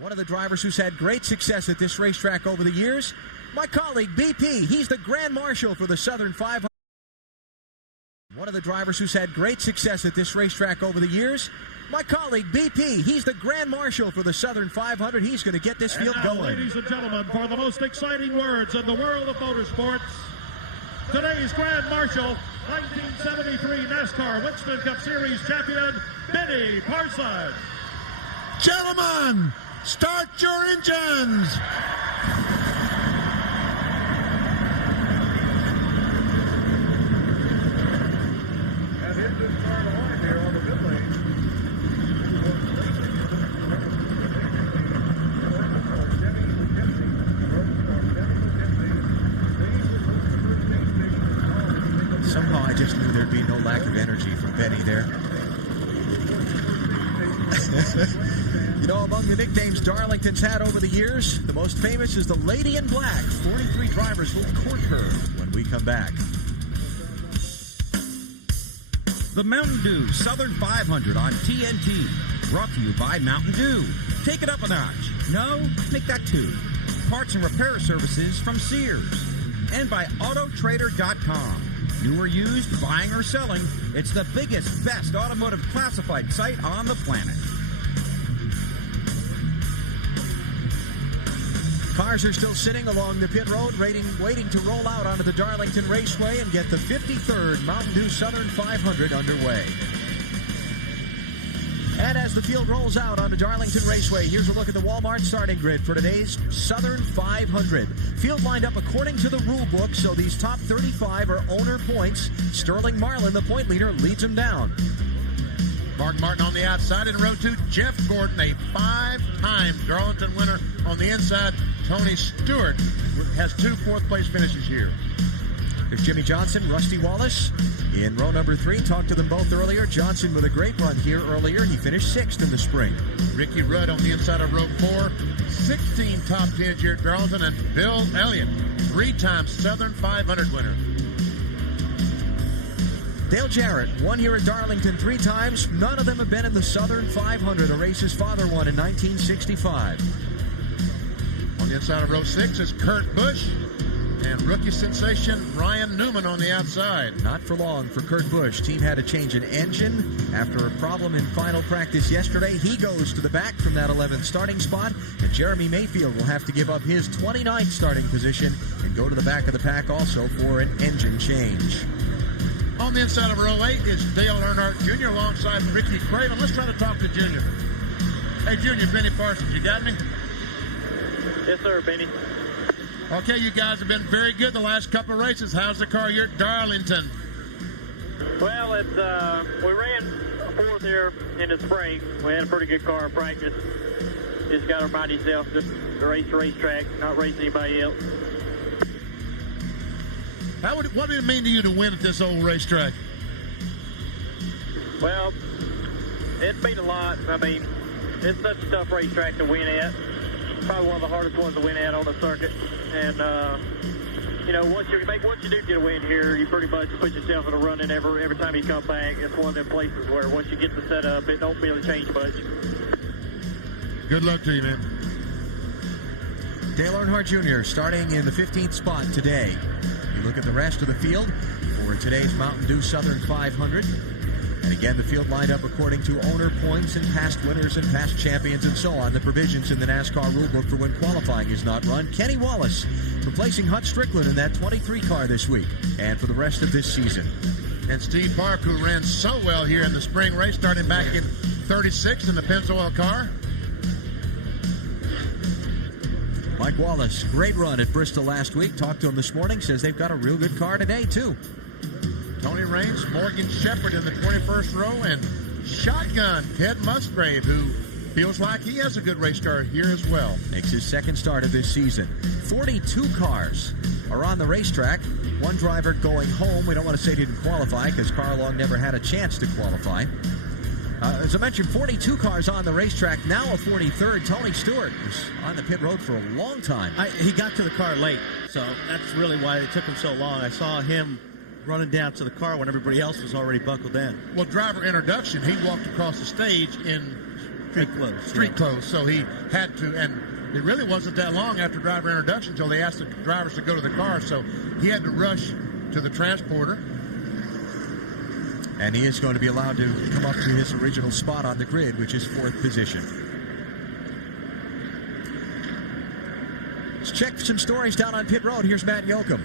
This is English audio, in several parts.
One of the drivers who's had great success at this racetrack over the years, my colleague BP. He's the Grand Marshal for the Southern 500. One of the drivers who's had great success at this racetrack over the years, my colleague BP. He's the Grand Marshal for the Southern 500. He's going to get this field going. Ladies and gentlemen, for the most exciting words in the world of motorsports, today's Grand Marshal, 1973 NASCAR Winston Cup Series champion, Benny Parsons. Gentlemen, start your engines! Somehow I just knew there'd be no lack of energy from Benny there. You know, among the nicknames Darlington's had over the years, the most famous is the Lady in Black. 43 drivers will court her when we come back. The Mountain Dew Southern 500 on TNT. Brought to you by Mountain Dew. Take it up a notch. No, make that 2. Parts and repair services from Sears. And by Autotrader.com. New or used, buying or selling, it's the biggest, best automotive classified site on the planet. Cars are still sitting along the pit road, waiting to roll out onto the Darlington Raceway and get the 53rd Mountain Dew Southern 500 underway. And as the field rolls out onto Darlington Raceway, here's a look at the Walmart starting grid for today's Southern 500. Field lined up according to the rule book, so these top 35 are owner points. Sterling Marlin, the point leader, leads them down. Mark Martin on the outside. In row 2, Jeff Gordon, a 5-time Darlington winner on the inside. Tony Stewart has 2 fourth-place finishes here. There's Jimmy Johnson, Rusty Wallace in row number 3. Talked to them both earlier. Johnson with a great run here earlier. He finished 6th in the spring. Ricky Rudd on the inside of row 4. 16 top 10s here at Darlington. And Bill Elliott, 3-time Southern 500 winner. Dale Jarrett won here at Darlington 3 times. None of them have been in the Southern 500, a race his father won in 1965. On the inside of row 6 is Kurt Busch and rookie sensation Ryan Newman on the outside. Not for long for Kurt Busch. Team had to change an engine after a problem in final practice yesterday. He goes to the back from that 11th starting spot, and Jeremy Mayfield will have to give up his 29th starting position and go to the back of the pack also for an engine change. On the inside of row 8 is Dale Earnhardt Jr. alongside Ricky Craven. Let's try to talk to Junior. Hey, Junior, Benny Parsons, you got me? Yes, sir, Benny. Okay, you guys have been very good the last couple of races. How's the car here at Darlington? Well, we ran 4th here in the spring. We had a pretty good car in practice. Just got to remind yourself just to race the racetrack, not race anybody else. What did it mean to you to win at this old racetrack? Well, it means a lot. I mean, it's such a tough racetrack to win at. Probably one of the hardest ones to win at on the circuit. And, you know, once you do get a win here, you pretty much put yourself in a run-in every time you come back. It's one of them places where once you get the setup, it don't really change much. Good luck to you, man. Dale Earnhardt Jr. starting in the 15th spot today. You look at the rest of the field for today's Mountain Dew Southern 500. And again, the field lined up according to owner points and past winners and past champions and so on. The provisions in the NASCAR rulebook for when qualifying is not run. Kenny Wallace replacing Hut Strickland in that 23 car this week and for the rest of this season. And Steve Park, who ran so well here in the spring race, starting back in 36 in the Pennzoil car. Mike Wallace, great run at Bristol last week. Talked to him this morning. Says they've got a real good car today, too. Tony Raines, Morgan Shepherd in the 21st row, and shotgun Ted Musgrave, who feels like he has a good race car here as well. Makes his 2nd start of this season. 42 cars are on the racetrack. One driver going home. We don't want to say didn't qualify because Carl Long never had a chance to qualify. As I mentioned, 42 cars on the racetrack. Now a 43rd. Tony Stewart was on the pit road for a long time. He got to the car late, so that's really why it took him so long. I saw him running down to the car when everybody else was already buckled in. Well, driver introduction, he walked across the stage in street clothes. So he had to, and it really wasn't that long after driver introduction until they asked the drivers to go to the car. So he had to rush to the transporter. And he is going to be allowed to come up to his original spot on the grid, which is 4th position. Let's check some stories down on pit road. Here's Matt Yoakum.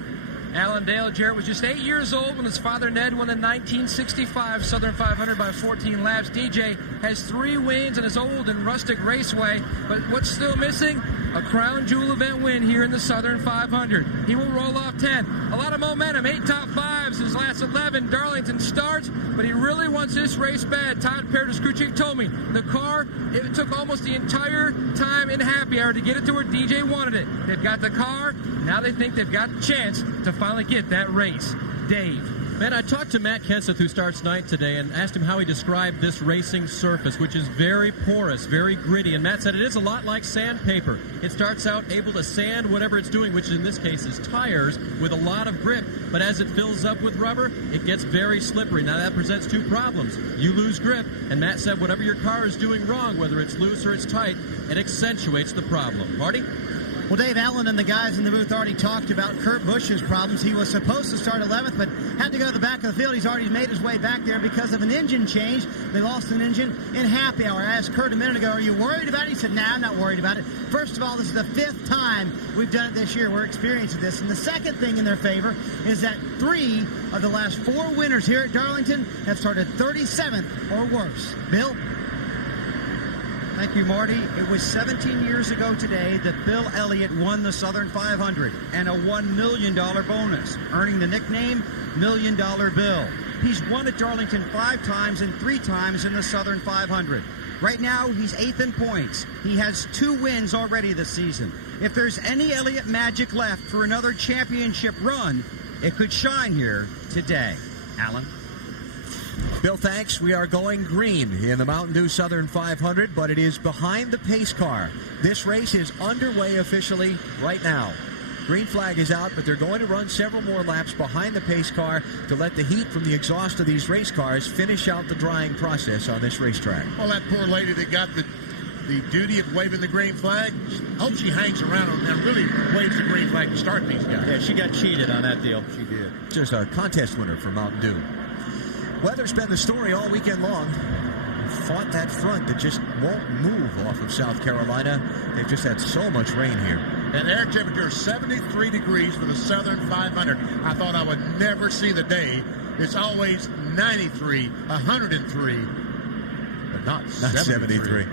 Alan Dale Jarrett was just 8 years old when his father Ned won the 1965 Southern 500 by 14 laps. DJ has 3 wins in his old and rustic raceway, but what's still missing? A crown jewel event win here in the Southern 500. He will roll off 10. A lot of momentum, 8 top 5s, his last 11. Darlington starts, but he really wants this race bad. Todd Perdescucci told me the car, it took almost the entire time in happy hour to get it to where DJ wanted it. They've got the car, now they think they've got a chance to finally get that race. Dave. Man, I talked to Matt Kenseth, who starts ninth today, and asked him how he described this racing surface, which is very porous, very gritty. And Matt said it is a lot like sandpaper. It starts out able to sand whatever it's doing, which in this case is tires, with a lot of grip. But as it fills up with rubber, it gets very slippery. Now that presents 2 problems. You lose grip, and Matt said whatever your car is doing wrong, whether it's loose or it's tight, it accentuates the problem. Marty? Well, Dave Allen and the guys in the booth already talked about Kurt Busch's problems. He was supposed to start 11th, but had to go to the back of the field. He's already made his way back there because of an engine change. They lost an engine in happy hour. I asked Kurt a minute ago, are you worried about it? He said, nah, I'm not worried about it. First of all, this is the 5th time we've done it this year. We're experiencing this. And the second thing in their favor is that 3 of the last 4 winners here at Darlington have started 37th or worse. Bill? Thank you, Marty. It was 17 years ago today that Bill Elliott won the Southern 500 and a $1 million bonus, earning the nickname Million Dollar Bill. He's won at Darlington 5 times and 3 times in the Southern 500. Right now, he's 8th in points. He has 2 wins already this season. If there's any Elliott magic left for another championship run, it could shine here today. Alan? Bill, thanks. We are going green in the Mountain Dew Southern 500, but it is behind the pace car. This race is underway officially right now. Green flag is out, but they're going to run several more laps behind the pace car to let the heat from the exhaust of these race cars finish out the drying process on this racetrack. Well, that poor lady that got the duty of waving the green flag, I hope she hangs around and really waves the green flag to start these guys. Yeah, she got cheated on that deal. She did. Just a contest winner for Mountain Dew. Weather's been the story all weekend long. Fought that front that just won't move off of South Carolina. They've just had so much rain here. And air temperature 73 degrees for the Southern 500. I thought I would never see the day. It's always 93, 103, but not 73.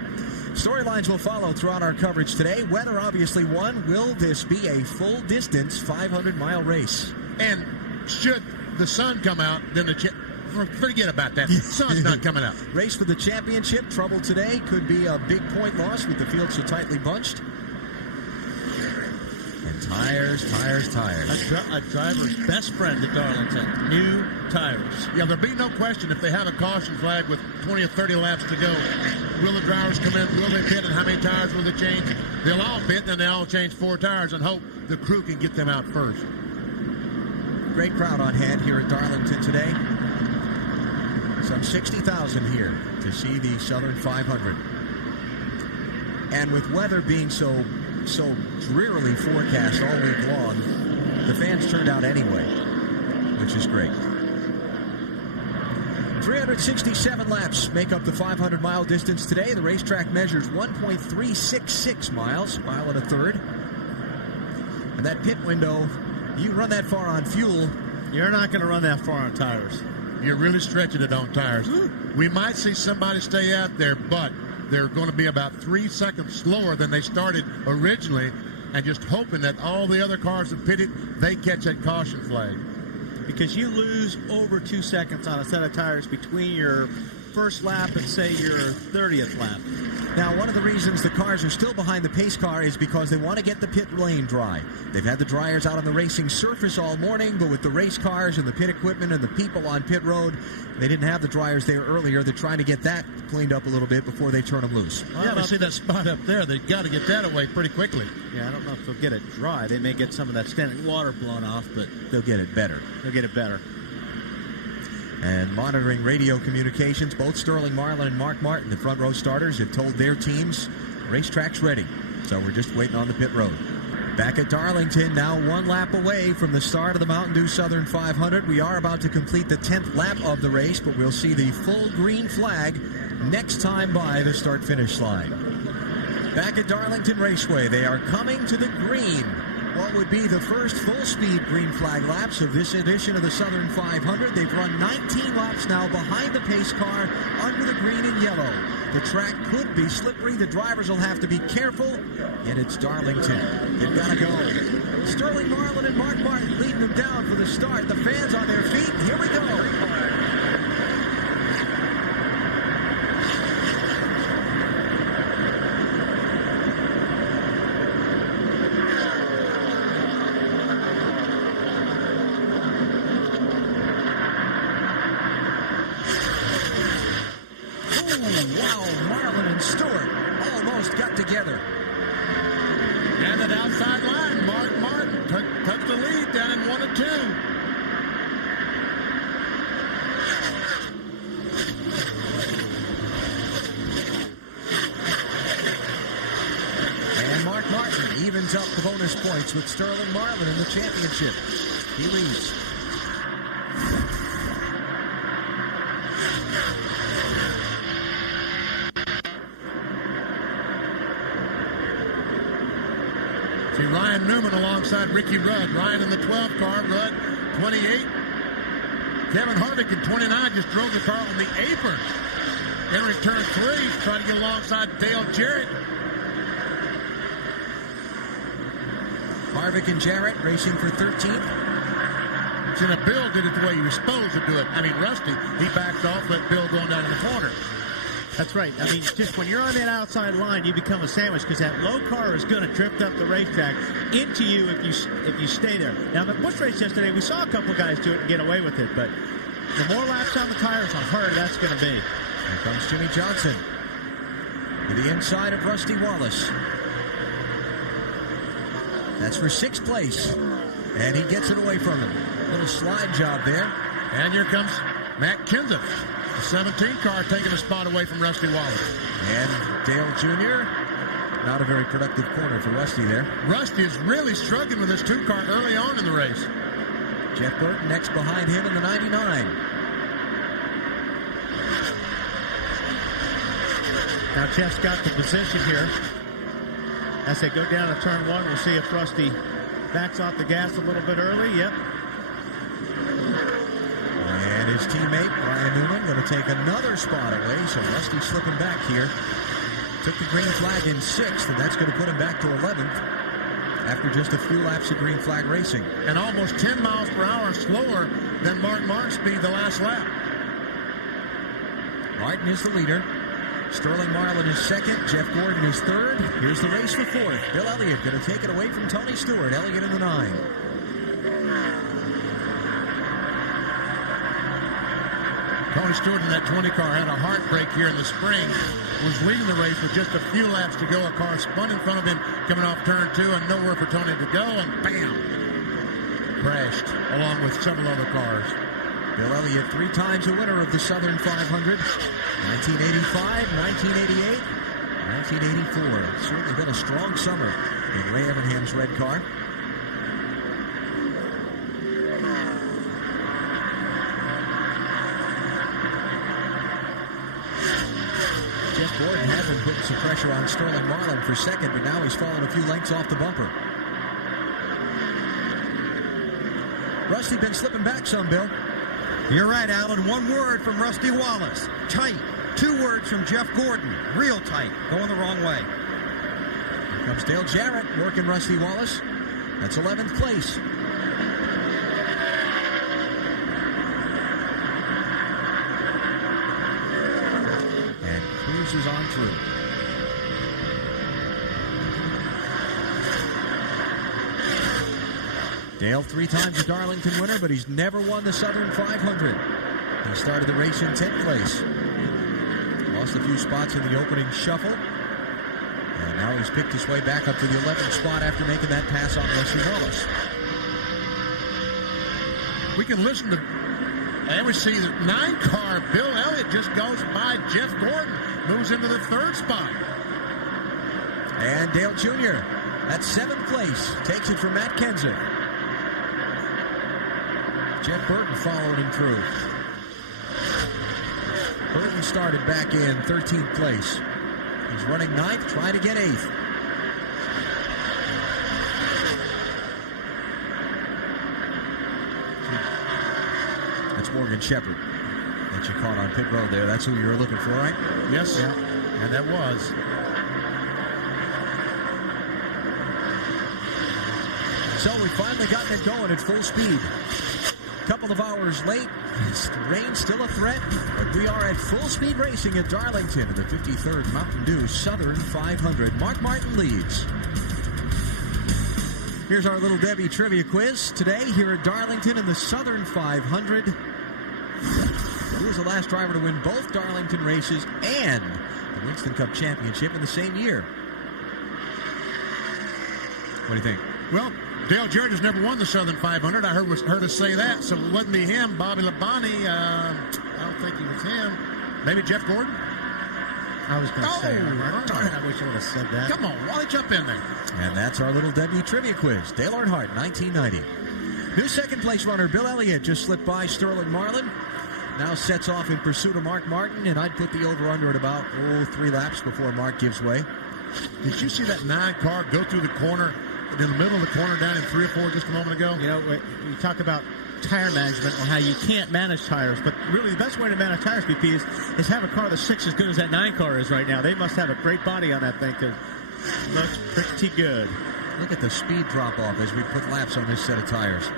Storylines will follow throughout our coverage today. Weather obviously one. Will this be a full distance 500-mile race? And should the sun come out, then forget about that. The sun's not coming out. Race for the championship. Trouble today. Could be a big point loss with the field so tightly bunched. And tires. A driver's best friend at Darlington. New tires. Yeah, there'll be no question if they have a caution flag with 20 or 30 laps to go. Will the drivers come in? Will they pit? And how many tires will they change? They'll all pit, then they all change 4 tires and hope the crew can get them out first. Great crowd on hand here at Darlington today. Some 60,000 here to see the Southern 500. And with weather being so drearily forecast all week long, the fans turned out anyway, which is great. 367 laps make up the 500-mile distance today. The racetrack measures 1.366 miles, mile and a third. And that pit window, you run that far on fuel. You're not going to run that far on tires. You're really stretching it on tires. We might see somebody stay out there, but they're going to be about 3 seconds slower than they started originally, and just hoping that all the other cars have pitted, they catch that caution flag. Because you lose over 2 seconds on a set of tires between your first lap and, say, your 30th lap. Now, one of the reasons the cars are still behind the pace car is because they want to get the pit lane dry. They've had the dryers out on the racing surface all morning, but with the race cars and the pit equipment and the people on pit road, they didn't have the dryers there earlier. They're trying to get that cleaned up a little bit before they turn them loose. Yeah, I see that spot up there. They've got to get that away pretty quickly. Yeah, I don't know if they'll get it dry. They may get some of that standing water blown off, but they'll get it better. They'll get it better. And monitoring radio communications, both Sterling Marlin and Mark Martin, the front row starters, have told their teams racetrack's ready. So we're just waiting on the pit road. Back at Darlington, now 1 lap away from the start of the Mountain Dew Southern 500. We are about to complete the 10th lap of the race, but we'll see the full green flag next time by the start-finish line. Back at Darlington Raceway, they are coming to the green. What would be the first full-speed green flag laps of this edition of the Southern 500. They've run 19 laps now behind the pace car under the green and yellow. The track could be slippery. The drivers will have to be careful. And it's Darlington. They've got to go. Sterling Marlin and Mark Martin leading them down for the start. The fans on their feet. Here we go. And at outside line, Mark Martin took the lead down in 1 and 2. And Mark Martin evens up the bonus points with Sterling Marlin in the championship. He leads. Ryan Newman alongside Ricky Rudd. Ryan in the 12 car, Rudd 28. Kevin Harvick in 29 just drove the car on the apron. Entering turn 3, trying to get alongside Dale Jarrett. Harvick and Jarrett racing for 13th. Bill did it the way he was supposed to do it. I mean, Rusty, he backed off, let Bill go down in the corner. That's right. I mean, just when you're on that outside line, you become a sandwich because that low car is going to drift up the racetrack into you if you stay there. Now, the Busch race yesterday, we saw a couple guys do it and get away with it, but the more laps on the tires, the harder that's going to be. Here comes Jimmy Johnson to the inside of Rusty Wallace. That's for 6th place, and he gets it away from him. Little slide job there. And here comes Matt Kenseth. The 17 car taking a spot away from Rusty Wallace. And Dale Jr., not a very productive corner for Rusty there. Rusty is really struggling with his 2 car early on in the race. Jeff Burton next behind him in the 99. Now Jeff's got the position here. As they go down to turn 1, we'll see if Rusty backs off the gas a little bit early. Yep. And his teammate, Ryan Newman, going to take another spot away. So Rusty slipping back here. Took the green flag in 6th, and that's going to put him back to 11th after just a few laps of green flag racing. And almost 10 miles per hour slower than Mark Martin's speed the last lap. Martin is the leader. Sterling Marlin is 2nd. Jeff Gordon is 3rd. Here's the race for 4th. Bill Elliott going to take it away from Tony Stewart. Elliott in the 9. Tony Stewart in that 20 car had a heartbreak here in the spring. Was leading the race with just a few laps to go. A car spun in front of him coming off turn 2 and nowhere for Tony to go, and bam! Crashed along with several other cars. Bill Elliott, 3 times a winner of the Southern 500. 1985, 1988, 1984. It's certainly been a strong summer in Ray Evernham's red car. Jeff Gordon had been putting some pressure on Sterling Marlin for 2nd, but now he's fallen a few lengths off the bumper. Rusty been slipping back some, Bill. You're right, Alan. 1 word from Rusty Wallace. Tight. 2 words from Jeff Gordon. Real tight. Going the wrong way. Here comes Dale Jarrett working Rusty Wallace. That's 11th place. And cruises on through. Dale, 3 times a Darlington winner, but he's never won the Southern 500. He started the race in 10th place. Lost a few spots in the opening shuffle. And now he's picked his way back up to the 11th spot after making that pass on Rusty Wallace. We can listen to And we see the 9-car Bill Elliott just goes by Jeff Gordon, moves into the 3rd spot. And Dale Jr. at 7th place takes it from Matt Kenseth. Jeff Burton followed him through. Burton started back in 13th place. He's running 9th, trying to get 8th. That's Morgan Shepherd that you caught on pit road there. That's who you were looking for, right? Yes, yeah. And that was. So we finally gotten it going at full speed. Couple of hours late. Rain still a threat, but we are at full speed racing at Darlington in the 53rd Mountain Dew Southern 500. Mark Martin leads. Here's our Little Debbie trivia quiz today here at Darlington in the Southern 500. Who was the last driver to win both Darlington races and the Winston Cup Championship in the same year? What do you think? Well, Dale Jarrett has never won the Southern 500. I heard us say that, so it wouldn't be him. Bobby Labonte, I don't think he was him. Maybe Jeff Gordon? I was going to say, darn it, I wish I would have said that. Come on, Wally, jump in there. And that's our Little Debbie trivia quiz. Dale Earnhardt, 1990. New second place runner Bill Elliott just slipped by Sterling Marlin. Now sets off in pursuit of Mark Martin, and I'd put the over-under at about 3 laps before Mark gives way. Did you see that 9-car go through the corner, in the middle of the corner down in 3 or 4 just a moment ago? You know, we talk about tire management and how you can't manage tires, but really the best way to manage tires, BP, is have a car that's 6 as good as that 9 car is right now. They must have a great body on that thing because it looks pretty good. Look at the speed drop-off as we put laps on this set of tires.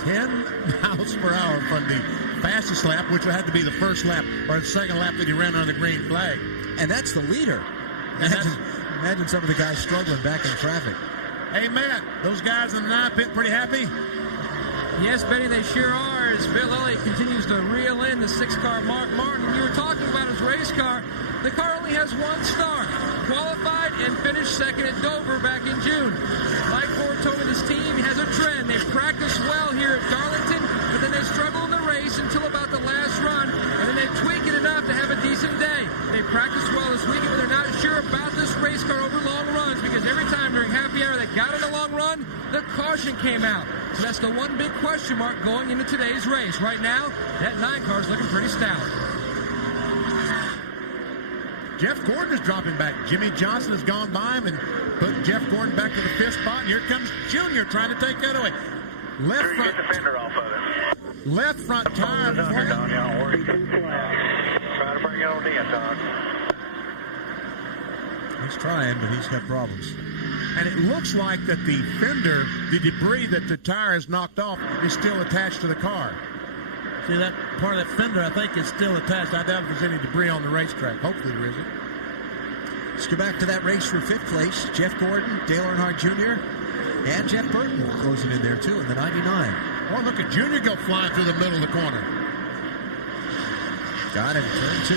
10 miles per hour from the fastest lap, which had to be the first lap or the second lap that he ran on the green flag. And that's the leader. Imagine some of the guys struggling back in traffic. Hey, Matt, those guys in the 9 pit pretty happy? Yes, Benny, they sure are. As Bill Elliott continues to reel in the 6-car Mark Martin. You were talking about his race car. The car only has 1 star. Qualified and finished second at Dover back in June. Mike Ford told me this team has a trend. They practice well here at Darlington, but then they struggle in the race until about the last run, and then they tweak it enough to have a decent day. They practice well this weekend, but they're not sure about this race car over long runs because every time during happy hour they got in a long run, the caution came out. So that's the one big question mark going into today's race. Right now, that 9 car is looking pretty stout. Jeff Gordon is dropping back. Jimmy Johnson has gone by him and put Jeff Gordon back to the 5th spot. And here comes Junior trying to take that away. Left front, get the fender off of it. Left front tire. Try to bring it on in, Don. He's trying, but he's got problems. And it looks like that the fender, the debris that the tire has knocked off, is still attached to the car. See, that part of that fender, I think, is still attached. I doubt if there's any debris on the racetrack. Hopefully there isn't. Let's go back to that race for 5th place. Jeff Gordon, Dale Earnhardt Jr., and Jeff Burton closing in there, too, in the 99. Oh, look at Junior go flying through the middle of the corner. Got him, turn 2.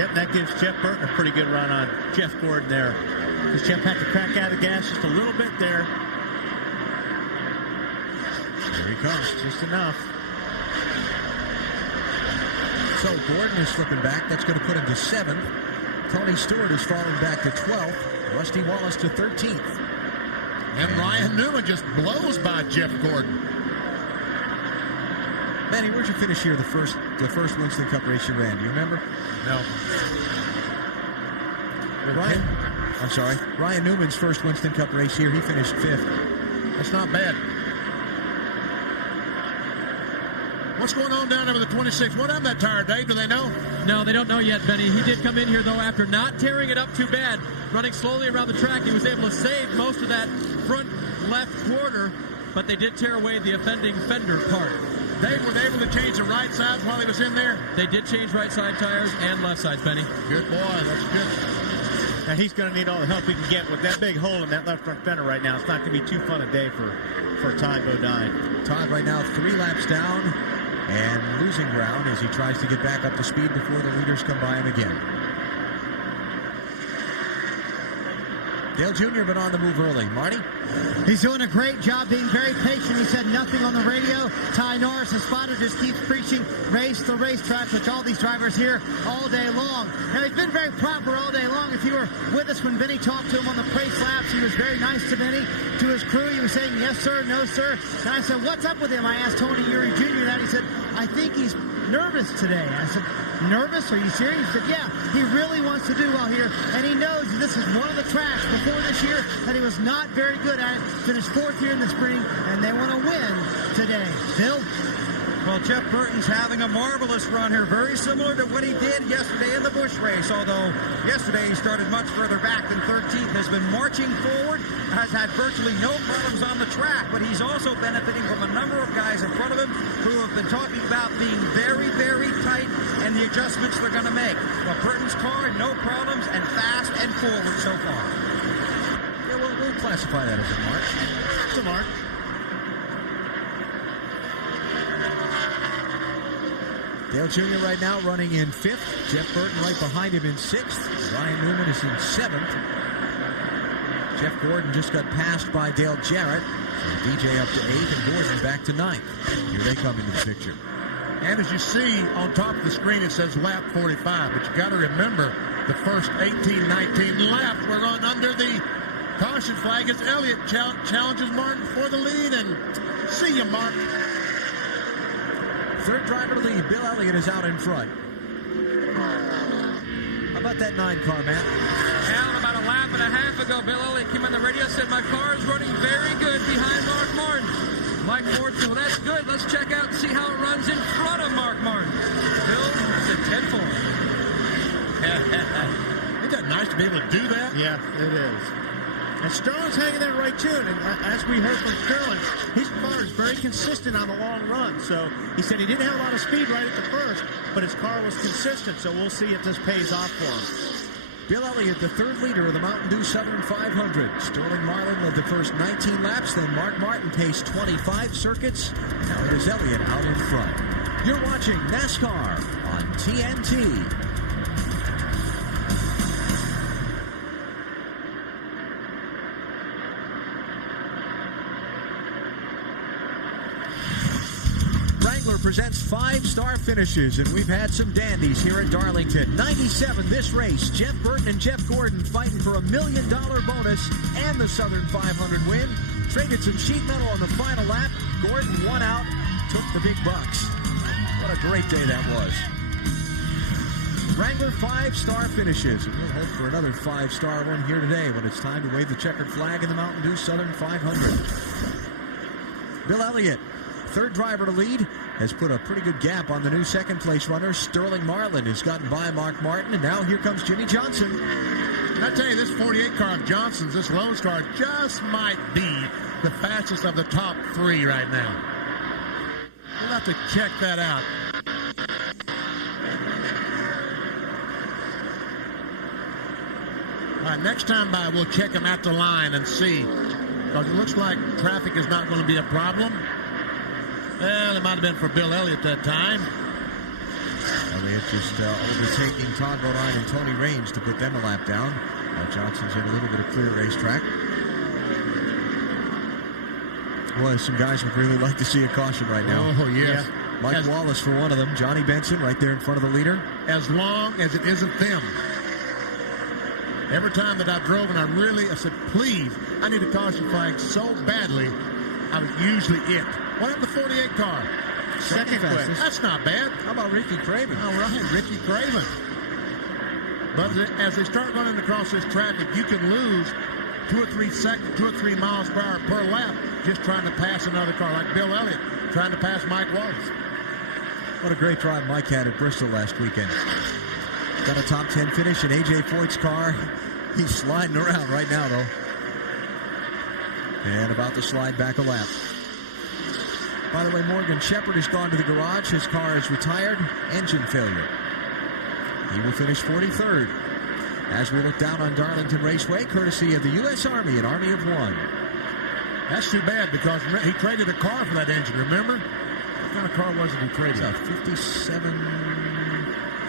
Yep, that gives Jeff Burton a pretty good run on Jeff Gordon there. Because Jeff had to crack out of the gas just a little bit there. There he comes. Just enough. So Gordon is slipping back. That's going to put him to 7th. Tony Stewart is falling back to 12th. Rusty Wallace to 13th. And Ryan Newman just blows by Jeff Gordon. Manny, where'd you finish here the first Winston Cup race you ran? Do you remember? No. Ryan Newman's first Winston Cup race here, he finished 5th. That's not bad. What's going on down there with the 26? What happened to that tire, Dave? Do they know? No, they don't know yet, Benny. He did come in here, though, after not tearing it up too bad. Running slowly around the track, he was able to save most of that front left quarter, but they did tear away the offending fender part. Dave, were they able to change the right sides while he was in there? They did change right side tires and left sides, Benny. Good boy. That's good. Now he's going to need all the help he can get with that big hole in that left front fender right now. It's not going to be too fun a day for Todd Bodine. Todd right now 3 laps down and losing ground as he tries to get back up to speed before the leaders come by him again. Dale Jr. been on the move early. Marty? He's doing a great job being very patient. He said nothing on the radio. Ty Norris, his spotter, just keeps preaching race the racetrack, which all these drivers hear all day long. Now, he's been very proper all day long. If you were with us when Vinny talked to him on the race laps, he was very nice to Vinny, to his crew. He was saying, yes, sir, no, sir. And I said, what's up with him? I asked Tony Eury Jr. that. He said, I think he's nervous today. I said, nervous? Are you serious? He said, yeah, he really wants to do well here, and he knows this is one of the tracks before this year that he was not very good at it. Finished 4th here in the spring, and they want to win today. Bill? Well, Jeff Burton's having a marvelous run here, very similar to what he did yesterday in the Busch race, although yesterday he started much further back than 13th, has been marching forward, has had virtually no problems on the track, but he's also benefiting from a number of guys in front of him who have been talking about being very, very tight and the adjustments they're going to make. But Burton's car, no problems, and fast and forward so far. Yeah, we'll classify that as a mark. It's a mark. Dale Jr. right now running in 5th. Jeff Burton right behind him in 6th. Ryan Newman is in 7th. Jeff Gordon just got passed by Dale Jarrett. So DJ up to 8th and Gordon back to 9th. Here they come into the picture. And as you see on top of the screen, it says lap 45. But you got to remember the first 18, 19 laps were run under the caution flag as Elliott challenges Martin for the lead. And see you, Mark. Third driver to lead, Bill Elliott is out in front. How about that 9 car, Matt? Alan, about a lap and a half ago, Bill Elliott came on the radio and said, my car is running very good behind Mark Martin. Mike Ford said, well, that's good. Let's check out and see how it runs in front of Mark Martin. Bill, it's a 10 for him. Isn't that nice to be able to do that? Yeah, it is. And Sterling's hanging there right, too. And as we heard from Sterling, his car is very consistent on the long run. So he said he didn't have a lot of speed right at the first, but his car was consistent. So we'll see if this pays off for him. Bill Elliott, the third leader of the Mountain Dew Southern 500. Sterling Marlin led the first 19 laps. Then Mark Martin paced 25 circuits. Now it is Elliott out in front. You're watching NASCAR on TNT. Presents 5-star finishes, and we've had some dandies here at Darlington. 97 this race. Jeff Burton and Jeff Gordon fighting for $1 million bonus and the Southern 500 win. Traded some sheet metal on the final lap. Gordon won out, took the big bucks. What a great day that was. Wrangler 5-star finishes, and we'll hope for another 5-star one here today when it's time to wave the checkered flag in the Mountain Dew Southern 500. Bill Elliott, third driver to lead, has put a pretty good gap on the new second-place runner. Sterling Marlin has gotten by Mark Martin, and now here comes Jimmy Johnson. And I tell you, this 48 car of Johnson's, this Lowe's car, just might be the fastest of the top 3 right now. We'll have to check that out. All right, next time by, we'll check him at the line and see, because it looks like traffic is not going to be a problem. Well, it might have been for Bill Elliott that time. Elliott just overtaking Todd Bodine and Tony Raines to put them a lap down. Johnson's in a little bit of clear racetrack. Boy, some guys would really like to see a caution right now. Oh, yes. Yeah. Mike Wallace for one of them. Johnny Benson right there in front of the leader. As long as it isn't them. Every time that I drove and I said, please, I need a caution flag so badly, I was usually it. What happened to the 48 car? Second fastest. That's not bad. How about Ricky Craven? All right, Ricky Craven. But as they start running across this traffic, you can lose 2 or 3 miles per hour per lap just trying to pass another car, like Bill Elliott trying to pass Mike Wallace. What a great drive Mike had at Bristol last weekend. Got a top 10 finish in A.J. Foyt's car. He's sliding around right now, though. And about to slide back a lap. By the way, Morgan Shepherd has gone to the garage. His car is retired. Engine failure. He will finish 43rd. As we look down on Darlington Raceway, courtesy of the U.S. Army, an Army of One. That's too bad because he traded a car for that engine, remember? What kind of car was it he traded? It's a 57...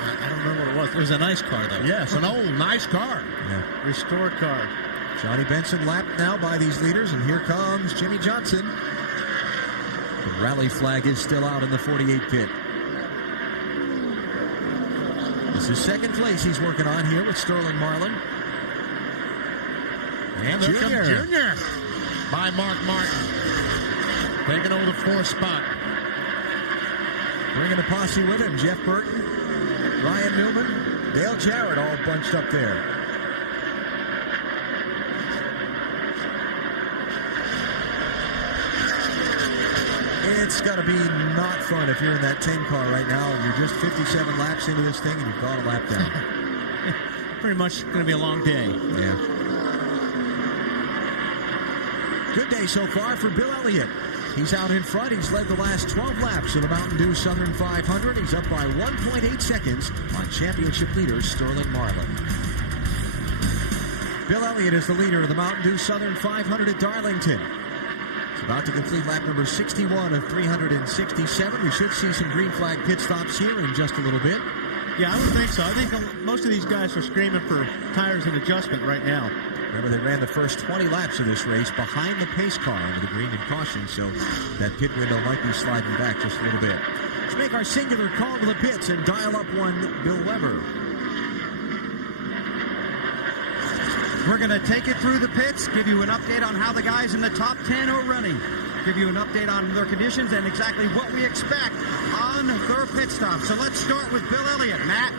I don't remember what it was. It was a nice car, though. Yes, an old, nice car. Yeah. Restored car. Johnny Benson lapped now by these leaders, and here comes Jimmy Johnson. The rally flag is still out in the 48 pit. This is second place he's working on here with Sterling Marlin. And Junior by Mark Martin. Taking over the 4th spot. Bringing the posse with him. Jeff Burton, Ryan Newman, Dale Jarrett all bunched up there. It's got to be not fun if you're in that 10 car right now and you're just 57 laps into this thing and you've got a lap down. Pretty much going to be a long day. Yeah. Good day so far for Bill Elliott. He's out in front. He's led the last 12 laps of the Mountain Dew Southern 500. He's up by 1.8 seconds on championship leader Sterling Marlin. Bill Elliott is the leader of the Mountain Dew Southern 500 at Darlington. He's about to complete lap number 61 of 367. We should see some green flag pit stops here in just a little bit. Yeah, I would think so. I think most of these guys are screaming for tires and adjustment right now. Remember, they ran the first 20 laps of this race behind the pace car under the green and caution, so that pit window might be sliding back just a little bit. Let's make our singular call to the pits and dial up one Bill Weber. We're going to take it through the pits, give you an update on how the guys in the top 10 are running, give you an update on their conditions and exactly what we expect on their pit stop. So let's start with Bill Elliott. Matt?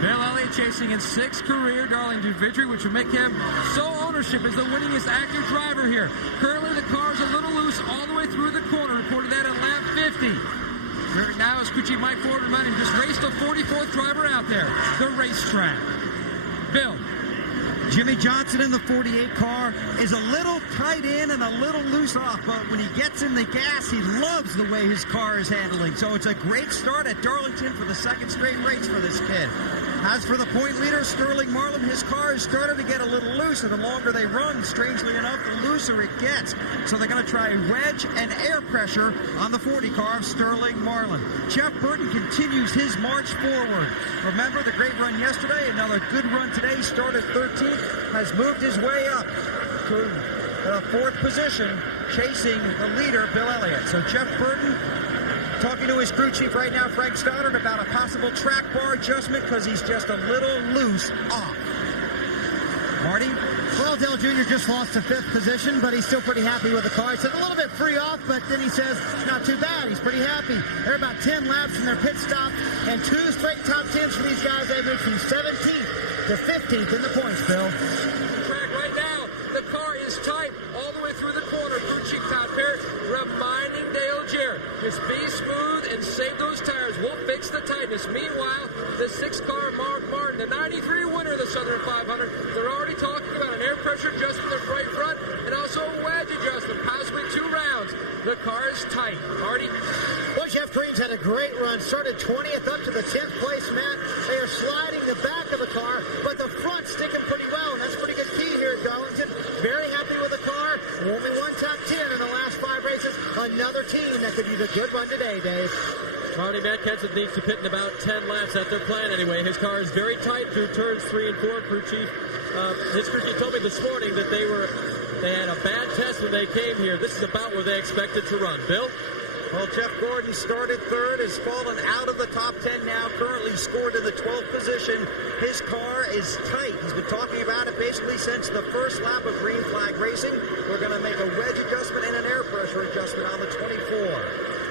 Bill Elliott chasing his 6th career Darlington victory, which would make him sole ownership as the winningest active driver here. Currently, the car's a little loose all the way through the corner. Reported that at lap 50. Right now, as crew chief Mike Ford reminding, just raced the 44th driver out there. The racetrack. Bill. Jimmy Johnson in the 48 car is a little tight in and a little loose off, but when he gets in the gas, he loves the way his car is handling. So it's a great start at Darlington for the 2nd straight race for this kid. As for the point leader, Sterling Marlin, his car has started to get a little loose, and the longer they run, strangely enough, the looser it gets. So they're going to try wedge and air pressure on the 40 car of Sterling Marlin. Jeff Burton continues his march forward. Remember the great run yesterday? Another good run today. Started 13th, has moved his way up to the 4th position, chasing the leader, Bill Elliott. So Jeff Burton talking to his crew chief right now, Frank Stoddard, about a possible track bar adjustment because he's just a little loose off. Marty? Well, Dale Jr. just lost to 5th position, but he's still pretty happy with the car. He said a little bit free off, but then he says not too bad. He's pretty happy. They're about 10 laps from their pit stop, and 2 straight top 10s for these guys. They moved from 17th to 15th in the points, Bill. Track right now. The car is tight all the way through the corner. Crew chief Todd Parrott reminding Dale Jarrett, just be smooth and save those tires. We'll fix the tightness. Meanwhile, the 6th car, Mark Martin, the 93 winner of the Southern 500, they're already talking about an air pressure adjustment in the right front and also a wedge adjustment, possibly 2 rounds. The car is tight. Marty? Well, Jeff Green's had a great run. Started 20th up to the 10th place, Matt. They are sliding the back of the car, but the front sticking pretty well, and that's pretty good key here at Darlington. Very happy with the car. Only one top 10 in the last 5 races. Another team that could use a good run today, Dave. Marty, Matt Kenseth needs to pit in about 10 laps at their plan anyway. His car is very tight through turns 3 and 4. Crew chief, his crew chief told me this morning that they had a bad test when they came here. This is about where they expected to run. Bill? Well, Jeff Gordon started 3rd, has fallen out of the top 10 now, currently scored in the 12th position. His car is tight. He's been talking about it basically since the first lap of green flag racing. We're going to make a wedge adjustment and an air pressure adjustment on the 24.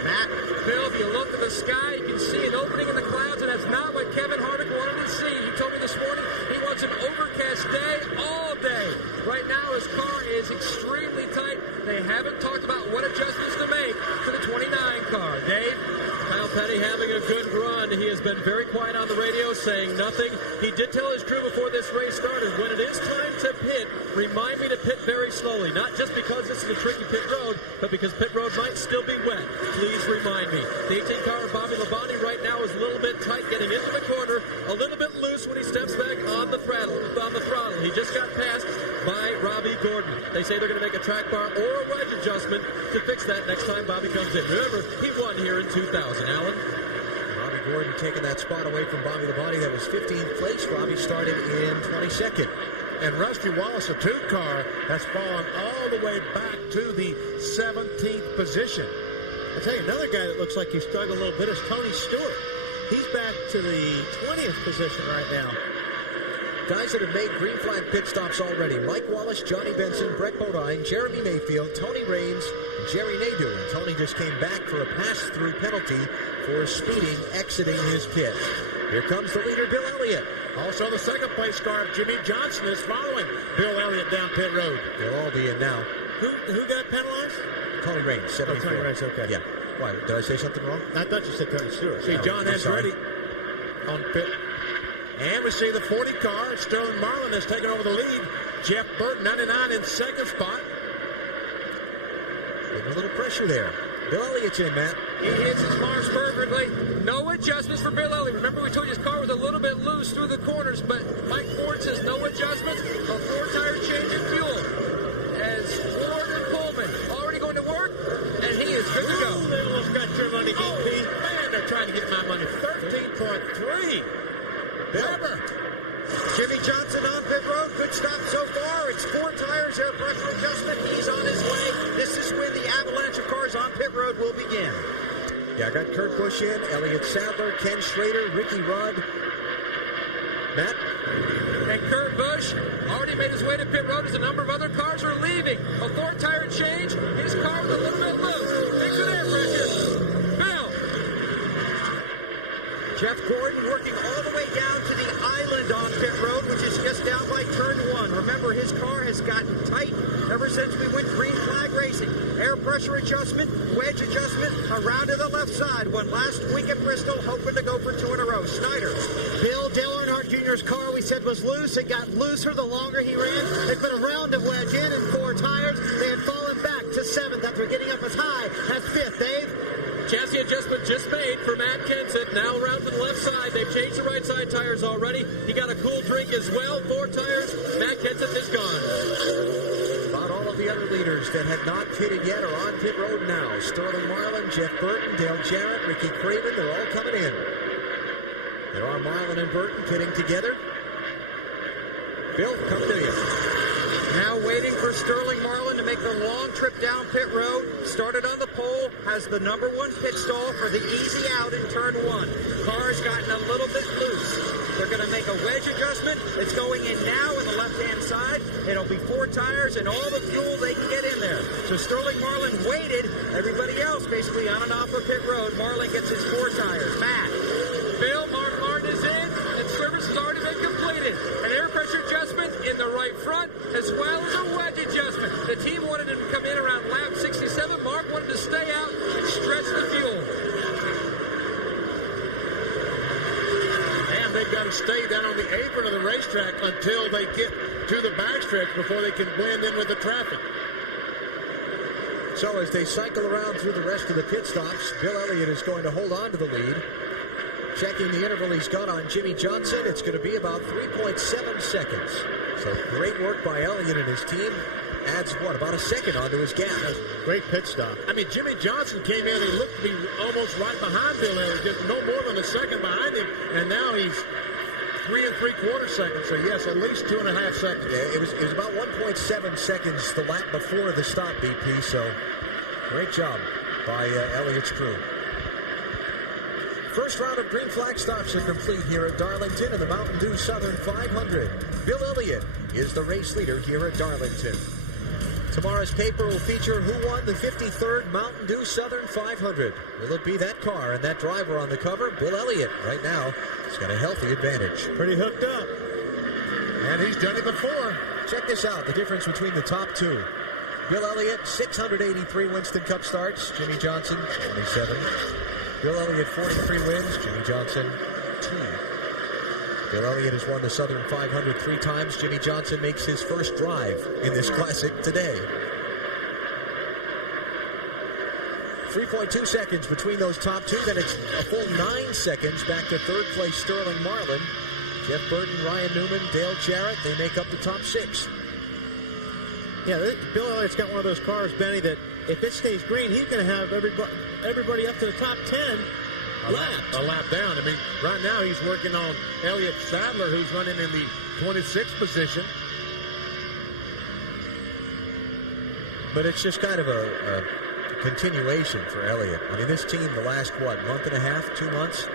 Matt? Bill, if you look at the sky, you can see an opening in the clouds, and that's not what Kevin Harvick wanted to see. He told me this morning he wants an overcast day all day. Right now, his car is extremely tight. They haven't talked about what adjustments to make to the 29 car. Dave? Kyle Petty having a good run. He has been very quiet on the radio, saying nothing. He did tell his crew before this race started, when it is time to pit, remind me to pit very slowly. Not just because this is a tricky pit road, but because pit road might still be wet. Please remind me. The 18 car of Bobby Labonte right now is a little bit tight getting into the corner, a little bit loose when he steps back on the throttle. He just got passed by Robbie Gordon. They say they're going to make a track bar or a wedge adjustment to fix that next time Bobby comes in. Remember, he won here in 2000. Alan? Robbie Gordon taking that spot away from Bobby Labonte. That was 15th place. Robbie started in 22nd. And Rusty Wallace, a 2 car, has fallen all the way back to the 17th position. I'll tell you, another guy that looks like he's struggling a little bit is Tony Stewart. He's back to the 20th position right now. Guys that have made green flag pit stops already. Mike Wallace, Johnny Benson, Brett Bodine, Jeremy Mayfield, Tony Raines, and Jerry Nadeau. And Tony just came back for a pass-through penalty for speeding, exiting his pit. Here comes the leader, Bill Elliott. Also, the second place car of Jimmy Johnson is following Bill Elliott down pit road. They'll all be in now. Who got penalized? Tony Raines, 74. Oh, Tony Raines, okay. Yeah. Why, did I say something wrong? I thought you said Tony Stewart. See, John Andretti on pit. And we see the 40 car. Sterling Marlin has taken over the lead. Jeff Burton, 99 in second spot. Getting a little pressure there. Bill Elliott's in, Matt. He hits his marks perfectly. No adjustments for Bill Elliott. Remember, we told you his car was a little bit loose through the corners, but Mike Ford says no adjustments. A 4-tire change in fuel. As Ford and Pullman already going to work, and he is good to go. They almost got your money, DP. Man, they're trying to get my money. 13.3. Weber. Jimmy Johnson on pit road. Good stop so far. It's 4 tires, air pressure adjustment. He's on his way. This is when the avalanche of cars on pit road will begin. Yeah, I got Kurt Busch in, Elliott Sadler, Ken Schrader, Ricky Rudd. Matt? And Kurt Busch already made his way to pit road as a number of other cars are leaving. A 4-tire change. His car was a little bit loose. Fix it air pressure. Bill. Jeff Gordon working all the way down to the island on pit road, which is just down by turn 1. Remember, his car has gotten tight ever since we went green flag racing. Air pressure adjustment, wedge adjustment, around to the left side. Won last week at Bristol, hoping to go for 2 in a row. Snyder. Bill Dale Earnhardt Jr.'s car we said was loose. It got looser the longer he ran. They put a round of wedge in and 4 tires. They had fallen back to 7th after getting up as high as 5th. Dave? Chassis adjustment just made for Matt Kenseth. Now around to the left side. They've changed the right side tires already. He got a cool drink as well. 4 tires. Matt Kenseth is gone. About all of the other leaders that have not pitted yet are on pit road now. Sterling Marlin, Jeff Burton, Dale Jarrett, Ricky Craven, they're all coming in. There are Marlin and Burton pitting together. Bill, come to you. Now waiting for Sterling Marlin to make the long trip down pit road. Started on the pole, has the number 1 pit stall for the easy out in turn 1. Car's gotten a little bit loose. They're going to make a wedge adjustment. It's going in now on the left-hand side. It'll be 4 tires and all the fuel they can get in there. So Sterling Marlin waited. Everybody else basically on and off of pit road. Marlin gets his 4 tires. Matt. Bill, Mark Martin is in, and service has already been completed. An air pressure adjustment in the right front, as well as a wedge adjustment. The team wanted him to come in around lap 67. Mark wanted to stay out and stretch the fuel. And they've got to stay down on the apron of the racetrack until they get to the backstretch before they can blend in with the traffic. So as they cycle around through the rest of the pit stops, Bill Elliott is going to hold on to the lead. Checking the interval he's got on Jimmy Johnson, it's going to be about 3.7 seconds. So great work by Elliott and his team. Adds, about a second onto his gap. Great pit stop. I mean, Jimmy Johnson came in and looked to be almost right behind Bill Elliott, just no more than a second behind him, and now he's 3 3/4 seconds. So yes, at least 2.5 seconds. Yeah, it was about 1.7 seconds the lap before the stop, BP. So great job by Elliott's crew. First round of green flag stops are complete here at Darlington in the Mountain Dew Southern 500. Bill Elliott is the race leader here at Darlington. Tomorrow's paper will feature who won the 53rd Mountain Dew Southern 500. Will it be that car and that driver on the cover? Bill Elliott, right now, has got a healthy advantage. Pretty hooked up. And he's done it before. Check this out, the difference between the top 2. Bill Elliott, 683 Winston Cup starts. Jimmy Johnson, 27. Bill Elliott, 43 wins. Jimmy Johnson, 2. Bill Elliott has won the Southern 500 3 times. Jimmy Johnson makes his first drive in this classic today. 3.2 seconds between those top 2. Then it's a full 9 seconds back to third place Sterling Marlin. Jeff Burton, Ryan Newman, Dale Jarrett, they make up the top 6. Yeah, Bill Elliott's got one of those cars, Benny, that if it stays green, he's going to have everybody up to the top 10 lapped. A lap down. I mean, right now he's working on Elliott Sadler, who's running in the 26th position. But it's just kind of a continuation for Elliott. I mean, this team, the last, month and a half, 2 months?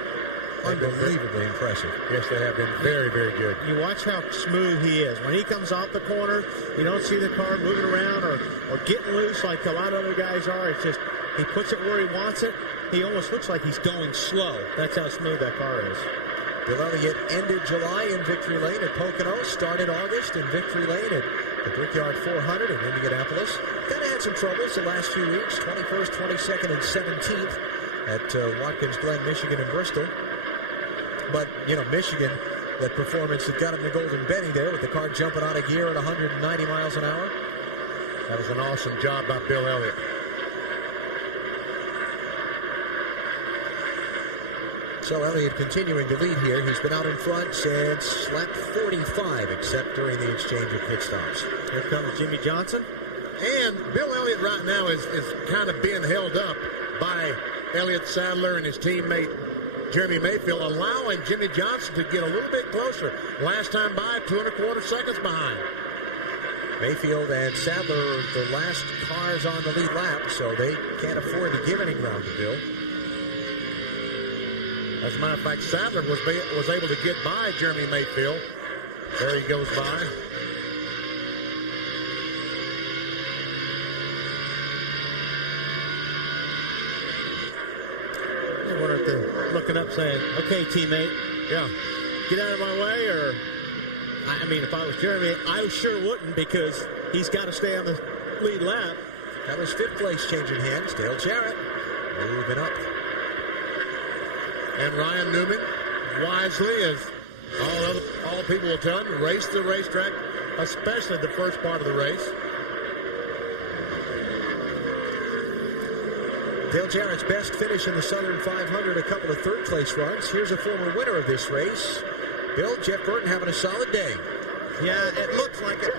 Unbelievably impressive. Yes, they have been very, very good. You watch how smooth he is. When he comes off the corner, you don't see the car moving around or getting loose like a lot of other guys are. It's just he puts it where he wants it. He almost looks like he's going slow. That's how smooth that car is. Bill Elliott ended July in Victory Lane at Pocono, started August in Victory Lane at the Brickyard 400 in Indianapolis. Kind of had some troubles the last few weeks, 21st, 22nd, and 17th at Watkins Glen, Michigan, and Bristol. But, Michigan, that performance that got him the Golden Benny there with the car jumping out of gear at 190 miles an hour. That was an awesome job by Bill Elliott. So Elliott continuing to lead here. He's been out in front since lap 45, except during the exchange of pit stops. Here comes Jimmy Johnson. And Bill Elliott right now is kind of being held up by Elliott Sadler and his teammate Jeremy Mayfield, allowing Jimmy Johnson to get a little bit closer. Last time by, 2.25 seconds behind. Mayfield and Sadler are the last cars on the lead lap, so they can't afford to give any ground to Bill. As a matter of fact, Sadler was able to get by Jeremy Mayfield. There he goes by. I wonder if they're looking up saying, okay, teammate, get out of my way, or, I mean, if I was Jeremy, I sure wouldn't, because he's got to stay on the lead lap. That was fifth place changing hands. Dale Jarrett moving up. And Ryan Newman, wisely, as all people will tell him, race the racetrack, especially the first part of the race. Dale Jarrett's best finish in the Southern 500, a couple of third-place runs. Here's a former winner of this race. Bill, Jeff Burton having a solid day. Yeah, it looks like it.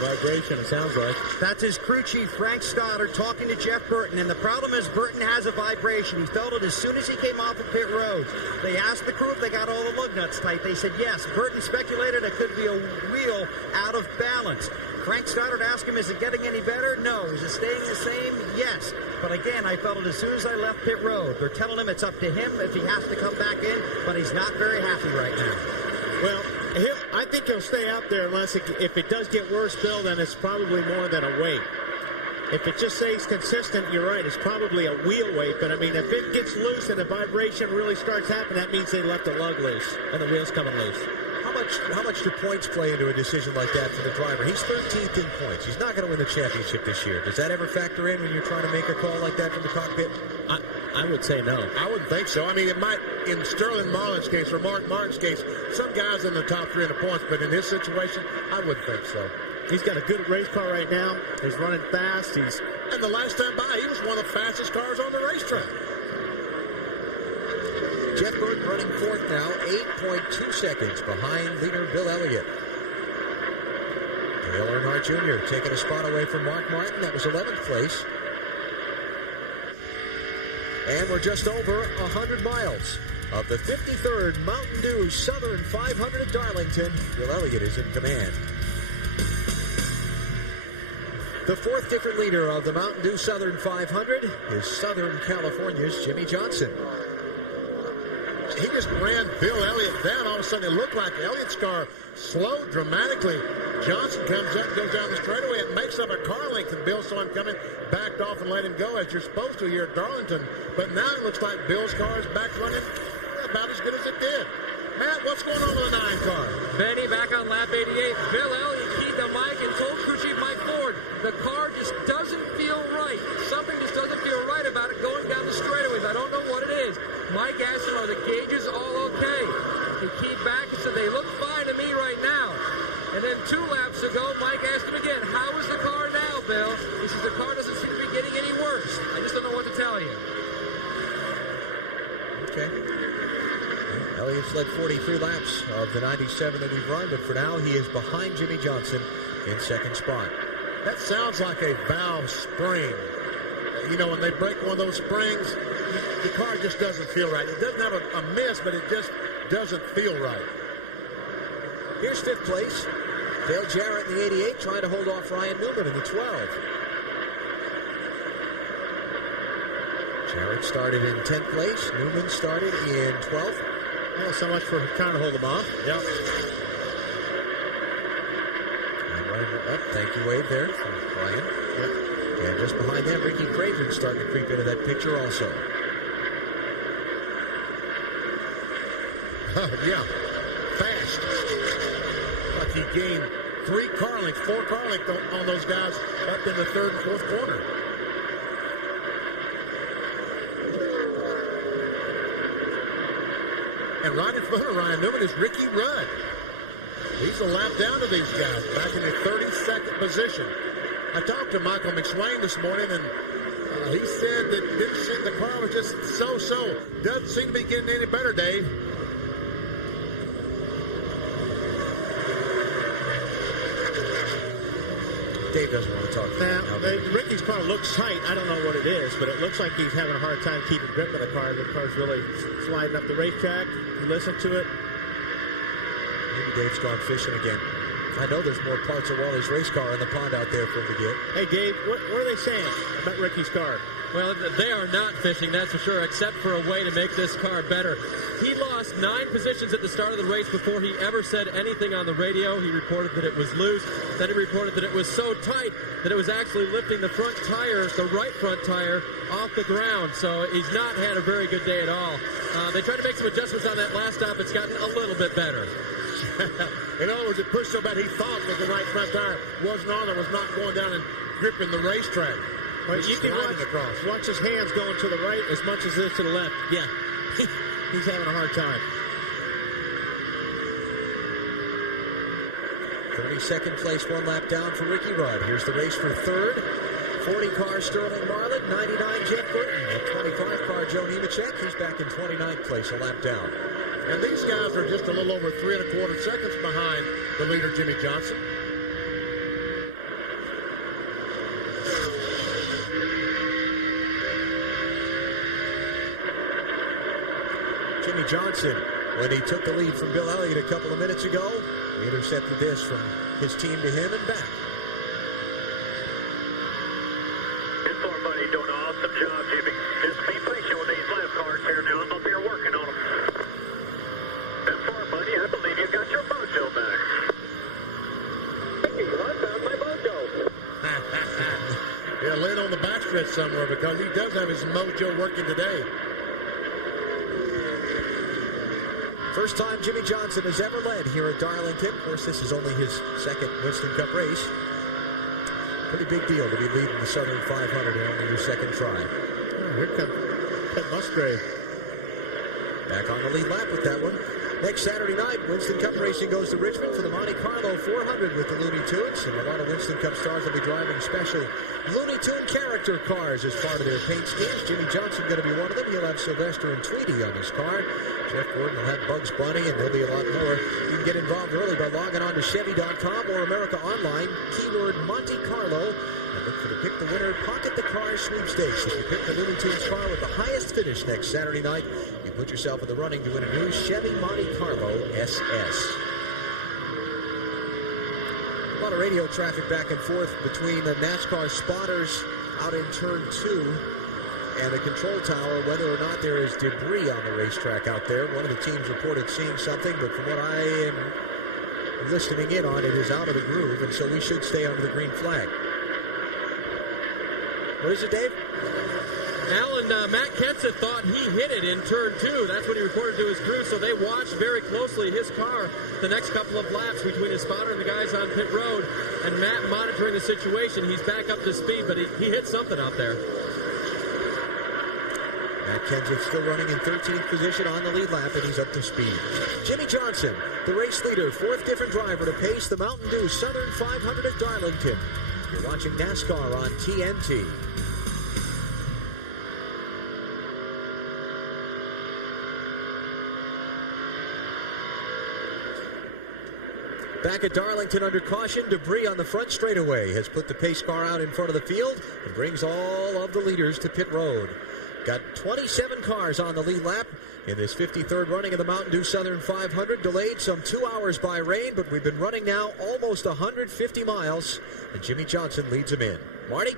Vibration, it sounds like. That's his crew chief, Frank Stoddard, talking to Jeff Burton. And the problem is Burton has a vibration. He felt it as soon as he came off of pit road. They asked the crew if they got all the lug nuts tight. They said yes. Burton speculated it could be a wheel out of balance. Frank Stoddard asked him, is it getting any better? No. Is it staying the same? Yes. But again, I felt it as soon as I left pit road. They're telling him it's up to him if he has to come back in, but he's not very happy right now. Well, I think he'll stay out there unless if it does get worse, Bill, then it's probably more than a weight. If it just stays consistent, you're right, it's probably a wheel weight. But, I mean, if it gets loose and the vibration really starts happening, that means they left the lug loose and the wheel's coming loose. How much do points play into a decision like that for the driver? He's 13th in points. He's not going to win the championship this year. Does that ever factor in when you're trying to make a call like that from the cockpit? I would say no. I wouldn't think so. I mean, it might, in Sterling Marlin's case or Mark Martin's case, some guys in the top 3 in the points, but in his situation, I wouldn't think so. He's got a good race car right now. He's running fast. And the last time by, he was one of the fastest cars on the racetrack. Jeff Burton running fourth now, 8.2 seconds behind leader Bill Elliott. Dale Earnhardt Jr. taking a spot away from Mark Martin. That was 11th place. And we're just over 100 miles of the 53rd Mountain Dew Southern 500 at Darlington. Bill Elliott is in command. The fourth different leader of the Mountain Dew Southern 500 is Southern California's Jimmy Johnson. He just ran Bill Elliott down. All of a sudden, it looked like Elliott's car slowed dramatically. Johnson comes up, goes down the straightaway, and makes up a car length, and Bill saw him coming, backed off and let him go, as you're supposed to here at Darlington. But now it looks like Bill's car is back running about as good as it did. Matt, what's going on with the 9 car? Benny back on lap 88. Bill Elliott keyed the mic and told crew chief Mike Ford, the car just doesn't feel right. Something just doesn't feel right about it going down the straightaways. I don't know what it is. Mike asked him, are the gauges all okay? He keyed back and said, they look fine to me right now. And then 2 laps ago, Mike asked him again, how is the car now, Bill? He says, the car doesn't seem to be getting any worse. I just don't know what to tell you. Okay. Elliott's led 43 laps of the 97 that we've run, but for now he is behind Jimmy Johnson in second spot. That sounds like a valve spring. when they break one of those springs, the car just doesn't feel right. It doesn't have a miss, but it just doesn't feel right. Here's 5th place. Dale Jarrett in the 88 trying to hold off Ryan Newman in the 12. Jarrett started in 10th place. Newman started in 12th. Well, so much for trying to hold them off. Yep. And right up, thank you, Wade, there from Ryan. Yep. And just behind them, Ricky Craven starting to creep into that picture also. Yeah, fast. Like he gained 4 car lengths on those guys up in the 3rd and 4th corner. And right in front of Ryan Newman is Ricky Rudd. He's a lap down to these guys, back in the 32nd position. I talked to Michael McSwain this morning, and he said that the car was just so-so. Doesn't seem to be getting any better, Dave. Dave doesn't want to talk. Ricky's car looks tight. I don't know what it is, but it looks like he's having a hard time keeping grip of the car. The car's really sliding up the racetrack. You listen to it. Maybe Dave's gone fishing again. I know there's more parts of Wally's race car in the pond out there for him to get. Hey, Dave, what are they saying about Ricky's car? Well, they are not fishing, that's for sure, except for a way to make this car better. He lost 9 positions at the start of the race before he ever said anything on the radio. He reported that it was loose. Then he reported that it was so tight that it was actually lifting the front tire, the right front tire, off the ground. So he's not had a very good day at all. They tried to make some adjustments on that last stop. It's gotten a little bit better. In other words, it pushed so bad he thought that the right front tire wasn't on or was not going down and gripping the racetrack. But you can watch his hands going to the right as much as it is to the left. Yeah, he's having a hard time. 32nd place, 1 lap down for Ricky Rudd. Here's the race for 3rd. 40 car Sterling Marlin, 99 Jeff Burton, and 25 car Joe Nemechek. He's back in 29th place, a lap down. And these guys are just a little over 3 1/4 seconds behind the leader, Jimmy Johnson. Jimmy Johnson, when he took the lead from Bill Elliott a couple of minutes ago, he intercepted this from his team to him and back. This car buddy doing an awesome job, Jimmy. Just be patient with these lap cars here now. I'm up here working on them. This car buddy, I believe you got your mojo back. Hey, I found my mojo. Yeah, laying on the backstretch somewhere because he does have his mojo working today. First time Jimmy Johnson has ever led here at Darlington. Of course, this is only his 2nd Winston Cup race. Pretty big deal to be leading the Southern 500 in only your 2nd try. Oh, here comes Ted Musgrave. Back on the lead lap with that one. Next Saturday night, Winston Cup racing goes to Richmond for the Monte Carlo 400 with the Looney Tunes. And a lot of Winston Cup stars will be driving special Looney Tune character cars as part of their paint schemes. Jimmy Johnson going to be one of them. He'll have Sylvester and Tweety on his car. Jeff Gordon will have Bugs Bunny, and there'll be a lot more. You can get involved early by logging on to Chevy.com or America Online, keyword Monte Carlo, and look for the Pick the Winner, Pocket the Car sweepstakes. If you pick the Looney Tunes car with the highest finish next Saturday night, you put yourself in the running to win a new Chevy Monte Carlo SS. A lot of radio traffic back and forth between the NASCAR spotters out in turn 2 and the control tower, whether or not there is debris on the racetrack out there. One of the teams reported seeing something, but from what I am listening in on, it is out of the groove, and so we should stay under the green flag. What is it, Dave? Alan, Matt Kenseth thought he hit it in turn 2. That's what he reported to his crew, so they watched very closely his car the next couple of laps between his spotter and the guys on pit road, and Matt monitoring the situation. He's back up to speed, but he hit something out there. Matt Kenseth still running in 13th position on the lead lap, and he's up to speed. Jimmy Johnson, the race leader, 4th different driver to pace the Mountain Dew Southern 500 at Darlington. You're watching NASCAR on TNT. Back at Darlington under caution, debris on the front straightaway has put the pace car out in front of the field and brings all of the leaders to pit road. Got 27 cars on the lead lap in this 53rd running of the Mountain Dew Southern 500. Delayed some 2 hours by rain, but we've been running now almost 150 miles, and Jimmy Johnson leads him in. Marty?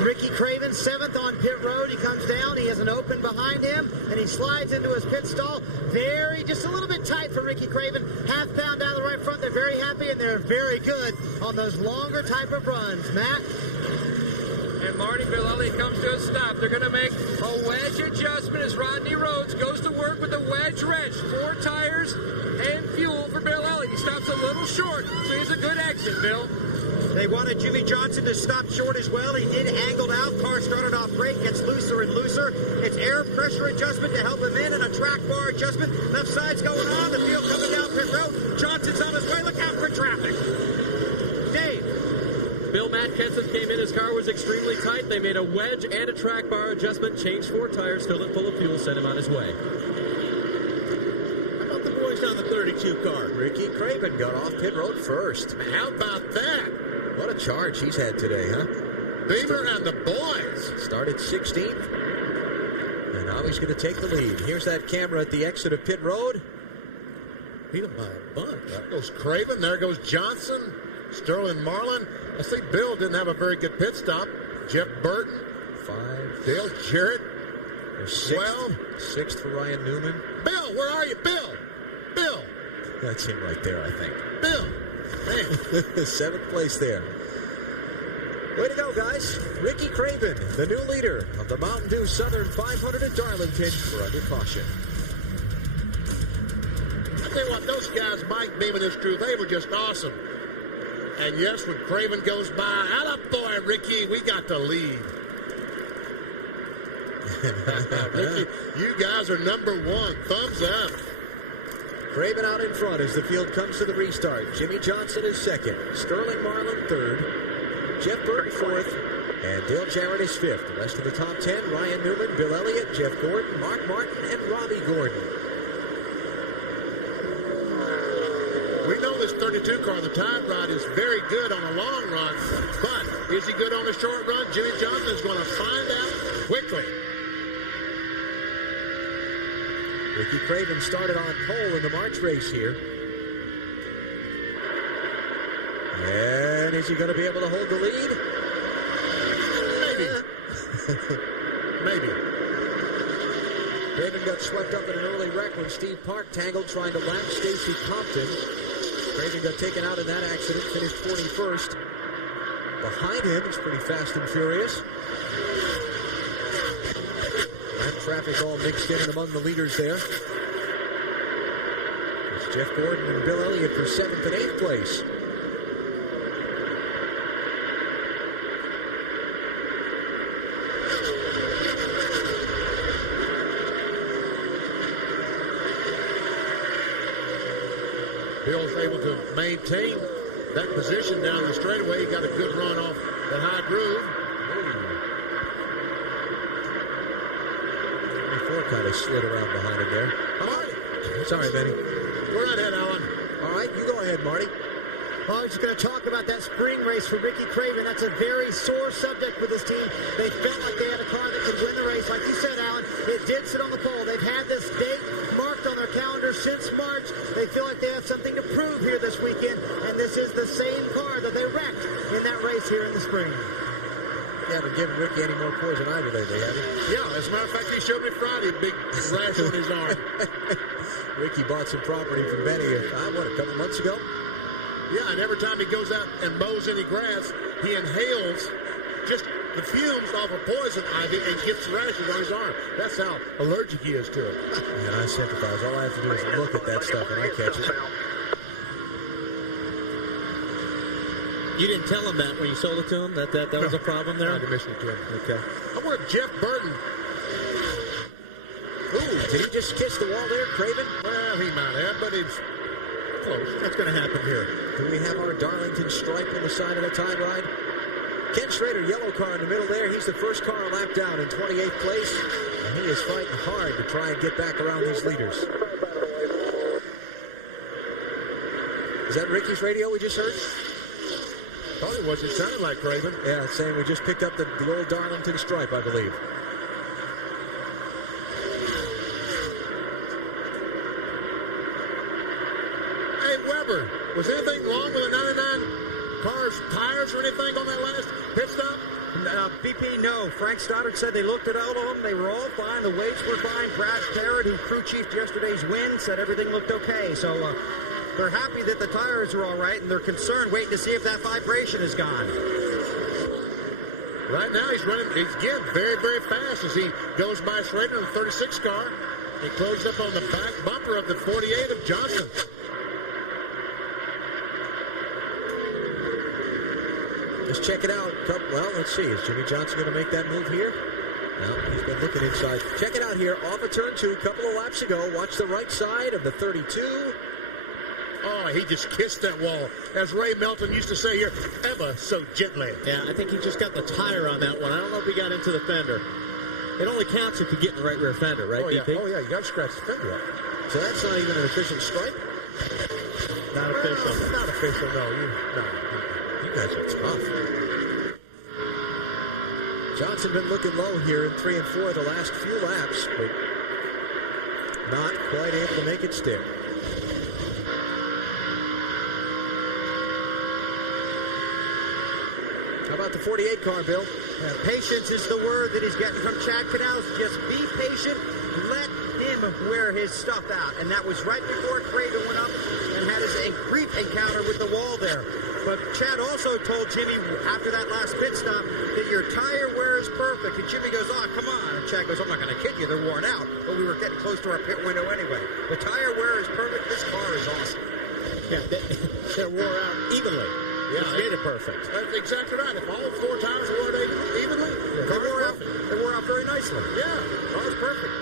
Ricky Craven, 7th on pit road. He comes down. He has an open behind him, and he slides into his pit stall. Just a little bit tight for Ricky Craven. Half pound down the right front. They're very happy, and they're very good on those longer type of runs. Matt? And Marty, Bill Elliott comes to a stop. They're going to make a wedge adjustment as Rodney Rhodes goes to work with the wedge wrench. 4 tires and fuel for Bill Elliott. He stops a little short, so he's a good exit, Bill. They wanted Jimmy Johnson to stop short as well. He did, angled out. Car started off great, gets looser and looser. It's air pressure adjustment to help him in and a track bar adjustment. Left side's going on. The field coming down pit road. Johnson's on his way. Look out for traffic. Dave. Bill Matt Kenseth came in. His car was extremely tight. They made a wedge and a track bar adjustment, changed 4 tires, filled it full of fuel, sent him on his way. How about the boys on the 32 car? Ricky Craven got off pit road first. How about that? What a charge he's had today, huh? Beaver and the boys. Started 16th. And now he's going to take the lead. Here's that camera at the exit of pit road. Beat him by a bunch. There goes Craven. There goes Johnson. Sterling Marlin. I see Bill didn't have a very good pit stop. Jeff Burton. 5. Dale Jarrett. Sixth for Ryan Newman. Bill, where are you? Bill. Bill. That's him right there, I think. Bill. Man. 7th place there. Way to go, guys. Ricky Craven, the new leader of the Mountain Dew Southern 500 at Darlington, for under caution. I tell you what, those guys, Mike Beam and his crew, they were just awesome. And yes, when Craven goes by, attaboy, Ricky, we got the lead. Ricky, you guys are number 1. Thumbs up. Craven out in front as the field comes to the restart. Jimmy Johnson is 2nd. Sterling Marlin 3rd. Jeff Burton 4th. And Dale Jarrett is 5th. The rest of the top 10, Ryan Newman, Bill Elliott, Jeff Gordon, Mark Martin, and Robbie Gordon. We know this 32 car, the time rod, is very good on a long run. But is he good on a short run? Jimmy Johnson is going to find out quickly. Ricky Craven started on pole in the March race here. And is he going to be able to hold the lead? Maybe. Maybe. Craven got swept up in an early wreck when Steve Park tangled trying to lap Stacy Compton. Craven got taken out in that accident, finished 41st. Behind him, it's pretty fast and furious. Traffic all mixed in and among the leaders there. It's Jeff Gordon and Bill Elliott for 7th and 8th place. Bill's able to maintain that position down the straightaway. He got a good run off that high groove. Kind of slid around behind him there. Marty. Sorry, Benny. Go right ahead, Alan. All right, you go ahead, Marty. Well, I was just going to talk about that spring race for Ricky Craven. That's a very sore subject with this team. They felt like they had a car that could win the race. Like you said, Alan, it did sit on the pole. They've had this date marked on their calendar since March. They feel like they have something to prove here this weekend, and this is the same car that they wrecked in that race here in the spring. They haven't given Ricky any more poison either lately, have they? Yeah, as a matter of fact, he showed me Friday a big rash on his arm. Ricky bought some property from Benny, a couple months ago? Yeah, and every time he goes out and mows any grass, he inhales just the fumes off of poison ivy and gets rashes on his arm. That's how allergic he is to it. Man, I sympathize. All I have to do is look at that stuff and I catch it. You didn't tell him that when you sold it to him, that was a problem there? I didn't mention it to him. Okay. I wonder if Jeff Burton. Ooh, did he just kiss the wall there, Craven? Well, he might have, but it's close. That's going to happen here. Do we have our Darlington stripe on the side of the time ride? Ken Schrader, yellow car in the middle there. He's the first car a lap down in 28th place. And he is fighting hard to try and get back around these leaders. Is that Ricky's radio we just heard? Thought it was. It sounded like Craven. Yeah, it's saying we just picked up the old Darlington stripe, I believe. Hey, Weber, was anything wrong with the 99 car's tires or anything on that last pit stop? BP, no. Frank Stoddard said they looked at all of them. They were all fine. The weights were fine. Brad Parrott, who crew chiefed yesterday's win, said everything looked okay. So they're happy that the tires are all right, and they're concerned, waiting to see if that vibration is gone. Right now, he's again, very, very fast as he goes by Schrader in the 36 car. He closed up on the back bumper of the 48 of Johnson. Let's check it out. Well, let's see. Is Jimmy Johnson going to make that move here? No, he's been looking inside. Check it out here. Off of turn 2 a couple of laps ago. Watch the right side of the 32. Oh, he just kissed that wall. As Ray Melton used to say here, ever so gently. Yeah, I think he just got the tire on that one. I don't know if he got into the fender. It only counts if you get in the right rear fender, right, BP? Oh, yeah, you got to scratch the fender up. So that's not even an official strike? Not official. Not official, no. You guys are tough. Johnson been looking low here in 3 and 4 the last few laps, but not quite able to make it stick. How about the 48 car, Bill? Patience is the word that he's getting from Chad Canals. Just be patient. Let him wear his stuff out. And that was right before Craven went up and had his brief encounter with the wall there. But Chad also told Jimmy after that last pit stop that your tire wear is perfect. And Jimmy goes, oh, come on. And Chad goes, I'm not going to kid you. They're worn out. But we were getting close to our pit window anyway. The tire wear is perfect. This car is awesome. Yeah, they're wore out evenly. Yeah, it's made it perfect. That's exactly right. If all 4 tires wore out evenly, they wore out very nicely. Yeah, car's perfect.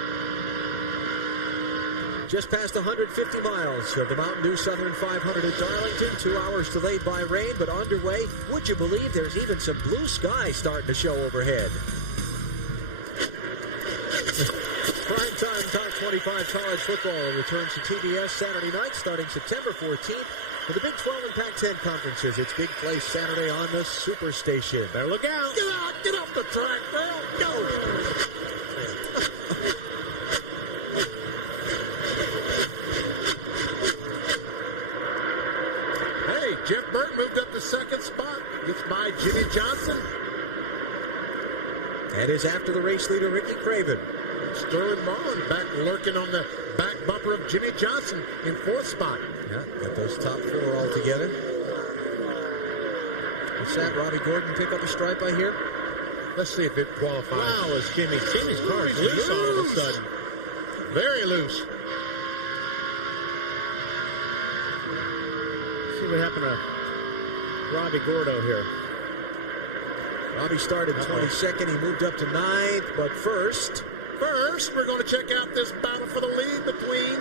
Just past 150 miles of the Mountain Dew Southern 500 at Darlington. 2 hours delayed by rain, but underway. Would you believe there's even some blue sky starting to show overhead? Primetime Top 25 college football returns to TBS Saturday night starting September 14th. For the Big 12 and Pac-10 conferences, it's Big Play Saturday on the Superstation. Better look out. Get off the track, Bill. Go. Hey, Jeff Burton moved up to second spot. Gets by Jimmy Johnson. That is after the race leader, Ricky Craven. Sterling Marlin back lurking on the back bumper of Jimmy Johnson in 4th spot. Yeah, got those top 4 all together. What's that? Robbie Gordon pick up a stripe, I hear? Let's see if it qualifies. Wow, is Jimmy's car is loose all of a sudden. Very loose. See what happened to Robbie Gordo here. Robbie started 22nd. He moved up to 9th, but first, we're going to check out this battle for the lead between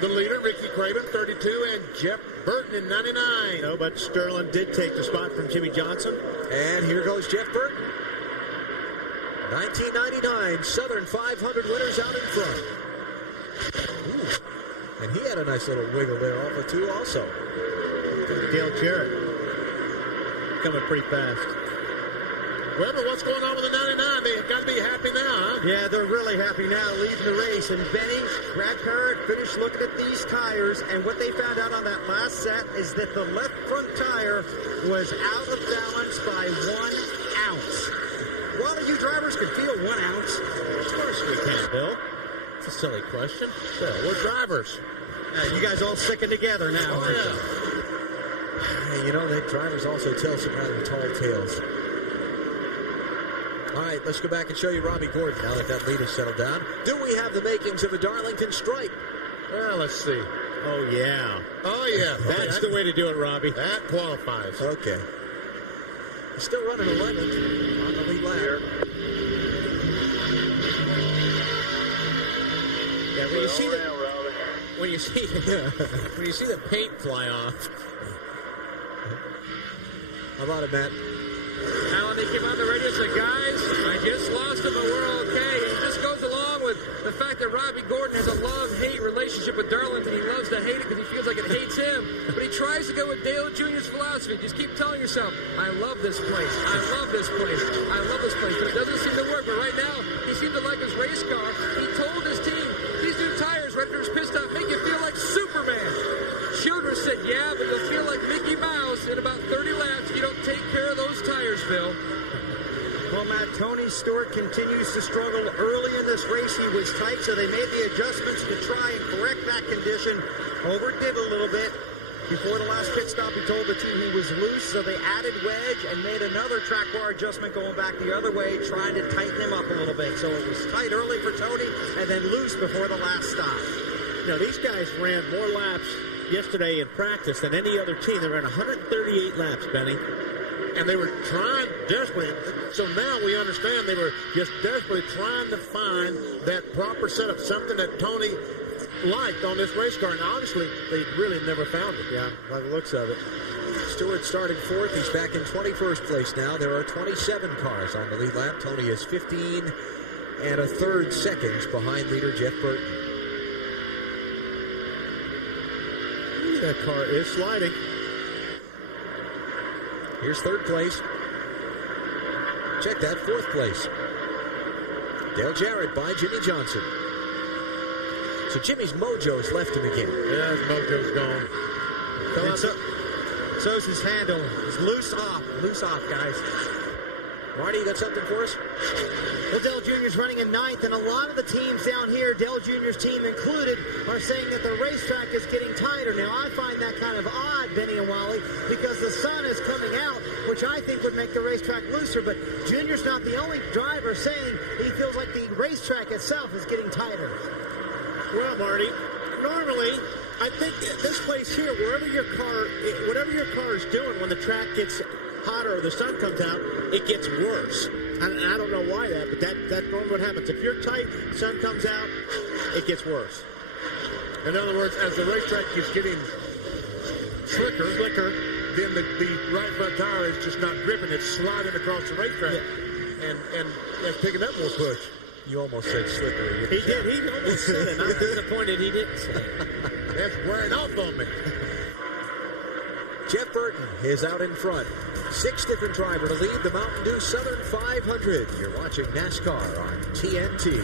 the leader, Ricky Craven, 32, and Jeff Burton in 99. No, but Sterling did take the spot from Jimmy Johnson. And here goes Jeff Burton. 1999 Southern 500 winners out in front. Ooh. And he had a nice little wiggle there off of 2 also. Dale Jarrett coming pretty fast. Weber, what's going on with the 99? They've got to be happy now, huh? Yeah, they're really happy now, leading the race. And Benny, Brad Parrott finished looking at these tires, and what they found out on that last set is that the left front tire was out of balance by 1 ounce. A lot of you drivers can feel 1 ounce. Of course we can, Bill. It's a silly question. Yeah, we're drivers. You guys all sticking together now, aren't you? Hey, you know, the drivers also tell some rather tall tales. All right, let's go back and show you Robbie Gordon now that lead has settled down. Do we have the makings of a Darlington stripe? Well, let's see. Oh, yeah. Oh, yeah. That's the way to do it, Robbie. That qualifies. Okay. He's still running 11th on the lead lap. Yeah, when you see the paint fly off. How about it, Matt? Now they came on the radio and said, guys, I just lost him, but we're okay. It just goes along with the fact that Robbie Gordon has a love-hate relationship relationship with Darlington. He loves to hate it because he feels like it hates him. But he tries to go with Dale Jr.'s philosophy. Just keep telling yourself, I love this place. I love this place. I love this place. But it doesn't seem to work. But right now, he seems to like his race car. He told his team, these new tires right after his pit stop make you feel like Superman. Childress said, yeah, but you'll feel like Mickey Mouse in about 30 laps if you don't take care of those tires, Bill. Well, Matt, Tony Stewart continues to struggle. Early in this race, he was tight, so they made the adjustments to try and correct that condition. Overdid a little bit. Before the last pit stop, he told the team he was loose, so they added wedge and made another track bar adjustment going back the other way, trying to tighten him up a little bit. So it was tight early for Tony and then loose before the last stop. You know, these guys ran more laps yesterday in practice than any other team. They ran 138 laps, Benny. And they were trying desperately. So now we understand they were just desperately trying to find that proper setup, something that Tony liked on this race car. And honestly, they really never found it. Yeah, by the looks of it. Stewart starting fourth. He's back in 21st place now. There are 27 cars on the lead lap. Tony is 15 1/3 seconds behind leader Jeff Burton. Ooh, that car is sliding. Here's third place. Check that, fourth place. Dale Jarrett by Jimmy Johnson. So Jimmy's mojo's left him again. Yeah, his mojo's gone. And so's his handle. It's loose off, guys. Marty, you got something for us? Well, Dale Jr.'s running in ninth, and a lot of the teams down here, Dale Jr.'s team included, are saying that the racetrack is getting tighter. Now, I find that kind of odd, Benny and Wally, because the sun is coming out, which I think would make the racetrack looser, but Jr.'s not the only driver saying he feels like the racetrack itself is getting tighter. Well, Marty, normally, I think this place here, whatever your car is doing when the track gets hotter or the sun comes out, it gets worse. And I don't know why but that's normally what happens. If you're tight, sun comes out, it gets worse. In other words, as the racetrack is getting slicker, then the right front tire is just not gripping. It's sliding across the racetrack, and it's picking up more push. You almost said slippery. He did. He almost said it. I'm disappointed he didn't say it. That's wearing off on me. Jeff Burton is out in front. 6th different driver to lead the Mountain Dew Southern 500. You're watching NASCAR on TNT.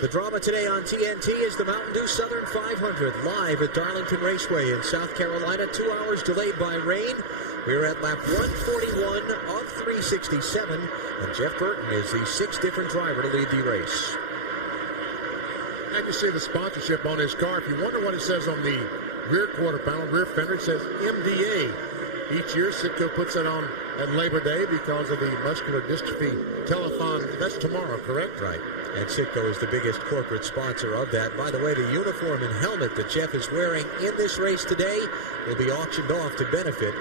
The drama today on TNT is the Mountain Dew Southern 500 live at Darlington Raceway in South Carolina. 2 hours delayed by rain. We're at lap 141 of 367, and Jeff Burton is the 6th different driver to lead the race. And you see the sponsorship on his car. If you wonder what it says on the rear quarter panel, rear fender, it says MDA. Each year, Citgo puts it on at Labor Day because of the muscular dystrophy telethon. That's tomorrow, correct? Right. And Citgo is the biggest corporate sponsor of that. By the way, the uniform and helmet that Jeff is wearing in this race today will be auctioned off to benefit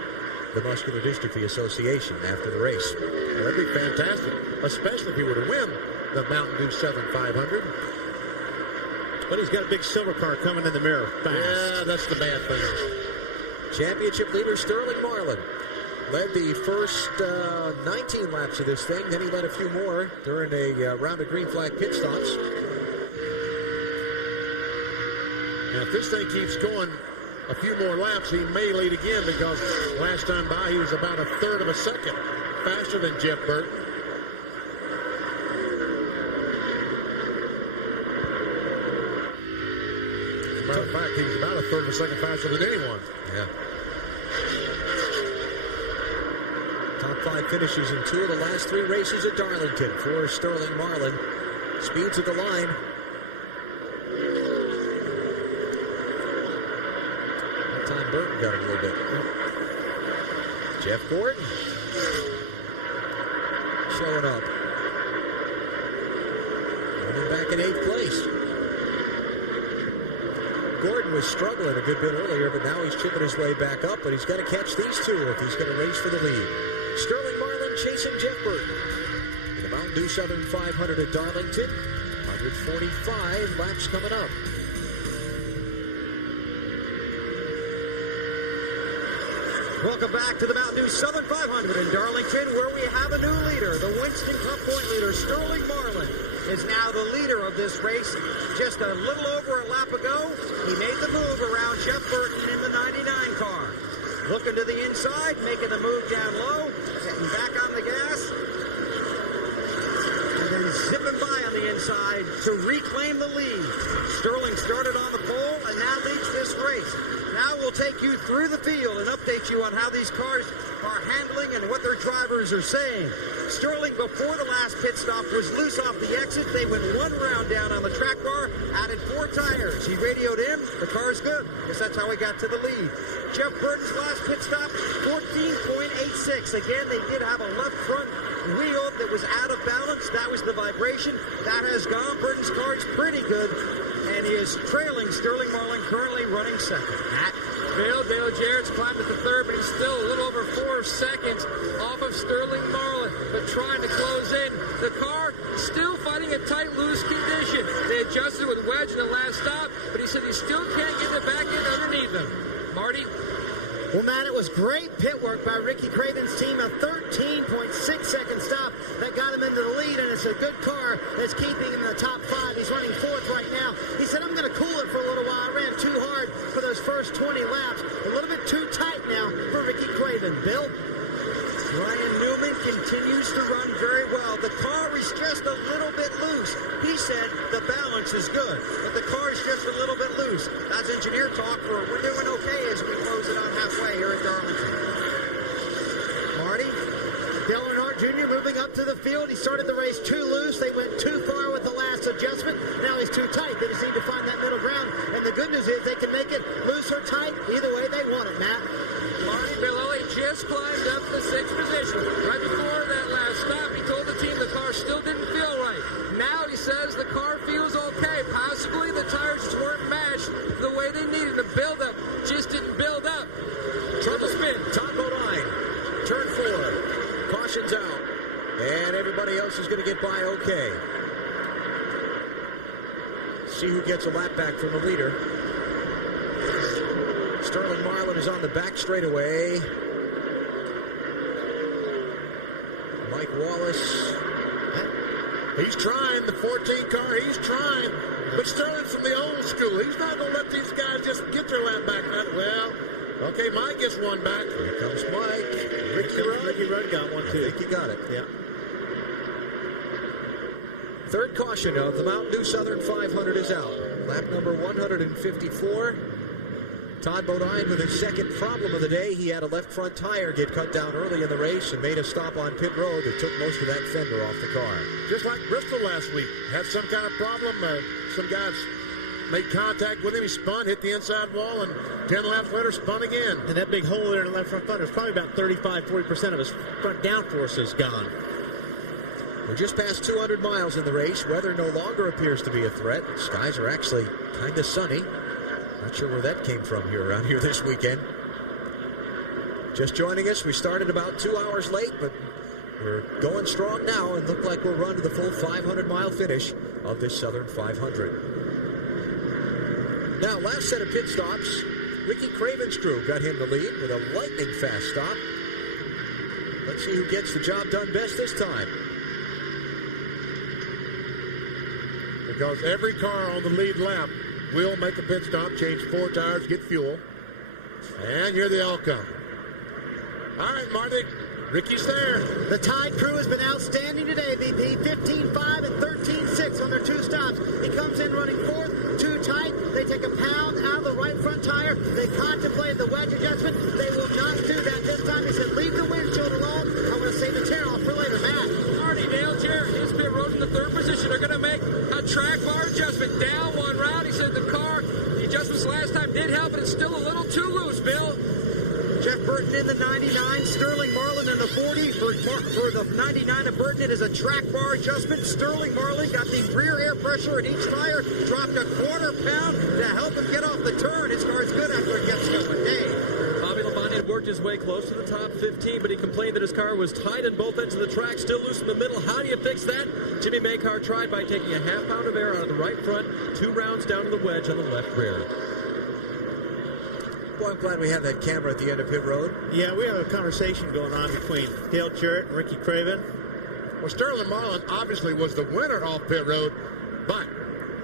the Muscular Dystrophy Association after the race. Well, that'd be fantastic, especially if he were to win the Mountain Dew Southern 500. But he's got a big silver car coming in the mirror fast. Yeah, that's the bad thing. Championship leader Sterling Marlin led the first 19 laps of this thing. Then he led a few more during a round of green flag pit stops. And if this thing keeps going a few more laps, he may lead again, because last time by he was about 1/3 of a second faster than Jeff Burton. As a matter of fact, he's about 1/3 of a second faster than anyone. Yeah. Top 5 finishes in 2 of the last 3 races at Darlington for Sterling Marlin. Speeds at the line. That time Burton got him a little bit. Jeff Gordon showing up. Running back in 8th place. Gordon was struggling a good bit earlier, but now he's chipping his way back up, but he's got to catch these two if he's going to race for the lead. Sterling Marlin chasing Jeff Burton in the Mountain Dew Southern 500 at Darlington. 145 laps coming up. Welcome back to the Mountain Dew Southern 500 in Darlington, where we have a new leader, the Winston Cup point leader, Sterling Marlin. is now the leader of this race. Just a little over a lap ago, he made the move around Jeff Burton in the 99 car. Looking to the inside, making the move down low, getting back on the gas, and then zipping by on the inside to reclaim the lead. Sterling started on the pole and now leads this race. Now we'll take you through the field and update you on how these cars are handling and what their drivers are saying. Sterling, before the last pit stop, was loose off the exit. They went one round down on the track bar, added 4 tires. He radioed in, the car's good. Guess that's how he got to the lead. Jeff Burton's last pit stop, 14.86. Again, they did have a left front wheel that was out of balance. That was the vibration. That has gone. Burton's car's pretty good, and he is trailing Sterling Marlin, currently running second. Matt? Dale Jarrett's climbed at the third, but he's still a little over 4 seconds off of Sterling Marlin, but trying to close in. The car still fighting a tight, loose condition. They adjusted with wedge in the last stop, but he said he still can't get the back end underneath him. Marty? Well, Matt, it was great pit work by Ricky Craven's team. A 13.6-second stop that got him into the lead, and it's a good car that's keeping him in the top 5. He's running 4th right now. He said, I'm going to cool it for a little while. I ran too hard for those first 20 laps. A little bit too tight now for Ricky Craven. Bill? Ryan Newman continues to run very well. The car is just a little bit loose. He said the balance is good, but the car is just a little bit loose. That's engineer talk for we're doing okay as we close it on halfway here at Darlington. Marty? Dale Earnhardt Jr. moving up to the field. He started the race too loose. They went too far with the last adjustment. Now he's too tight. They just need to find that middle ground. And the good news is they can make it loose or tight. Either way they want it, Matt. Marty Bellelli just climbed up to 6th position. Right before that last stop, he told the team the car still didn't feel right. Now he says the car feels okay. Possibly the tires just weren't matched the way they needed. The buildup just didn't build up. Triple spin. Todd Bodine, turn 4. Caution's out. And everybody else is going to get by okay. See who gets a lap back from the leader. Sterling Marlin is on the back straightaway. Mike Wallace. He's trying, the 14 car, he's trying. But Sterling's from the old school. He's not going to let these guys just get their lap back. Well, okay, Mike gets one back. Here comes Mike. Ricky Rudd got one, too. I think he got it. Yeah. Third caution of the Mountain Dew Southern 500 is out. Lap number 154. Todd Bodine with his second problem of the day. He had a left front tire get cut down early in the race and made a stop on pit road that took most of that fender off the car. Just like Bristol last week. Had some kind of problem. Some guys made contact with him. He spun, hit the inside wall, and 10 laps later spun again. And that big hole there in the left front fender is probably about 35-40% of his front downforce is gone. We're just past 200 miles in the race. Weather no longer appears to be a threat. Skies are actually kind of sunny. Not sure where that came from here around here this weekend. Just joining us, we started about 2 hours late, but we're going strong now and look like we'll run to the full 500-mile finish of this Southern 500. Now, last set of pit stops, Ricky Craven's crew got him the lead with a lightning fast stop. Let's see who gets the job done best this time. Because every car on the lead lap will make a pit stop, change 4 tires, get fuel. And here they all come. All right, Marty. Ricky's there. The Tide crew has been outstanding today, BP. 15.5 and 13.6 on their 2 stops. He comes in running 4th, too tight. They take a pound out of the right front tire. They contemplate the wedge adjustment. They will not do that this time. He said, leave the windshield alone. I'm going to save the tear off for later. Matt. Marty, Dale Jarrett, his pit road in the 3rd position. They're going to make a track bar adjustment down 1 round. He said the car, the adjustments last time did help, but it's still a little too loose, Bill. Jeff Burton in the 99, Sterling Marlin in the 40. For the 99 of Burton, it is a track bar adjustment. Sterling Marlin got the rear air pressure at each tire, dropped a quarter pound to help him get off the turn. His car is good after it gets going. Dave. Bobby Labonte had worked his way close to the top 15, but he complained that his car was tight on both ends of the track, still loose in the middle. How do you fix that? Jimmy Maycar tried by taking a half pound of air out of the right front, 2 rounds down to the wedge on the left rear. Boy, I'm glad we have that camera at the end of pit road. Yeah, we have a conversation going on between Dale Jarrett and Ricky Craven. Well, Sterling Marlin obviously was the winner off pit road, but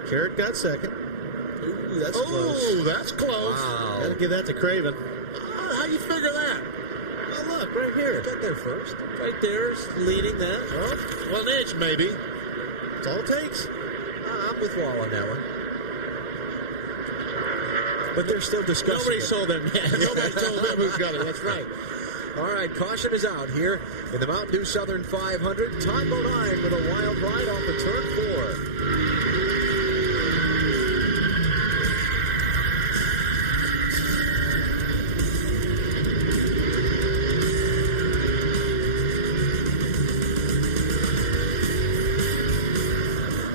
Carrot got second. Ooh, that's close. Ooh, that's close. Wow. Got to give that to Craven. How you figure that? Oh, look, right here. Got there first. Right there's leading that. Well, an inch maybe. That's all it takes. I'm with Wall on that one. But they're still discussing Nobody it. sold them yet. Nobody told them who's got it. That's right. All right, caution is out here in the Mountain Dew Southern 500. Todd Bodine with a wild ride off the turn 4.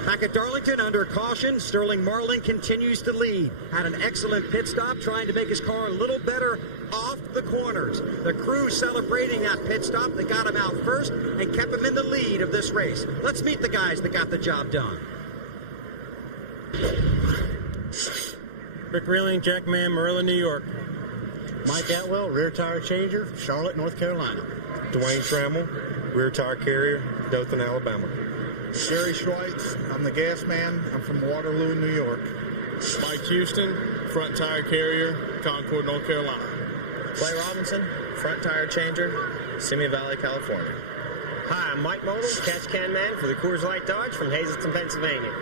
Back at Darlington, under caution, Sterling Marlin continues to lead. Had an excellent pit stop, trying to make his car a little better off the corners. The crew celebrating that pit stop that got him out first and kept him in the lead of this race. Let's meet the guys that got the job done. Rick Reeling, Jackman, Marilla, New York. Mike Atwell, rear tire changer, Charlotte, North Carolina. Dwayne Trammell, rear tire carrier, Dothan, Alabama. Jerry Schweitz, I'm the gas man. I'm from Waterloo, New York. Mike Houston, front tire carrier, Concord, North Carolina. Clay Robinson, front tire changer, Simi Valley, California. Hi, I'm Mike Model, catch can man for the Coors Light Dodge from Hazleton, Pennsylvania.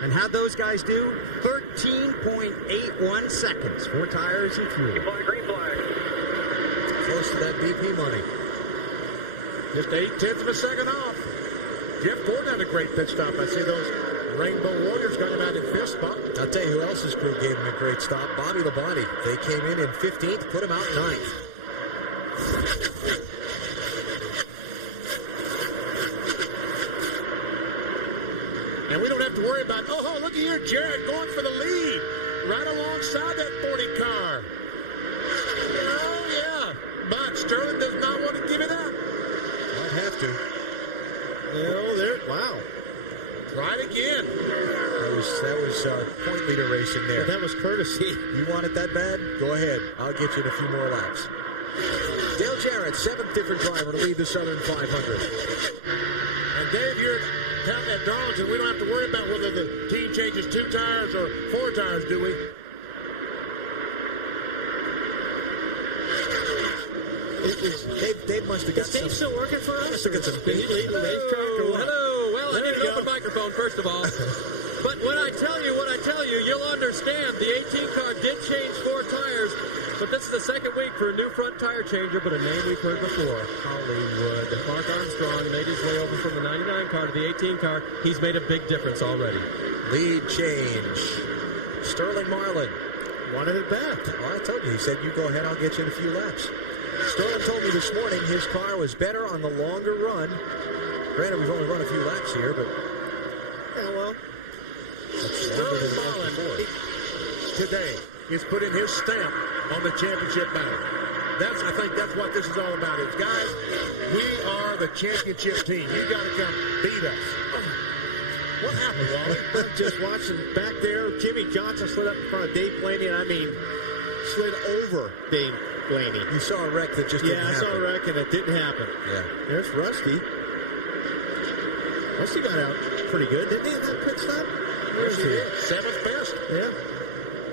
And how'd those guys do? 13.81 seconds. 4 tires and fuel. Green flag. Close to that BP money. Just 0.8 of a second off. Jeff Gordon had a great pit stop. I see those Rainbow Warriors got him out in 5th spot. I'll tell you who else's crew gave him a great stop. Bobby Labonte. They came in 15th, put him out 9th. And we don't have to worry about, oh, look at here, Jarrett going for the lead. Right alongside that 40 car. Oh, yeah. But Sterling does not want to give it up. Might have to. Oh, there. Wow. Try it again. That was point leader racing there. But that was courtesy. You want it that bad? Go ahead. I'll get you in a few more laps. Dale Jarrett, 7th different driver to lead the Southern 500. And Dave, here at Darlington, we don't have to worry about whether the team changes 2 tires or 4 tires, do we? They must have got Is Dave still working for us? Got some Hello. Well, I need an open microphone, first of all. But when I tell you what I tell you, you'll understand. The 18 car did change 4 tires, but this is the second week for a new front tire changer, but a name we've heard before, Hollywood. Mark Armstrong made his way over from the 99 car to the 18 car. He's made a big difference already. Lead change. Sterling Marlin. Wanted it back. Well, I told you. He said, you go ahead, I'll get you in a few laps. Sterling told me this morning his car was better on the longer run. Granted, we've only run a few laps here, but... Yeah, well... Sterling Marlin today is putting his stamp on the championship battle. I think that's what this is all about. Is guys, we are the championship team. You got to come beat us. What happened, Wally? I'm just watching back there. Jimmy Johnson slid up in front of Dave Blaney, and I mean, slid over Dave Blaney. You saw a wreck that just didn't happen. Yeah, I saw a wreck, and it didn't happen. Yeah. There's Rusty. Rusty got out pretty good, didn't he, in that pit stop? Yes, he did. 7th best. Yeah.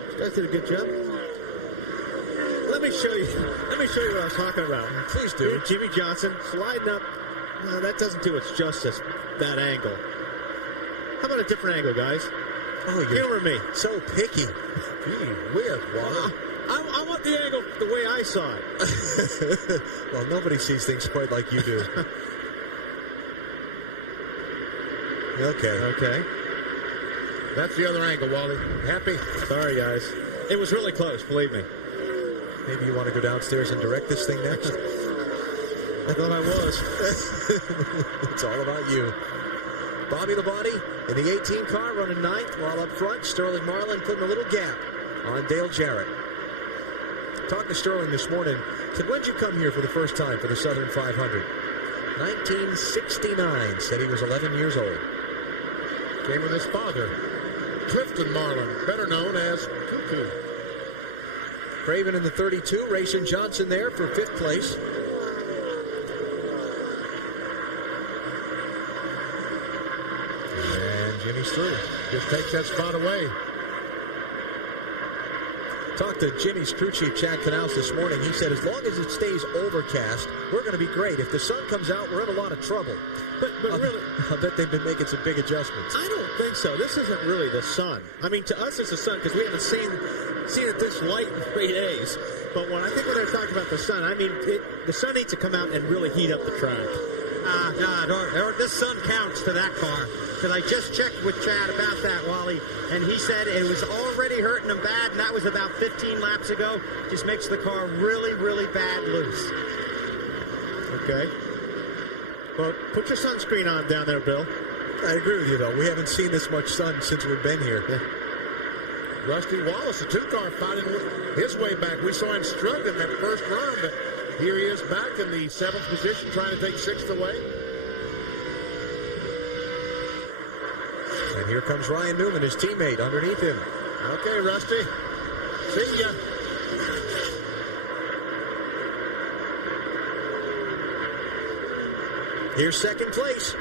This guy did a good job. Let me show you what I was talking about. Please do. Here, Jimmy Johnson sliding up. Well, that doesn't do its justice, that angle. How about a different angle, guys? Oh, you're humor me. So picky. Gee whiz, Wally. I want the angle the way I saw it. Well, nobody sees things quite like you do. Okay. That's the other angle, Wally. Happy? Sorry, guys. It was really close, believe me. Maybe you want to go downstairs and direct this thing next? I thought I was. It's all about you. Bobby Labonte in the 18 car running 9th, while up front, Sterling Marlin putting a little gap on Dale Jarrett. Talked to Sterling this morning. Said, when'd you come here for the first time for the Southern 500? 1969. Said he was 11 years old. Came with his father, Clifton Marlin, better known as Cuckoo. Craven in the 32, Rayson Johnson there for 5th place. Jimmy's through. Just takes that spot away. Talked to Jimmy's crew chief, Chad Canals, this morning. He said, as long as it stays overcast, we're going to be great. If the sun comes out, we're in a lot of trouble. But really, I bet they've been making some big adjustments. I don't think so. This isn't really the sun. I mean, to us, it's the sun because we haven't seen it this light in 3 days. But when they're talking about the sun, I mean, the sun needs to come out and really heat up the track. This sun counts to that car. Because I just checked with Chad about that, Wally, and he said it was already hurting him bad, and that was about 15 laps ago. Just makes the car really, really bad loose. Okay. Well, put your sunscreen on down there, Bill. I agree with you, though. We haven't seen this much sun since we've been here. Yeah. Rusty Wallace, the 2-car, fighting his way back. We saw him struggling that first run, but here he is back in the 7th position, trying to take 6th away. And here comes Ryan Newman, his teammate, underneath him. Okay, Rusty. See ya. Here's second place.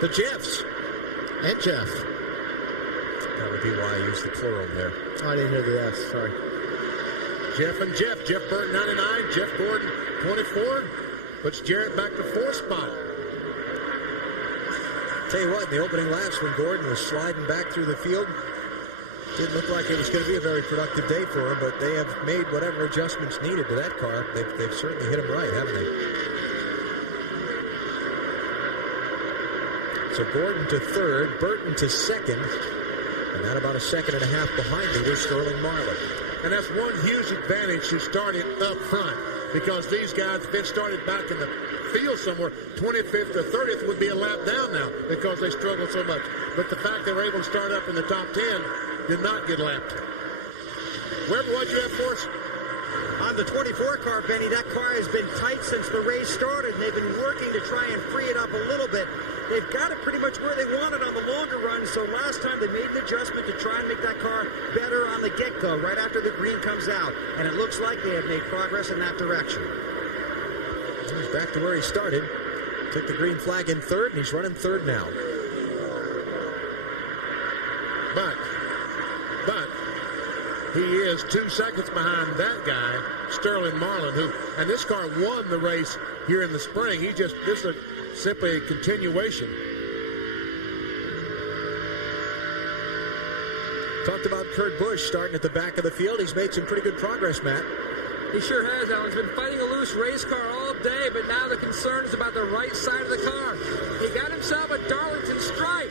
The Jeffs. And Jeff. That would be why I used the plural there. Oh, I didn't hear the S. Sorry. Jeff and Jeff. Jeff Burton, 99. Jeff Gordon, 24. Puts Jarrett back to 4th spot. Tell you what, in the opening laps when Gordon was sliding back through the field, didn't look like it was going to be a very productive day for him, but they have made whatever adjustments needed to that car. They've certainly hit him right, haven't they? So Gordon to 3rd, Burton to 2nd, and that about a 1.5 seconds behind leader Sterling Marlin. And that's one huge advantage to starting up front, because these guys, if it started back in the field somewhere, 25th or 30th would be a lap down now because they struggled so much. But the fact they were able to start up in the top 10 did not get lapped. Wherever what you have for us? On the 24 car, Benny, that car has been tight since the race started, and they've been working to try and free it up a little bit. They've got it pretty much where they want it on the longer run, so last time they made an adjustment to try and make that car better on the get-go, right after the green comes out. And it looks like they have made progress in that direction. He's back to where he started. Took the green flag in 3rd, and he's running 3rd now. But he is 2 seconds behind that guy, Sterling Marlin, and this car won the race here in the spring. This is simply a continuation. Talked about Kurt Busch starting at the back of the field. He's made some pretty good progress, Matt. He sure has, Alan. He's been fighting a loose race car all day, but now the concern is about the right side of the car. He got himself a Darlington stripe.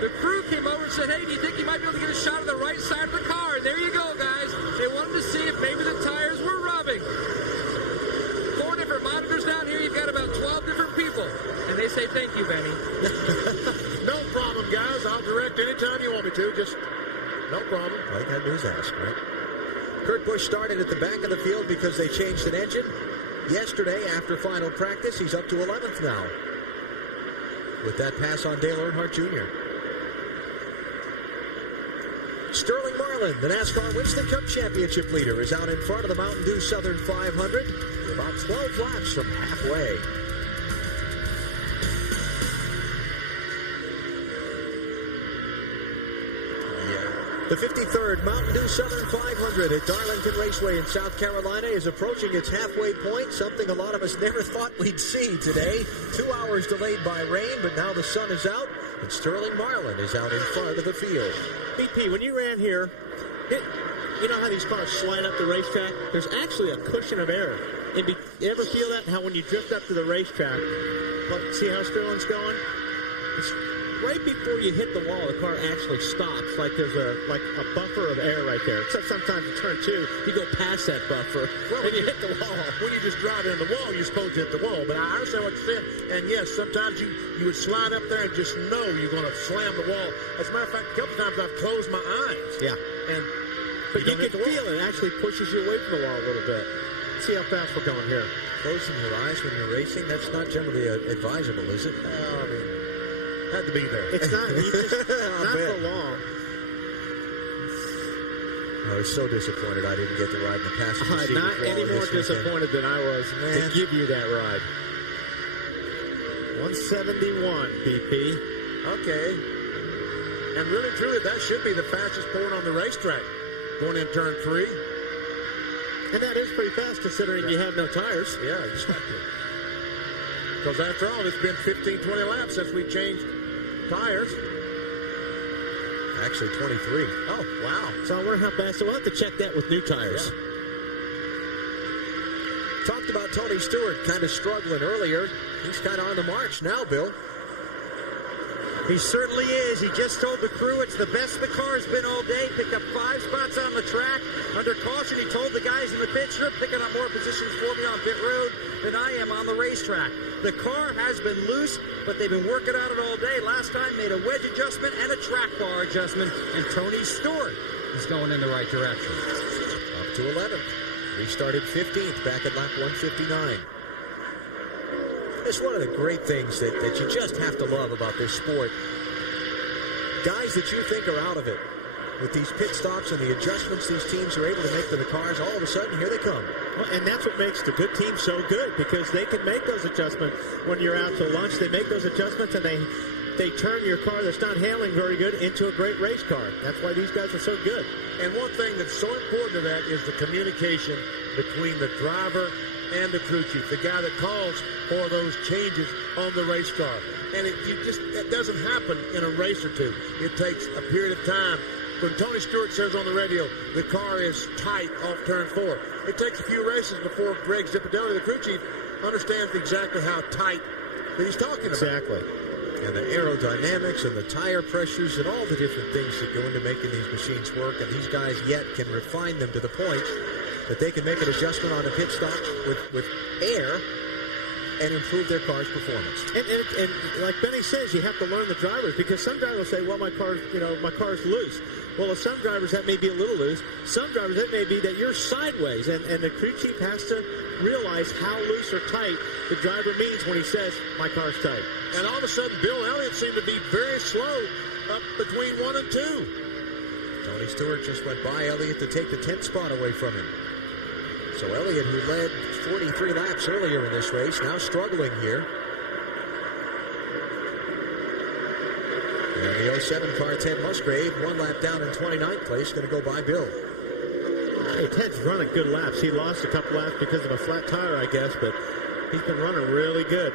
The crew came over and said, hey, do you think you might be able to get a shot of the right side of the car? And there you go, guys. They wanted to see if maybe the tires were rubbing. 4 different monitors down here. You've got about 12 different people. And they say, thank you, Benny. No problem, guys. I'll direct anytime you want me to. Just no problem. All you got to do is ask, right? Kurt Busch started at the back of the field because they changed an engine. Yesterday, after final practice, he's up to 11th now. With that pass on Dale Earnhardt Jr. Sterling Marlin, the NASCAR Winston Cup Championship leader, is out in front of the Mountain Dew Southern 500. About 12 laps from halfway. The 53rd Mountain Dew Southern 500 at Darlington Raceway in South Carolina is approaching its halfway point, something a lot of us never thought we'd see today. 2 hours delayed by rain, but now the sun is out, and Sterling Marlin is out in front of the field. BP, when you ran here, you know how these cars slide up the racetrack? There's actually a cushion of air. You ever feel that? How when you drift up to the racetrack, see how Sterling's going? It's right before you hit the wall, the car actually stops, like there's a buffer of air right there. Except sometimes in turn 2, you go past that buffer, and you hit the wall. When you just drive in the wall, you're supposed to hit the wall. But I understand what you said. And yes, sometimes you would slide up there and just know you're going to slam the wall. As a matter of fact, a couple times I've closed my eyes. Yeah. But you can feel it. It actually pushes you away from the wall a little bit. See how fast we're going here. Closing your eyes when you're racing, that's not generally advisable, is it? I mean, had to be there. It's not. Not for long. I was so disappointed I didn't get to ride in the passenger seat. Not any more disappointed than I was to give you that ride. 171, BP. Okay. And really, truly, that should be the fastest point on the racetrack going in turn 3. And that is pretty fast considering you have no tires. Yeah, exactly. Because after all, it's been 15, 20 laps since we changed tires. Actually, 23. Oh, wow. So I wonder how fast. So we'll have to check that with new tires. Yeah. Talked about Tony Stewart kind of struggling earlier. He's kind of on the march now, Bill. He certainly is. He just told the crew it's the best the car's been all day. Picked up 5 spots on the track. Under caution, he told the guys in the pits, you're picking up more positions for me on pit road than I am on the racetrack. The car has been loose, but they've been working on it all day. Last time made a wedge adjustment and a track bar adjustment, and Tony Stewart is going in the right direction. Up to 11th. Restarted 15th back at lap 159. It's one of the great things that you just have to love about this sport. Guys that you think are out of it, with these pit stops and the adjustments these teams are able to make to the cars, all of a sudden, here they come. Well, and that's what makes the good team so good, because they can make those adjustments when you're out to lunch. They make those adjustments, and they turn your car that's not handling very good into a great race car. That's why these guys are so good. And one thing that's so important to that is the communication between the driver and the crew chief, the guy that calls for those changes on the race car. And it doesn't happen in a race or two. It takes a period of time. When Tony Stewart says on the radio, the car is tight off turn 4, it takes a few races before Greg Zipadelli, the crew chief, understands exactly how tight that he's talking about. Exactly. And the aerodynamics and the tire pressures and all the different things that go into making these machines work. And these guys yet can refine them to the point that they can make an adjustment on a pit stop with air and improve their car's performance. And like Benny says, you have to learn the drivers, because some drivers say, well, my car's loose. Well, with some drivers, that may be a little loose. Some drivers, that may be that you're sideways. And the crew chief has to realize how loose or tight the driver means when he says, my car's tight. And all of a sudden, Bill Elliott seemed to be very slow up between 1 and 2. Tony Stewart just went by Elliott to take the 10th spot away from him. So Elliott, who led 43 laps earlier in this race, now struggling here. And the 07 car, Ted Musgrave, 1 lap down in 29th place, going to go by Bill. Hey, Ted's running good laps. He lost a couple laps because of a flat tire, I guess, but he's been running really good.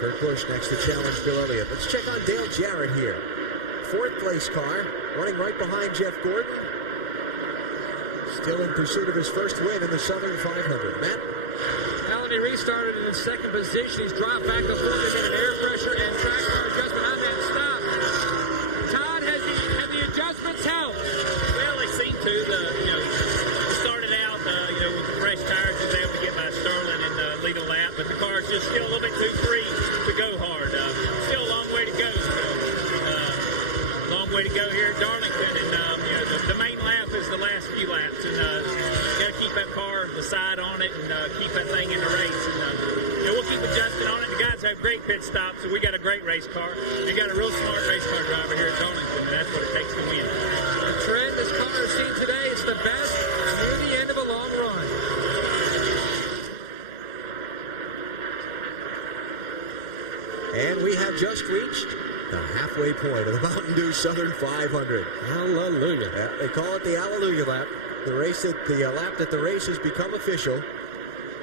Kurt Busch next to challenge Bill Elliott. Let's check on Dale Jarrett here. 4th place car, running right behind Jeff Gordon. Still in pursuit of his first win in the Southern 500. Matt? Alan, he restarted in the 2nd position. He's dropped back to 4th to get an air pressure and track car adjustment on that stop. Todd, have the adjustments helped? Well, they seem to. Started out, with the fresh tires, he was able to get by Sterling and lead a lap, but the car's just still a little bit too free to go hard. Still a long way to go. Long way to go here at Darlington, and the main lap is the last few laps, and got to keep that car, the side on it, and keep that thing in the race. And we'll keep adjusting on it. The guys have great pit stops, so we got a great race car. We got a real smart race car driver here at Darlington, and that's what it takes to win. The trend this car has seen today is the best near the end of a long run. And we have just reached the halfway point of the Mountain Dew Southern 500. Hallelujah. Yeah, they call it the Hallelujah Lap. The lap that the race has become official.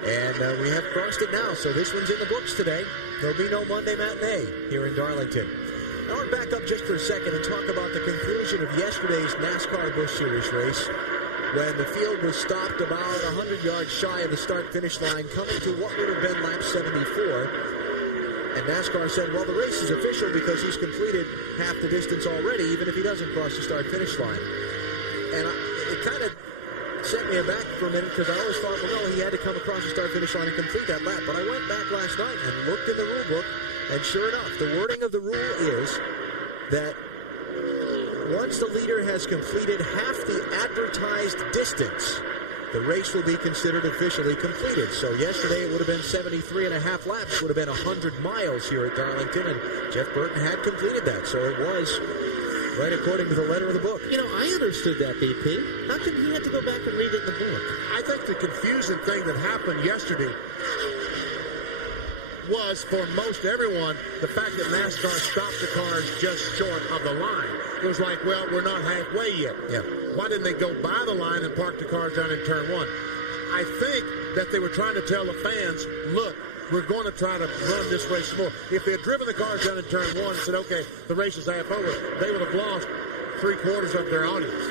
And we have crossed it now, so this one's in the books today. There'll be no Monday matinee here in Darlington. I want to back up just for a second and talk about the conclusion of yesterday's NASCAR Busch Series race, when the field was stopped about 100 yards shy of the start-finish line, coming to what would have been lap 74. And NASCAR said, well, the race is official because he's completed half the distance already, even if he doesn't cross the start-finish line. And it kind of set me aback for a minute, because I always thought, well, no, he had to come across the start-finish line and complete that lap. But I went back last night and looked in the rule book, and sure enough, the wording of the rule is that once the leader has completed half the advertised distance, the race will be considered officially completed. So yesterday it would have been 73 and a half laps, would have been 100 miles here at Darlington, and Jeff Burton had completed that. So it was right according to the letter of the book. I understood that, BP. How come he had to go back and read it in the book? I think the confusing thing that happened yesterday, was for most everyone the fact that NASCAR stopped the cars just short of the line. It was like, well, we're not halfway yet. Yeah. Why didn't they go by the line and park the cars down in turn one? I think that they were trying to tell the fans, look, we're going to try to run this race more. If they had driven the cars down in turn one and said, okay, the race is half over, they would have lost 3/4 of their audience.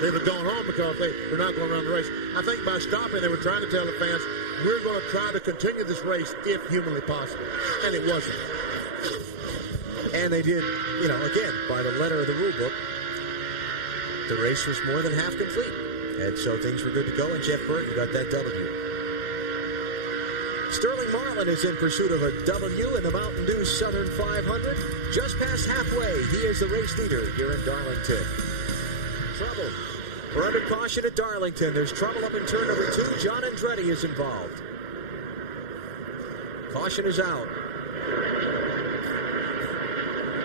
They would have gone home because they're not going to run the race. I think by stopping, they were trying to tell the fans, we're going to try to continue this race if humanly possible. And it wasn't. And they did, again, by the letter of the rule book, the race was more than half complete. And so things were good to go, and Jeff Burton got that W. Sterling Marlin is in pursuit of a W in the Mountain Dew Southern 500. Just past halfway, he is the race leader here in Darlington. Trouble. We're under caution at Darlington. There's trouble up in turn number 2. John Andretti is involved. Caution is out.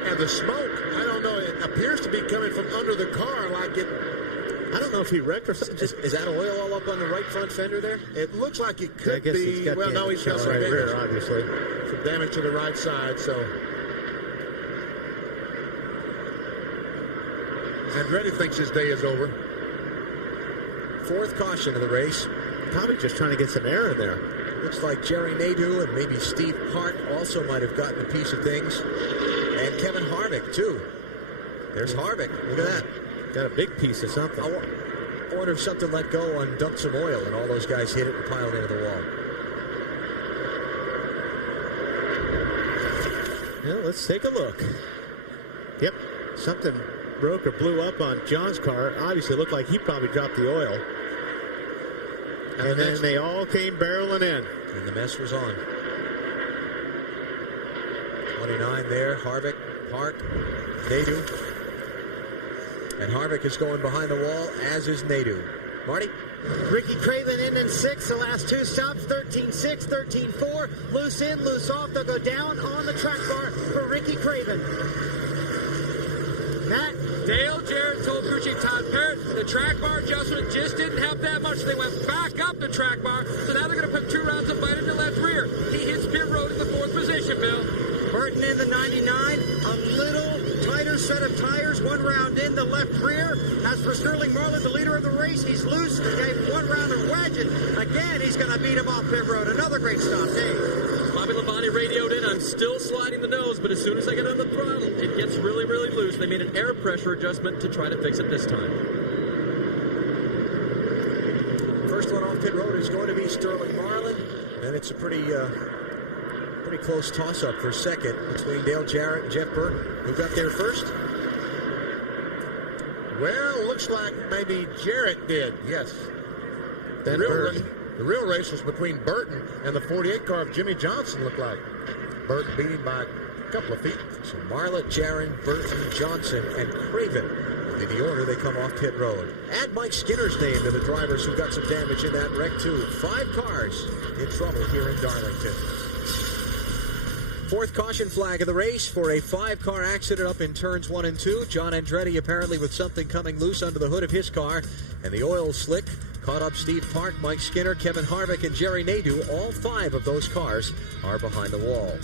And the smoke, I don't know, it appears to be coming from under the car like it... I don't know if he wrecked or something. Is that oil all up on the right front fender there? It looks like it could be. He's got he's got some right damage. rear, obviously. Some damage to the right side, so... Andretti thinks his day is over. 4th caution of the race. Probably just trying to get some air in there. Looks like Jerry Nadeau and maybe Steve Hart also might have gotten a piece of things. And Kevin Harvick, too. There's Harvick. Look at that. Got a big piece of something. I wonder if something let go and dumped some oil and all those guys hit it and piled into the wall. Yeah, let's take a look. Yep, something broke or blew up on John's car. Obviously, it looked like he probably dropped the oil. And then they all came barreling in. And the mess was on. 29 there, Harvick, Hart, Nadeau. And Harvick is going behind the wall, as is Nadeau. Marty? Ricky Craven in 6th. The last 2 stops, 13-6, 13-4. Loose in, loose off. They'll go down on the track bar for Ricky Craven. Matt? Dale Jarrett told crew chief Todd Parrott the track bar adjustment just didn't help that much. They went back up the track bar, so now they're going to put 2 rounds of bite in the left rear. He hits pit road in the 4th position, Bill. Burton in the 99, a little tighter set of tires, 1 round in the left rear. As for Sterling Marlin, the leader of the race, he's loose. He gave 1 round of wedging. Again, he's going to beat him off pit road. Another great stop, Dave. Bobby Labonte radioed in, I'm still sliding the nose, but as soon as I get on the throttle, it gets really, really loose. They made an air pressure adjustment to try to fix it this time. First one off pit road is going to be Sterling Marlin, and it's a pretty close toss-up for second between Dale Jarrett and Jeff Burton. Who got there first? Well, looks like maybe Jarrett did, yes. The real race was between Burton and the 48 car of Jimmy Johnson, looked like. Burton beat him by a couple of feet. So Marlin, Jarrett, Burton, Johnson, and Craven will be the order they come off pit road. Add Mike Skinner's name to the drivers who got some damage in that wreck, too. 5 cars in trouble here in Darlington. 4th caution flag of the race for a 5-car accident up in turns 1 and 2. John Andretti apparently with something coming loose under the hood of his car, and the oil slick caught up Steve Park, Mike Skinner, Kevin Harvick, and Jerry Nadeau. All 5 of those cars are behind the wall.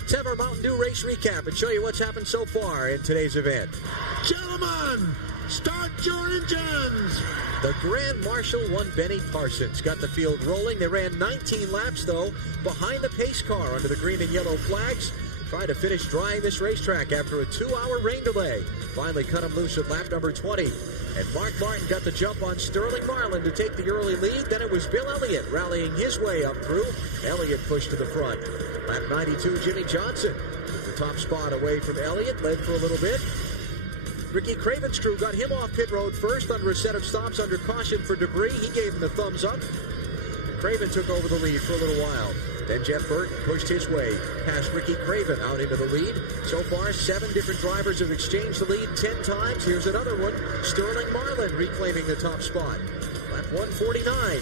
Let's have our Mountain Dew race recap and show you what's happened so far in today's event. Gentlemen, start your engines! The Grand Marshal won. Benny Parsons got the field rolling. They ran 19 laps, though, behind the pace car under the green and yellow flags. Tried to finish drying this racetrack after a 2-hour rain delay. Finally cut him loose at lap number 20. And Mark Martin got the jump on Sterling Marlin to take the early lead. Then it was Bill Elliott rallying his way up through. Elliott pushed to the front. Lap 92, Jimmy Johnson took the top spot away from Elliott, led for a little bit. Ricky Craven's crew got him off pit road first under a set of stops under caution for debris. He gave him the thumbs up. Craven took over the lead for a little while. Then Jeff Burton pushed his way past Ricky Craven out into the lead. So far, 7 different drivers have exchanged the lead 10 times. Here's another one. Sterling Marlin reclaiming the top spot. Lap 149.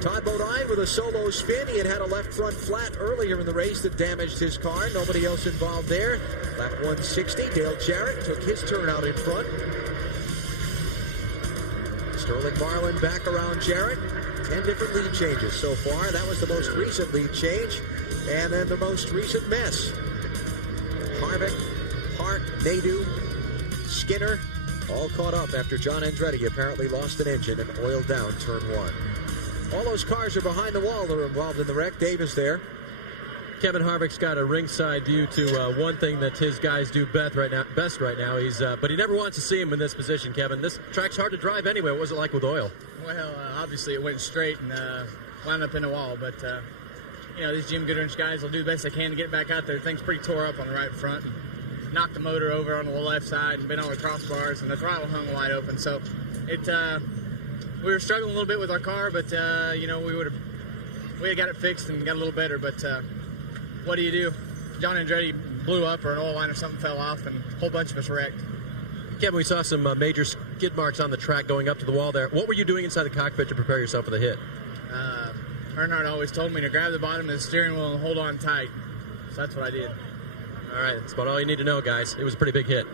Todd Bodine with a solo spin. He had a left front flat earlier in the race that damaged his car. Nobody else involved there. Lap 160, Dale Jarrett took his turn out in front. Sterling Marlin back around Jarrett. 10 different lead changes so far. That was the most recent lead change. And then the most recent mess. Harvick, Hart, Nadeau, Skinner, all caught up after John Andretti apparently lost an engine and oiled down turn 1. All those cars are behind the wall that are involved in the wreck. Dave is there. Kevin Harvick's got a ringside view to one thing that his guys do best right now. But he never wants to see him in this position, Kevin. This track's hard to drive anyway. What was it like with oil? Well, obviously it went straight and wound up in a wall. But, these Jim Goodwrench guys will do the best they can to get back out there. Things pretty tore up on the right front. And knocked the motor over on the left side and been on the crossbars, and the throttle hung wide open. So we were struggling a little bit with our car, but, we had got it fixed and got a little better. But what do you do? John Andretti blew up, or an oil line or something fell off, and a whole bunch of us wrecked. Kevin, we saw some major skid marks on the track going up to the wall there. What were you doing inside the cockpit to prepare yourself for the hit? Earnhart always told me to grab the bottom of the steering wheel and hold on tight. So that's what I did. All right, that's about all you need to know, guys. It was a pretty big hit.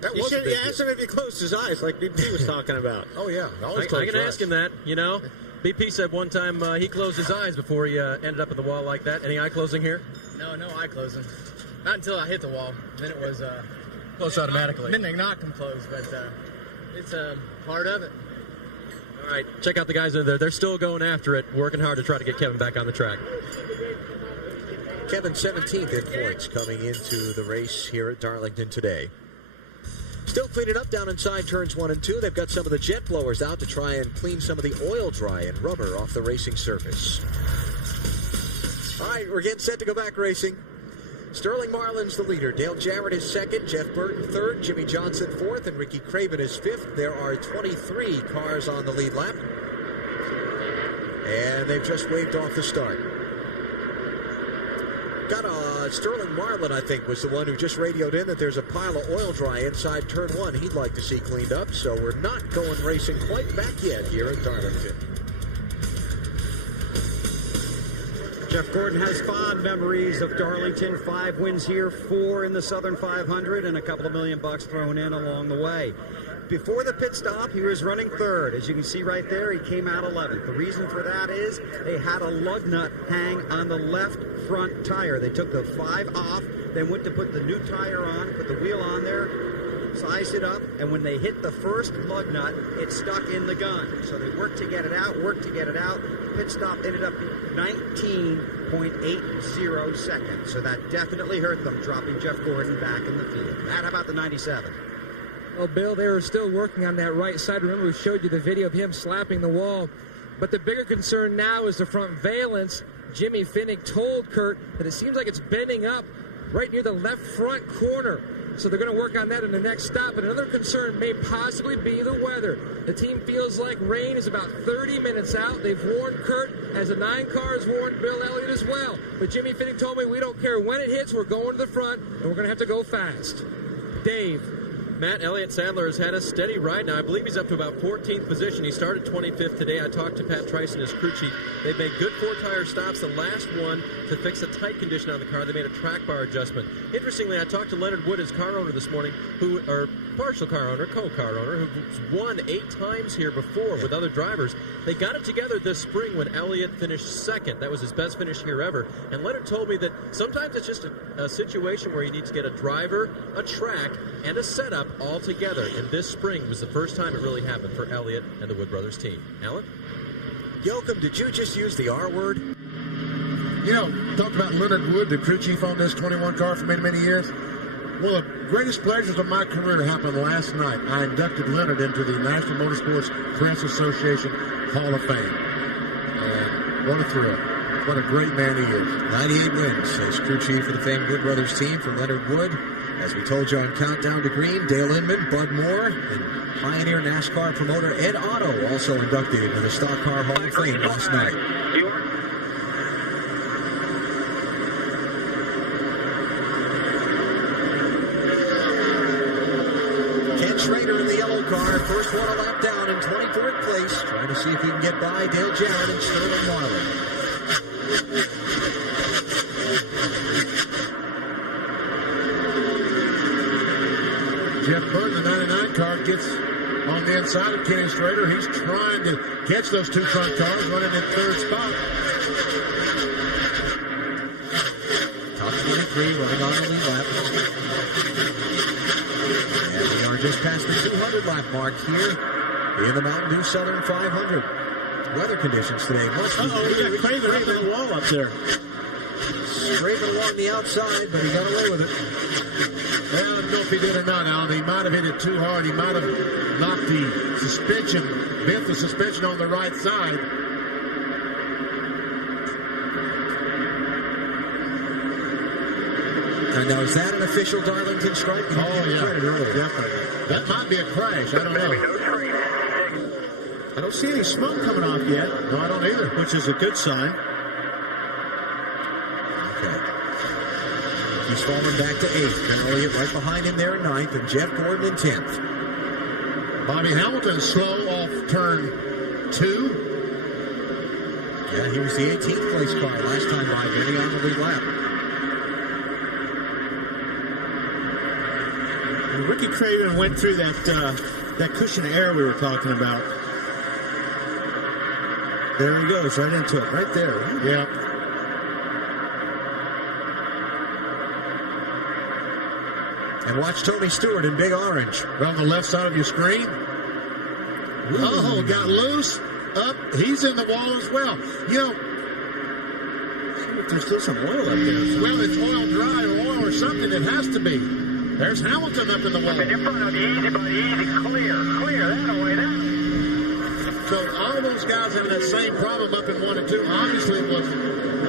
That was a big hit. Ask him if he closed his eyes, like BP was talking about. Oh, yeah. I can ask him that, BP said one time he closed his eyes before he ended up at the wall like that. Any eye closing here? No eye closing. Not until I hit the wall. Then it was... closed automatically. Then they knocked him closed, but it's part of it. All right, check out the guys in there. They're still going after it, working hard to try to get Kevin back on the track. Kevin 17th in points coming into the race here at Darlington today. Still cleaning up down inside turns 1 and 2. They've got some of the jet blowers out to try and clean some of the oil dry and rubber off the racing surface. All right, we're getting set to go back racing. Sterling Marlin's the leader. Dale Jarrett is second. Jeff Burton third. Jimmy Johnson fourth. And Ricky Craven is fifth. There are 23 cars on the lead lap. And they've just waved off the start. Sterling Marlin, I think, was the one who just radioed in that there's a pile of oil dry inside turn 1 he'd like to see cleaned up. So we're not going racing quite back yet here at Darlington. Jeff Gordon has fond memories of Darlington. 5 wins here, 4 in the Southern 500, and a couple of $1 million thrown in along the way. Before the pit stop, he was running third. As you can see right there, he came out 11th. The reason for that is they had a lug nut hang on the left front tire. They took the 5 off, then went to put the new tire on, put the wheel on there, sized it up, and when they hit the first lug nut, it stuck in the gun. So they worked to get it out. Pit stop ended up 19.80 seconds. So that definitely hurt them, dropping Jeff Gordon back in the field. How about the 97? Well, Bill, they were still working on that right side. Remember, we showed you the video of him slapping the wall. But the bigger concern now is the front valence. Jimmy Finnick told Kurt that it seems like it's bending up right near the left front corner. So they're going to work on that in the next stop. And another concern may possibly be the weather. The team feels like rain is about 30 minutes out. They've warned Kurt, as the 9 cars warned Bill Elliott as well. But Jimmy Finnick told me, we don't care when it hits, we're going to the front, and we're going to have to go fast. Dave. Matt Elliott Sadler has had a steady ride now. I believe he's up to about 14th position. He started 25th today. I talked to Pat Trice and his crew chief. They've made good 4-tire stops. The last one to fix a tight condition on the car. They made a track bar adjustment. Interestingly, I talked to Leonard Wood, his car owner this morning, co-car owner, who's won 8 times here before with other drivers. They got it together this spring when Elliott finished second. That was his best finish here ever. And Leonard told me that sometimes it's just a situation where you need to get a driver, a track, and a setup all together. And this spring was the first time it really happened for Elliott and the Wood Brothers team. Alan? Yoakum, did you just use the R word? Talked about Leonard Wood, the crew chief on this 21 car for many, many years. One of the greatest pleasures of my career happened last night. I inducted Leonard into the National Motorsports Press Association Hall of Fame. And what a thrill. What a great man he is. 98 wins as crew chief for the famed Wood Brothers team from Leonard Wood. As we told you on Countdown to Green, Dale Inman, Bud Moore, and Pioneer NASCAR promoter Ed Otto also inducted into the Stock Car Hall of Fame last night. Ken Schrader in the yellow car, first one a lap down in 24th place, trying to see if he can get by Dale Jarrett and Sterling Marlin. Jeff Burton, the 99 car, gets on the inside of Kenny Schrader. He's trying to catch those two front cars running in third spot. Top 23 running on the lead lap. And we are just past the 200 lap mark here in the Mountain Dew Southern 500. Weather conditions today. We got Craven up in the wall up there. Scraping along the outside, but he got away with it. Well, I don't know if he did or not, Alan. He might have hit it too hard. He might have knocked the suspension, bent the suspension on the right side. And now, is that an official Darlington strike? Oh, yeah. Definitely. That might be a crash. I don't know. I don't see any smoke coming off yet. No, I don't either. Which is a good sign. He's fallen back to 8th. Ben Elliott right behind him there in 9th, and Jeff Gordon in 10th. Bobby Hamilton slow off turn 2. Yeah, he was the 18th place car last time by Benny on the lead lap. And Ricky Craven went through that cushion of air we were talking about. There he goes, right into it, right there. Yeah. And watch Tony Stewart in big orange. Right on the left side of your screen. Oh, got loose. Up. He's in the wall as well. You know, there's still some oil up there. Well, it's oil dry or oil or something. It has to be. There's Hamilton up in the wall. In front of you, easy, buddy, easy. Clear that away now. So all those guys having that same problem up in 1 and 2. Obviously, it was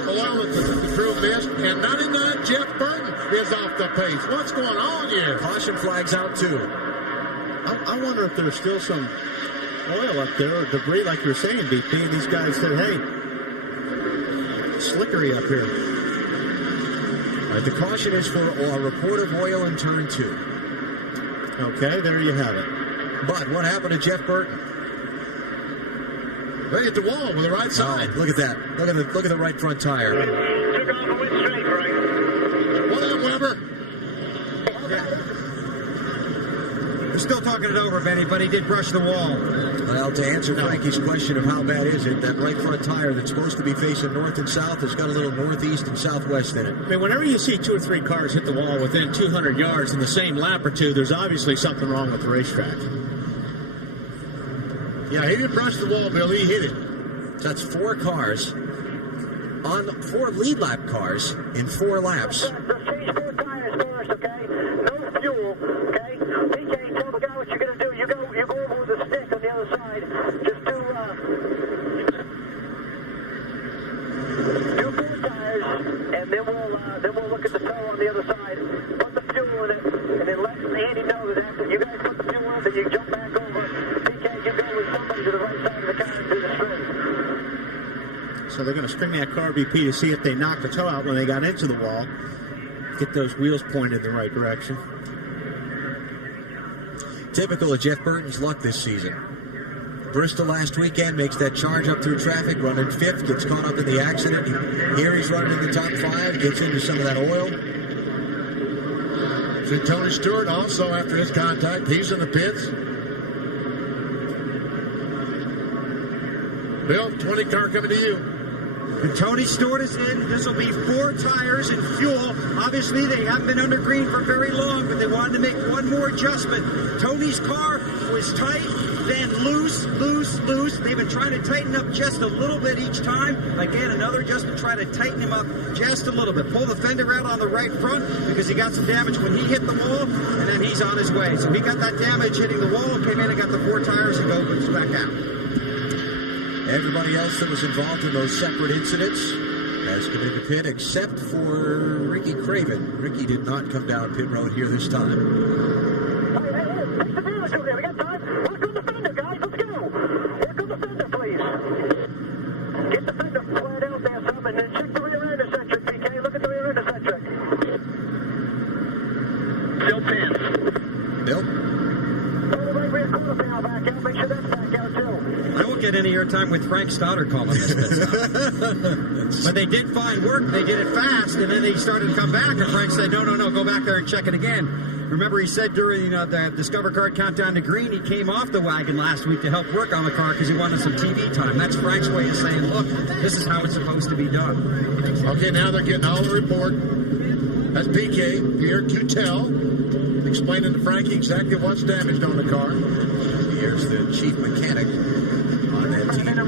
oil that the crew missed. And 99, Jeff Burton is off the pace. What's going on here? Caution flags out too. I wonder if there's still some oil up there or debris, like you're saying, BP. And these guys said, "Hey, slickery up here." All right, the caution is for a report of oil in turn 2. Okay, there you have it. But what happened to Jeff Burton? Right at the wall with the right side. Oh, look at that. Look at the right front tire. Took off and went straight, right? Well done, Weber. We're still talking it over, Benny, but he did brush the wall. Well, to answer Frankie's question of how bad is it, that right front tire that's supposed to be facing north and south has got a little northeast and southwest in it. I mean, whenever you see 2 or 3 cars hit the wall within 200 yards in the same lap or two, there's obviously something wrong with the racetrack. Yeah, he didn't brush the wall, Bill. He hit it. That's 4 cars on 4 lead lap cars in 4 laps. Change 4 tires first, okay? No fuel, okay? PK, tell the guy what you're going to do. You go over with the stick on the other side. Just do 4 tires, and then we'll look at the toe on the other side. Put the fuel in it, and then let Andy know that after you guys put the fuel in, then you jump back over. PK, you go with somebody to the right side of the car and do the string. So they're going to string that car, BP, to see if they knocked the toe out when they got into the wall. Get those wheels pointed in the right direction. Typical of Jeff Burton's luck this season. Bristol last weekend makes that charge up through traffic, running 5th, gets caught up in the accident. Here he's running in the top 5, gets into some of that oil. See Tony Stewart also after his contact. He's in the pits. Bill, 20 car coming to you. And Tony Stewart is in. This will be 4 tires and fuel. Obviously, they haven't been under green for very long, but they wanted to make one more adjustment. Tony's car was tight, then loose. They've been trying to tighten up just a little bit each time. Again, another adjustment, try to tighten him up just a little bit. Pull the fender out on the right front because he got some damage when he hit the wall, and then he's on his way. So he got that damage hitting the wall, came in and got the 4 tires and goes back out. Everybody else that was involved in those separate incidents has come into pit except for Ricky Craven. Ricky did not come down pit road here this time. Take the damage over there. We got time. Work on the fender, guys. Let's go. Work on the fender, please. Get the fender flat out there, some, and then check the rear end eccentric, PK. Look at the rear end eccentric. Still pins. Bill? Pull the right rear quarter panel back out. Make sure that's back out, too. I will get get any airtime with Frank Stoddard calling this pit stop. But they did find work. They did it fast, and then they started to come back, and Frank said, no, go back there and check it again. Remember, he said during the Discover Card Countdown to Green, he came off the wagon last week to help work on the car because he wanted some TV time. That's Frank's way of saying, look, this is how it's supposed to be done. Okay, now they're getting all the report. That's PK, Pierre Coutel, explaining to Frankie exactly what's damaged on the car. Here's the chief mechanic on that team.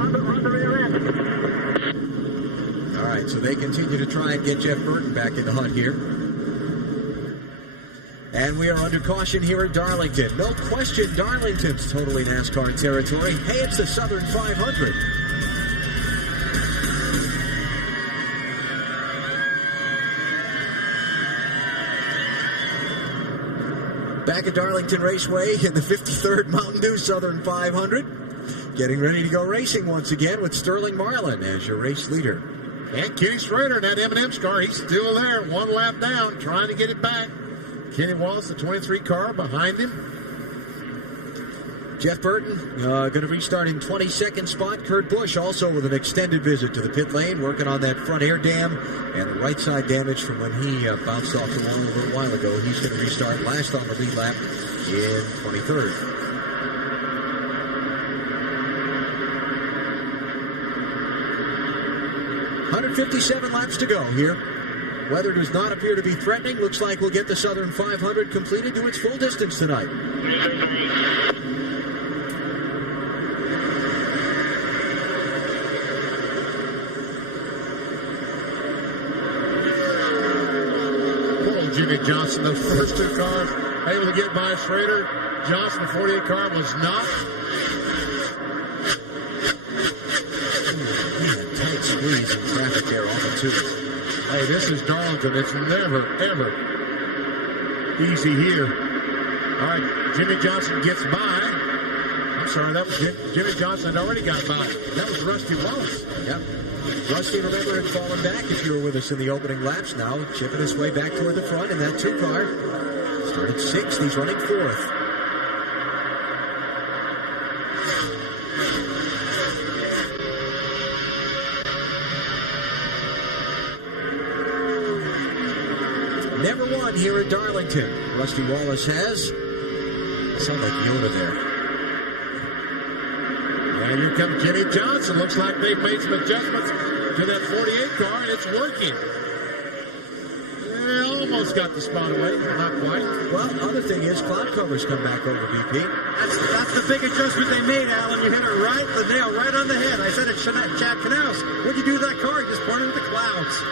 All right, so they continue to try and get Jeff Burton back in the hunt here. And we are under caution here at Darlington. No question, Darlington's totally NASCAR territory. Hey, it's the Southern 500. Back at Darlington Raceway in the 53rd Mountain Dew Southern 500. Getting ready to go racing once again with Sterling Marlin as your race leader. And Kenny Schrader in that M&M's car, he's still there, one lap down, trying to get it back. Kenny Wallace, the 23 car, behind him. Jeff Burton going to restart in 22nd spot. Kurt Busch also with an extended visit to the pit lane, working on that front air dam and the right side damage from when he bounced off the wall a little while ago. He's going to restart last on the lead lap in 23rd. .157 laps to go here. Weather does not appear to be threatening. Looks like we'll get the Southern 500 completed to its full distance tonight. Poor old Jimmy Johnson, those first two cars, able to get by Schrader. Johnson, the 48 car, was not. Tight squeeze in traffic there off of 2. Hey, this is Darlington. It's never, ever easy here. All right, Jimmy Johnson gets by. I'm sorry, that was Jimmy Johnson had already got by. That was Rusty Wallace. Yep. Rusty, remember, had fallen back if you were with us in the opening laps. Now chipping his way back toward the front in that 2 car. Started 6th. He's running 4th. Never won here at Darlington. Rusty Wallace has. Sound like Yoda there. And here comes Jimmy Johnson. Looks like they've made some adjustments to that 48 car, and it's working. Yeah, almost got the spot away, but not quite. Well, other thing is, cloud covers come back over BP. That's the big adjustment they made, Alan. You hit it right, the nail right on the head. I said it, Chad Canals. What'd you do to that car? You just pointed at the clouds.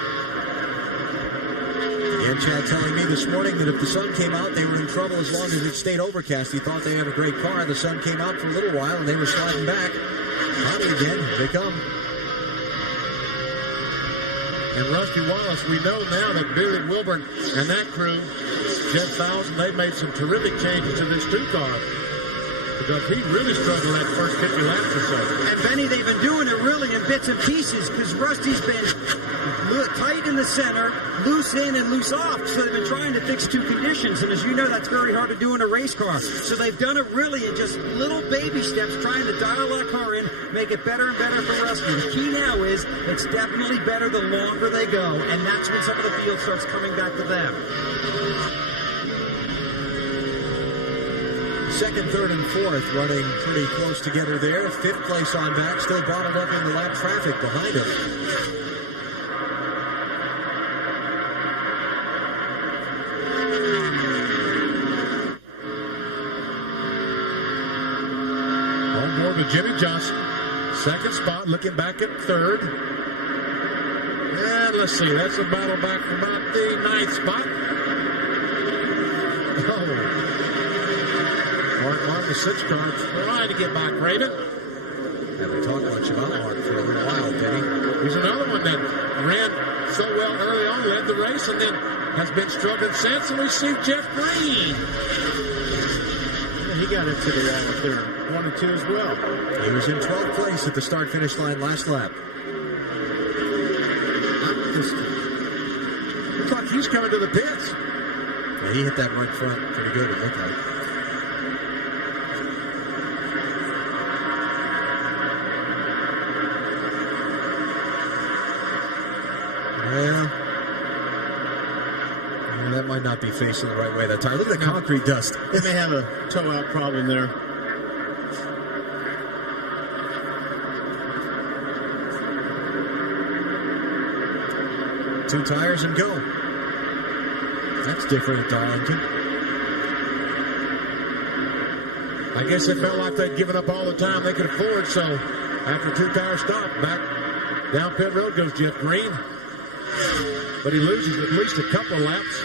And Chad telling me this morning that if the sun came out, they were in trouble as long as it stayed overcast. He thought they had a great car. The sun came out for a little while, and they were sliding back. Howdy again. Here they come. And Rusty Wallace, we know now that Billy Wilburn and that crew, Jeff Fowles, they've made some terrific changes to this 2 car. Because he really struggled that first 50 laps or so. And Benny, they've been doing it really in bits and pieces because Rusty's been tight in the center, loose in and loose off. So they've been trying to fix 2 conditions. And as you know, that's very hard to do in a race car. So they've done it really in just little baby steps, trying to dial that car in, make it better and better for Rusty. The key now is it's definitely better the longer they go. And that's when some of the field starts coming back to them. 2nd, 3rd, and 4th running pretty close together there. 5th place on back, still bottled up in the lap traffic behind him. On board with Jimmy Johnson. 2nd spot, looking back at 3rd. And let's see, that's a battle back from about the 9th spot. Mark Martin, the 6 car, trying to get by Craven. Haven't talked much about Mark for a little while, Benny. He's another one that ran so well early on, led the race, and then has been struggling since. And we see Jeff Green. And he got into the 1 and 2 as well. He was in 12th place at the start-finish line last lap. Looks like he's coming to the pits. Yeah, he hit that right front pretty good, it looked like. Well, that might not be facing the right way that time. Look at the concrete dust. They may have a toe-out problem there. Two tires and go. That's different at Darlington. I guess it felt like they'd given up all the time they could afford, so after a two-tire stop, back down pit road goes Jeff Green. But he loses at least a couple of laps.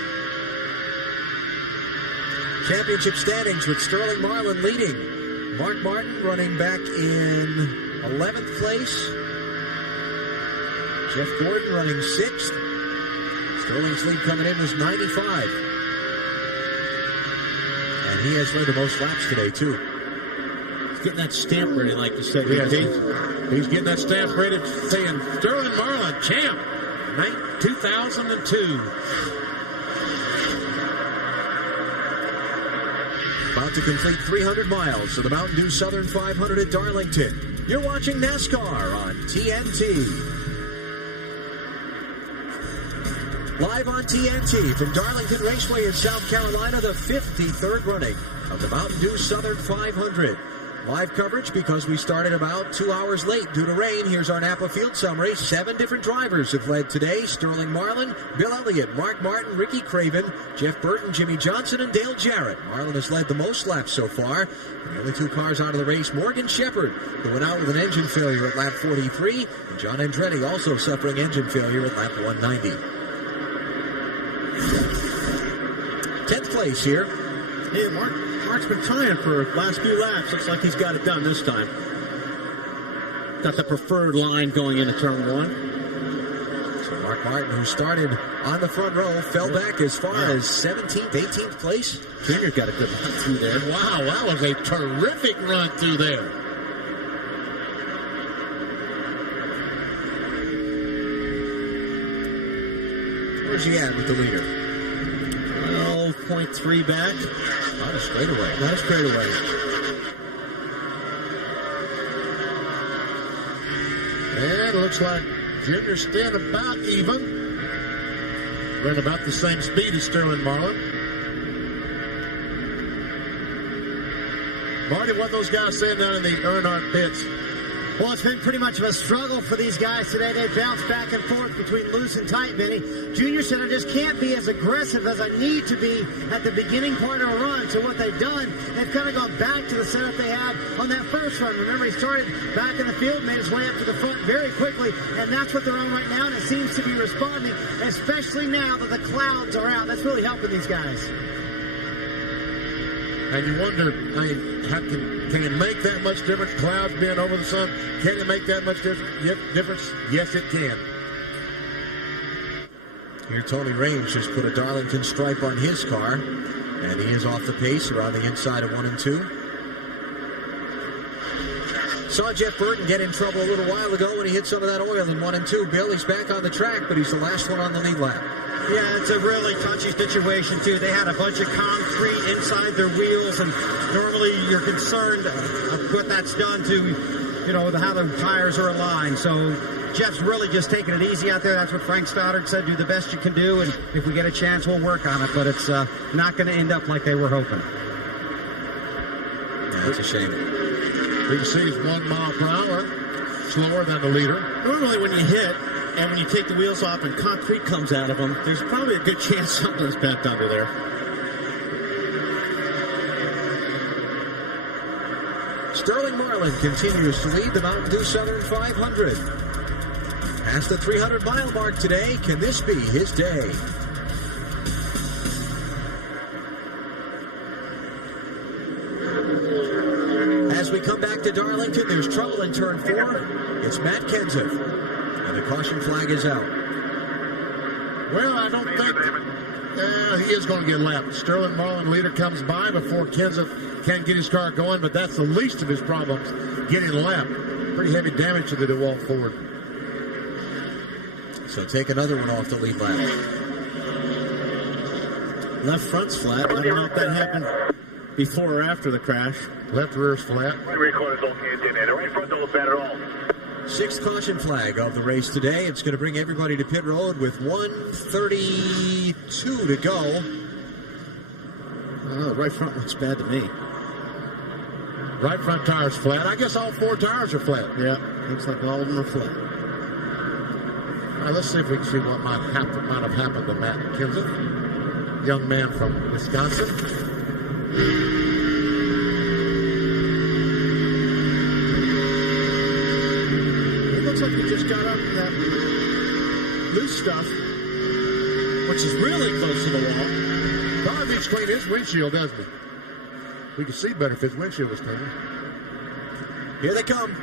Championship standings with Sterling Marlin leading. Mark Martin running back in 11th place. Jeff Gordon running 6th. Sterling's lead coming in was 95. And he has led the most laps today, too. He's getting that stamp ready, like you said. Yes, he's getting that stamp ready, saying, Sterling Marlin, champ, 2002. About to complete 300 miles of the Mountain Dew Southern 500 at Darlington. You're watching NASCAR on TNT. Live on TNT from Darlington Raceway in South Carolina, the 53rd running of the Mountain Dew Southern 500. Live coverage because we started about 2 hours late due to rain. Here's our Napa Field summary. 7 different drivers have led today. Sterling Marlin, Bill Elliott, Mark Martin, Ricky Craven, Jeff Burton, Jimmy Johnson, and Dale Jarrett. Marlin has led the most laps so far. The only 2 cars out of the race, Morgan Shepherd, who went out with an engine failure at lap 43, and John Andretti also suffering engine failure at lap 190. 10th place here. Hey, Mark's been trying for the last few laps. Looks like he's got it done this time. Got the preferred line going into turn 1. So Mark Martin, who started on the front row, fell back as far as 17th, 18th place. Junior got a good run through there. Wow, that was a terrific run through there. Where's he at with the leader? 0.3 back. Not a straightaway. Not a straightaway. And it looks like Junior's staying about even. Running about the same speed as Sterling Marlin. Marty, what those guys saying down in the Earnhardt pits? Well, it's been pretty much of a struggle for these guys today. They bounce back and forth between loose and tight, Benny. Junior said, I just can't be as aggressive as I need to be at the beginning part of a run. So what they've done, they've kind of gone back to the setup they had on that first run. Remember, he started back in the field, made his way up to the front very quickly, and that's what they're on right now, and it seems to be responding, especially now that the clouds are out. That's really helping these guys. And you wonder, I mean, can it make that much difference? Clouds being over the sun, can it make that much difference? Yes, it can. Here, Tony Raines just put a Darlington stripe on his car, and he is off the pace around the inside of 1 and 2. Saw Jeff Burton get in trouble a little while ago when he hit some of that oil in 1 and 2. Bill, he's back on the track, but he's the last one on the lead lap. Yeah, it's a really touchy situation, too. They had a bunch of concrete inside their wheels, and normally you're concerned of what that's done to, you know, how the tires are aligned. So Jeff's really just taking it easy out there. That's what Frank Stoddard said, do the best you can do, and if we get a chance, we'll work on it. But it's not going to end up like they were hoping. Yeah, that's a shame. We can see it's 1 mile per hour slower than the leader. Normally when you hit, and when you take the wheels off and concrete comes out of them, there's probably a good chance something's bent under there. Sterling Marlin continues to lead the Mountain Dew Southern 500. Past the 300-mile mark today. Can this be his day? As we come back to Darlington, there's trouble in turn 4. It's Matt Kenseth. And the caution flag is out. Well, I don't think he is going to get lapped. Sterling Marlin leader comes by before Kenseth can get his car going, but that's the least of his problems, getting lapped. Pretty heavy damage to the DeWalt Ford. So take another one off the lead lap. Left front's flat. I don't know if that happened before or after the crash. Left rear's flat. Rear corner's okay, the right front don't look bad at all. Sixth caution flag of the race today. It's going to bring everybody to pit road with 1:32 to go. Oh, right front looks bad to me. Right front tire's flat. I guess all 4 tires are flat. Yeah, looks like all of them are flat. All right, let's see if we can see what might have happened to Matt Kenseth, young man from Wisconsin. It looks like he just got up that loose stuff, which is really close to the wall. Probably needs to clean his windshield, doesn't he? We could see better if his windshield was cleaner. Here they come.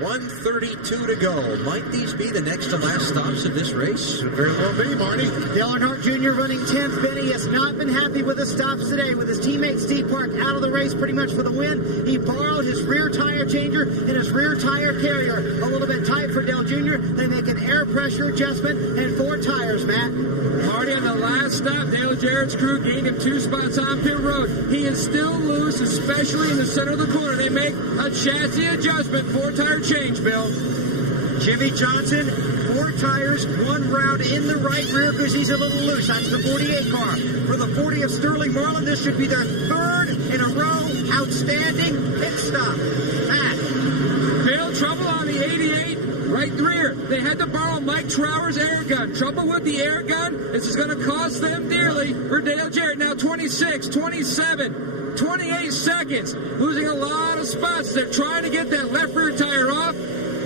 1:32 to go. Might these be the next to last stops of this race? Could very well be, Marty. Dale Earnhardt Jr. running 10th. Benny has not been happy with the stops today, with his teammate Steve Park out of the race pretty much for the win. He borrowed his rear tire changer and his rear tire carrier. A little bit tight for Dale Jr. They make an air pressure adjustment and 4 tires, Matt. Marty, on the last stop, Dale Jarrett's crew gained him 2 spots on pit road. He is still loose, especially in the center of the corner. They make a chassis adjustment, 4 tire change, Bill. Jimmy Johnson, 4 tires, 1 round in the right rear because he's a little loose. That's the 48 car. For the 40 of Sterling Marlin, this should be their 3rd in a row. Outstanding pit stop. Matt. Bill, trouble on the 88. Right rear. They had to borrow Mike Trower's air gun. Trouble with the air gun. This is going to cost them dearly for Dale Jarrett. Now 26, 27, 28 seconds. Losing a lot of spots. They're trying to get that left rear tire off.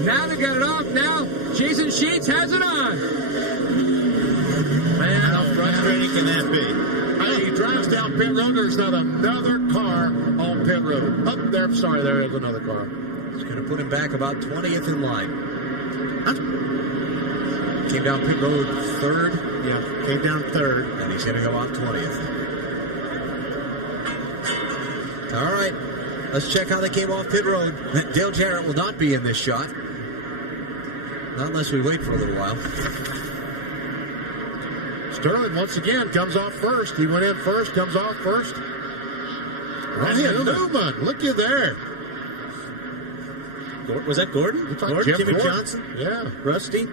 Now they got it off. Now Jason Sheets has it on. Man, how frustrating can that be? Hey, he drives down pit road. There's not another car on pit road. Up there. Sorry, there is another car. It's going to put him back about 20th in line. Came down pit road 3rd. Yeah, came down 3rd. And he's going to go out 20th. All right, let's check how they came off pit road. Dale Jarrett will not be in this shot. Not unless we wait for a little while. Sterling, once again, comes off first. He went in first, comes off first. Ryan Newman, look you there. Was that Gordon? Like Gordon? Jimmy Gordon. Johnson? Yeah. Rusty?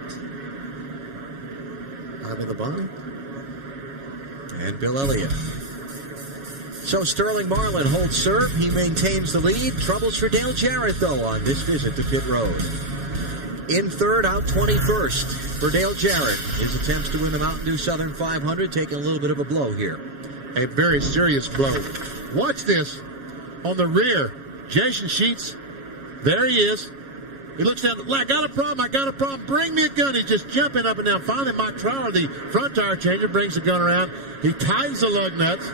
Out of the bunny. And Bill Elliott. So Sterling Marlin holds serve. He maintains the lead. Troubles for Dale Jarrett, though, on this visit to pit road. In 3rd, out 21st for Dale Jarrett. His attempts to win the Mountain Dew Southern 500 taking a little bit of a blow here. A very serious blow. Watch this. On the rear, Jason Sheets. There he is. He looks down. I got a problem. Bring me a gun. He's just jumping up and down. Finally, Mike Trower, the front tire changer, brings the gun around. He ties the lug nuts.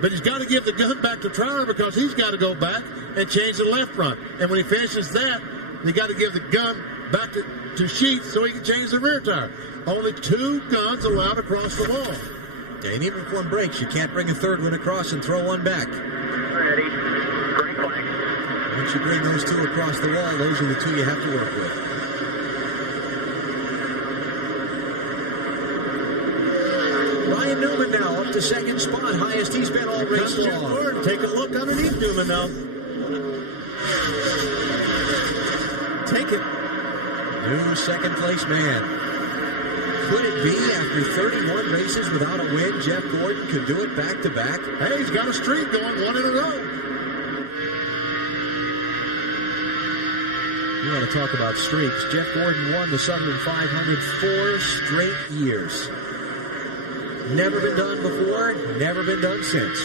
But he's got to give the gun back to Trower because he's got to go back and change the left front. And when he finishes that, they got to give the gun back to Sheets so he can change the rear tire. Only 2 guns allowed across the wall. Yeah, and even if one breaks, you can't bring a 3rd one across and throw one back. Ready. Green flag. Once you bring those 2 across the wall, those are the 2 you have to work with. Ryan Newman now up to 2nd spot, highest he's been all race long. Take a look underneath Newman, though. Take it. New 2nd place man. Could it be after 31 races without a win, Jeff Gordon could do it back to back? Hey, he's got a streak going, 1 in a row. You want to talk about streaks. Jeff Gordon won the Southern 500 4 straight years. Never been done before, never been done since.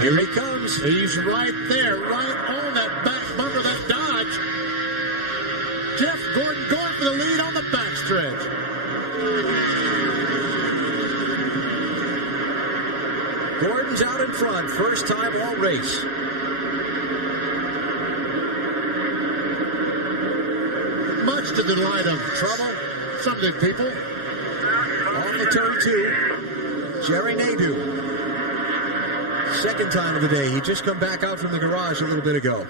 Here he comes. He's right there, right on that back bumper, that Dodge. Jeff Gordon going for the lead on the backstretch. Gordon's out in front, first time all race. Much to the delight of Trouble, some good people. On the turn 2, Jerry Nadeau. 2nd time of the day. He just come back out from the garage a little bit ago.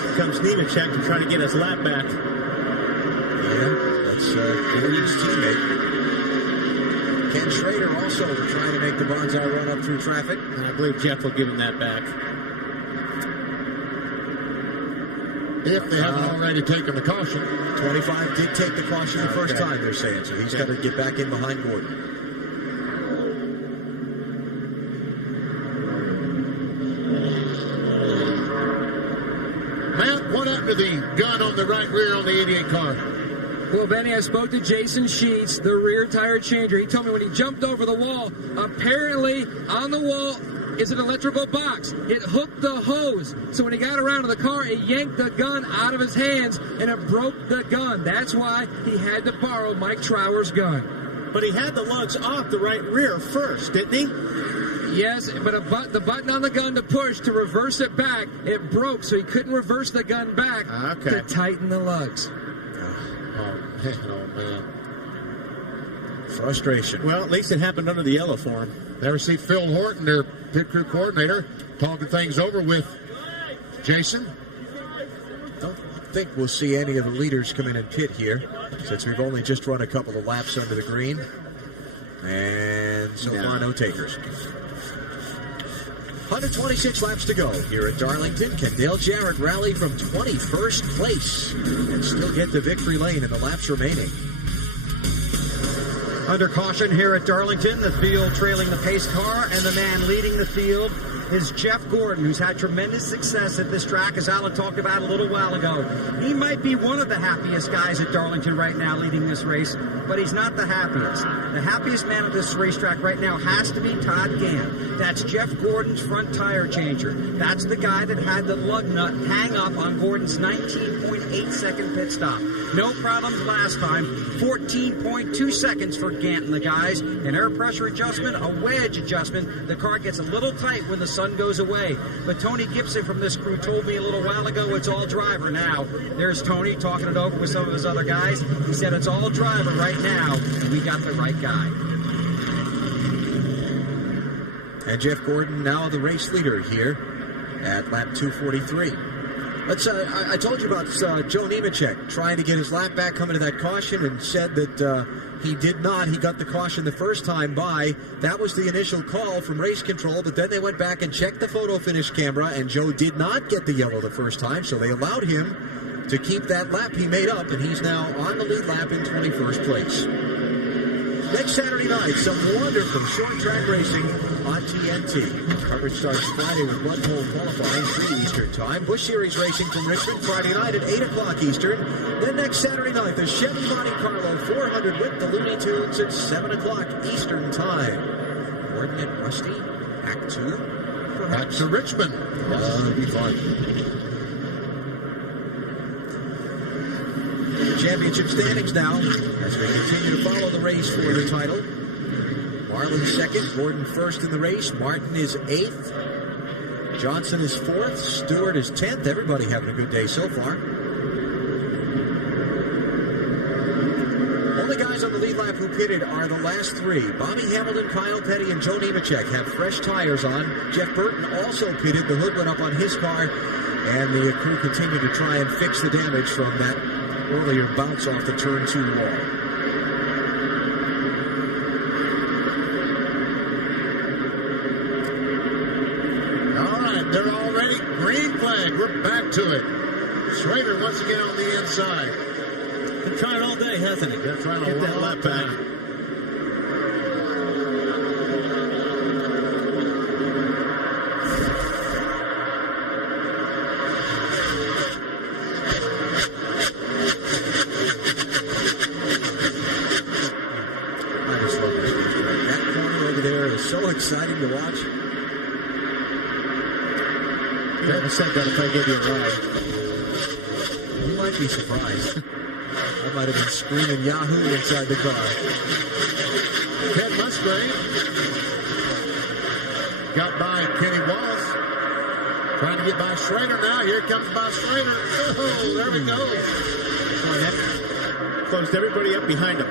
Here comes Nemechek to try to get his lap back. Yeah, that's Gordon's teammate. Ken Schrader also trying to make the Bonsai run up through traffic. And I believe Jeff will give him that back. If they haven't already taken the caution. 25 did take the caution the first time, they're saying, so he's got to get back in behind Gordon. Matt, what happened to the gun on the right rear on the 88 car? Well, Benny, I spoke to Jason Sheets, the rear tire changer. He told me when he jumped over the wall, apparently on the wall is an electrical box. It hooked the hose. So when he got around to the car, it yanked the gun out of his hands and it broke the gun. That's why he had to borrow Mike Trower's gun. But he had the lugs off the right rear first, didn't he? Yes, but the button on the gun to push to reverse it back, it broke, so he couldn't reverse the gun back to tighten the lugs. Oh, man. Frustration. Well, at least it happened under the yellow for him. There we see Phil Horton, their pit crew coordinator, talking things over with Jason. Don't think we'll see any of the leaders come in and pit here, since we've only just run a couple of laps under the green. And so far, no takers. 126 laps to go here at Darlington. Can Dale Jarrett rally from 21st place and still get to victory lane in the laps remaining? Under caution here at Darlington, the field trailing the pace car, and the man leading the field is Jeff Gordon, who's had tremendous success at this track, as Alan talked about a little while ago. He might be one of the happiest guys at Darlington right now leading this race, but he's not the happiest. The happiest man at this racetrack right now has to be Todd Gant. That's Jeff Gordon's front tire changer. That's the guy that had the lug nut hang up on Gordon's 19.8-second pit stop. No problems last time. 14.2 seconds for Gant and the guys. An air pressure adjustment, a wedge adjustment. The car gets a little tight when the sun goes away. But Tony Gibson from this crew told me a little while ago it's all driver now. There's Tony talking it over with some of his other guys. He said it's all driver right now, and we got the right guy. And Jeff Gordon now the race leader here at lap 243. I told you about Joe Nemechek trying to get his lap back coming to that caution and said that he did not. He got the caution the first time by. That was the initial call from race control, but then they went back and checked the photo finish camera, and Joe did not get the yellow the first time, so they allowed him to keep that lap he made up, and he's now on the lead lap in 21st place. Next Saturday night, some wonder from short track racing on TNT. Coverage starts Friday with Bloodhole qualifying 3 Eastern time. Busch Series racing from Richmond Friday night at 8 o'clock Eastern. Then next Saturday night, the Chevy Monte Carlo 400 with the Looney Tunes at 7 o'clock Eastern time. Gordon and Rusty, Act 2. Back to Richmond. It'll be fun. Championship standings now as we continue to follow the race for the title. Marlin second, Gordon first in the race. Martin is 8th. Johnson is 4th. Stewart is 10th. Everybody having a good day so far. Only guys on the lead lap who pitted are the last 3. Bobby Hamilton, Kyle Petty, and Joe Nemechek have fresh tires on. Jeff Burton also pitted. The hood went up on his car, and the crew continued to try and fix the damage from that earlier bounce off the turn 2 wall. All right, they're all ready. Green flag. We're back to it. Schrader once again on the inside. Been trying all day, hasn't he? Been trying Get that lap back. Exciting to watch. I said that if I gave you a ride. You might be surprised. I might have been screaming Yahoo inside the car. Ted Musgrave got by Kenny Wallace. Trying to get by Schrader now. Here comes by Schrader. Oh, there we go. Closed everybody up behind him.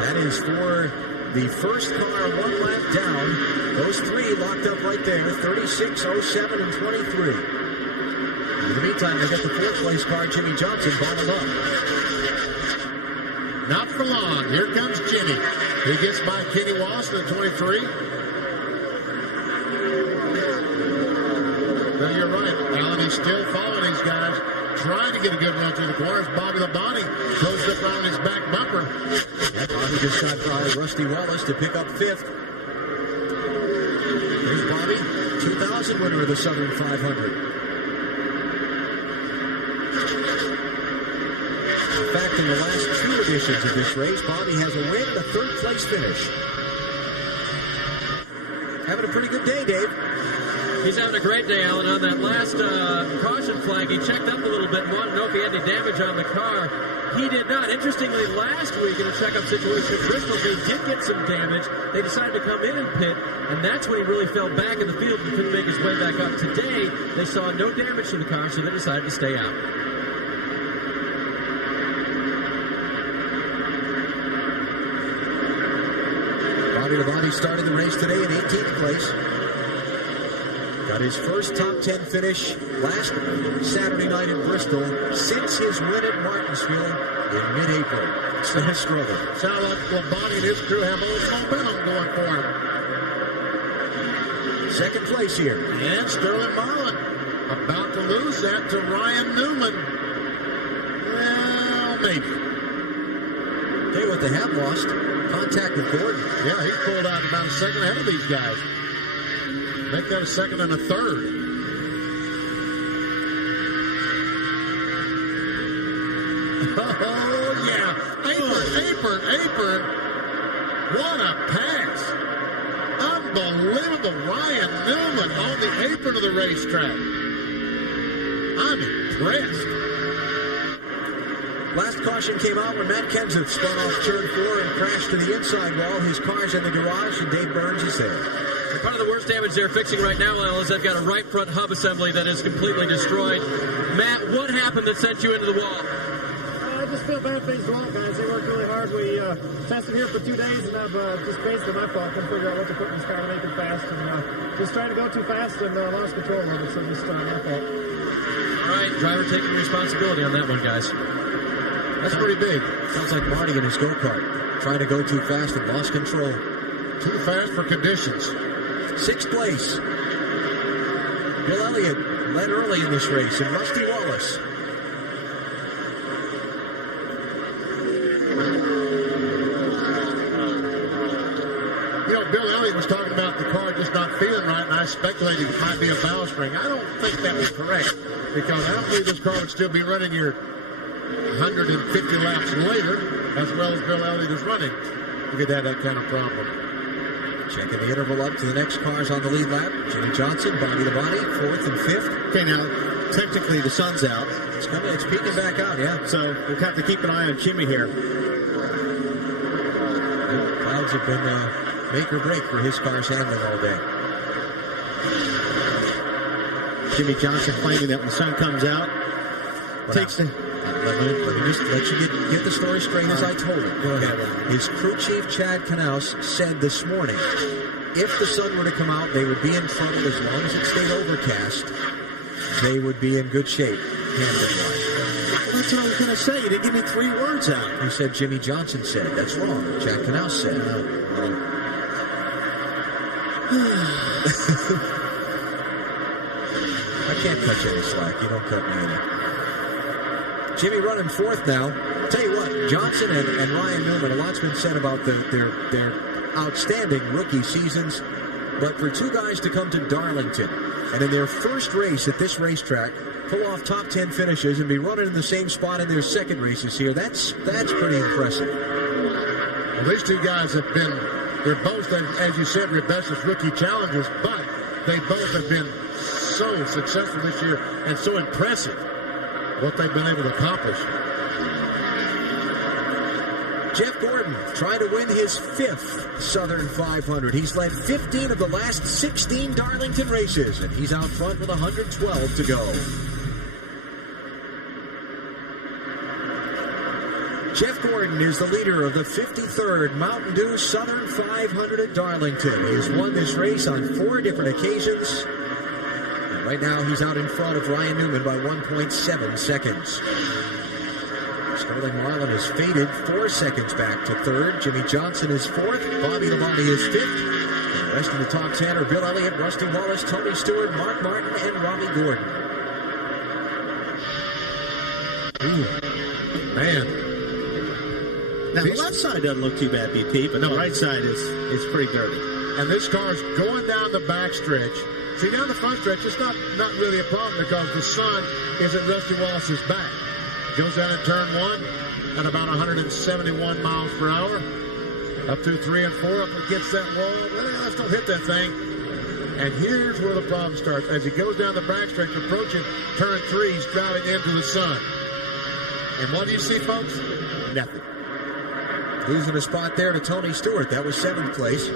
That is for the first car 1 lap down. Those 3 locked up right there, 36, 07, and 23. In the meantime, they got the 4th place car, Jimmy Johnson, bottled up. Not for long. Here comes Jimmy. He gets by Kenny Wallace at 23. No, you're right, Alan. He's still following these guys. trying to get a good run through the corners. Bobby Labonte goes up around his back bumper. Bobby just got by Rusty Wallace to pick up 5th. There's Bobby, 2000 winner of the Southern 500. In fact, in the last 2 editions of this race, Bobby has a win and a 3rd place finish. Having a pretty good day, Dave. He's having a great day, Alan. On that last caution flag, he checked up a little bit and wanted to know if he had any damage on the car. He did not. Interestingly, last week in a checkup situation at Bristol, they did get some damage. They decided to come in and pit, and that's when he really fell back in the field and couldn't make his way back up. Today, they saw no damage to the car, so they decided to stay out. Bobby Labonte started the race today in 18th place. Got his first top 10 finish last Saturday night in Bristol since his win at Martinsville in mid-April. It's been a struggle. Sound like Labonte and his crew have a little momentum going for him. 2nd place here. And Sterling Marlin about to lose that to Ryan Newman. Well, maybe. Tell you what they have lost. Contact with Gordon. Yeah, he pulled out about a second ahead of these guys. Make that a 2nd and a 3rd. Oh, yeah. Apron. What a pass. Unbelievable. Ryan Newman on the apron of the racetrack. I'm impressed. Last caution came out when Matt Kenseth spun off turn 4 and crashed to the inside wall. His car's in the garage, and Dave Burns is there. And part of the worst damage they're fixing right now, Al, is they've got a right front hub assembly that is completely destroyed. Matt, what happened that sent you into the wall? I just feel bad for these wall guys. They worked really hard. We tested here for 2 days, and I've just basically my fault. Couldn't figure out what to put in this car to make it fast, and just trying to go too fast and lost control of it, so just my fault. All right, driver taking responsibility on that one, guys. That's pretty big. Sounds like Marty in his go-kart. Trying to go too fast and lost control. Too fast for conditions. 6th place. Bill Elliott led early in this race, and Rusty Wallace. You know, Bill Elliott was talking about the car just not feeling right, and I speculated it might be a valve spring. I don't think that was correct, because I don't believe this car would still be running your 150 laps later, as well as Bill Elliott is running. You could have that kind of problem. Checking the interval up to the next cars on the lead lap. Jimmy Johnson, Bobby Labonte, 4th and 5th. Okay, now, technically the sun's out. It's peeking back out, yeah. So we'll have to keep an eye on Jimmy here. Clouds have been make or break for his car's handling all day. Jimmy Johnson claiming that when the sun comes out, takes the... Let me just let you get the story straight as I told it. Go ahead. His crew chief, Chad Knaus, said this morning, if the sun were to come out, they would be in trouble as long as it stayed overcast. They would be in good shape, handling-wise. Well, that's what I was going to say. You didn't give me 3 words out. You said Jimmy Johnson said. That's wrong. Chad Knaus said. I can't cut you any slack. You don't cut me any. Jimmy running 4th now. Tell you what, Johnson and Ryan Newman, a lot's been said about their outstanding rookie seasons, but for 2 guys to come to Darlington and in their first race at this racetrack, pull off top 10 finishes and be running in the same spot in their second races here, that's pretty impressive. Well, these 2 guys have been, they're both, as you said, their bestest rookie challengers, but they both have been so successful this year and so impressive what they've been able to accomplish. Jeff Gordon trying to win his 5th Southern 500. He's led 15 of the last 16 Darlington races, and he's out front with 112 to go. Jeff Gordon is the leader of the 53rd Mountain Dew Southern 500 at Darlington. He has won this race on 4 different occasions. Right now, he's out in front of Ryan Newman by 1.7 seconds. Sterling Marlin has faded 4 seconds back to 3rd. Jimmy Johnson is 4th. Bobby Labonte is 5th. The rest of the top 10 are Bill Elliott, Rusty Wallace, Tony Stewart, Mark Martin, and Robbie Gordon. Man. Now, the left side doesn't look too bad, BP, but the right side is pretty dirty. And this car's going down the back stretch. See, down the front stretch, it's not really a problem because the sun is at Rusty Wallace's back. Goes down in turn 1 at about 171 miles per hour. Up through 3 and 4, up against that wall. Well, let's don't hit that thing. And here's where the problem starts. As he goes down the backstretch, approaching turn 3, he's driving into the sun. And what do you see, folks? Nothing. Losing a spot there to Tony Stewart. That was 7th place.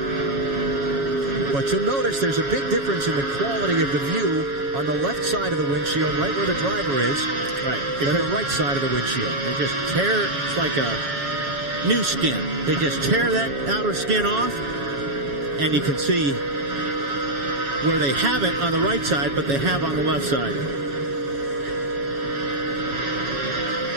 But you'll notice there's a big difference in the quality of the view on the left side of the windshield, right where the driver is, right, and the right side of the windshield. They just tear, it's like a new skin. They just tear that outer skin off, and you can see where they have it on the right side, but they have on the left side.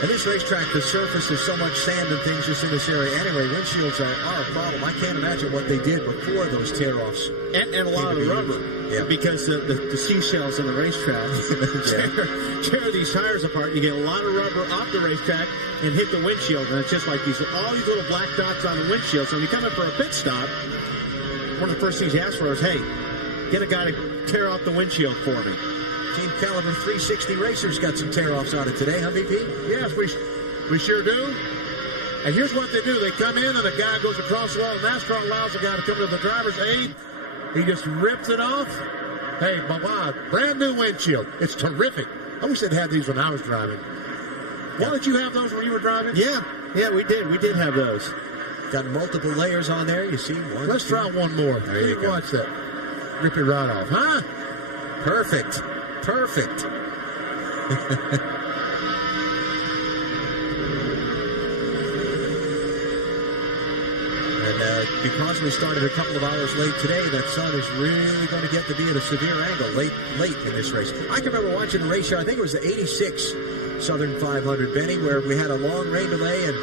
And this racetrack, the surface is so much sand and things just in this area. Anyway, windshields are a problem. I can't imagine what they did before those tear-offs. And a lot of the rubber. Yeah. Because the seashells in the racetrack tear these tires apart. You get a lot of rubber off the racetrack and hit the windshield. And it's just like all these little black dots on the windshield. So when you come in for a pit stop, one of the first things you ask for is, hey, get a guy to tear off the windshield for me. Team Caliber 360 Racers got some tear-offs on it today, huh, BP? Yes, we sure do. And here's what they do. They come in, and the guy goes across the wall. NASCAR allows the guy to come to the driver's aid. He just rips it off. Hey, wow, brand new windshield. It's terrific. I wish they'd had these when I was driving. Why did you have those when you were driving? Yeah, we did. We did have those. Got multiple layers on there. You see one. Let's try one more. There you go. Watch that. Rip it right off, huh? Perfect. And because we started a couple of hours late today, that sun is really going to get to be at a severe angle late in this race. I can remember watching the race show. I think it was the 86 Southern 500, Benny, where we had a long rain delay, and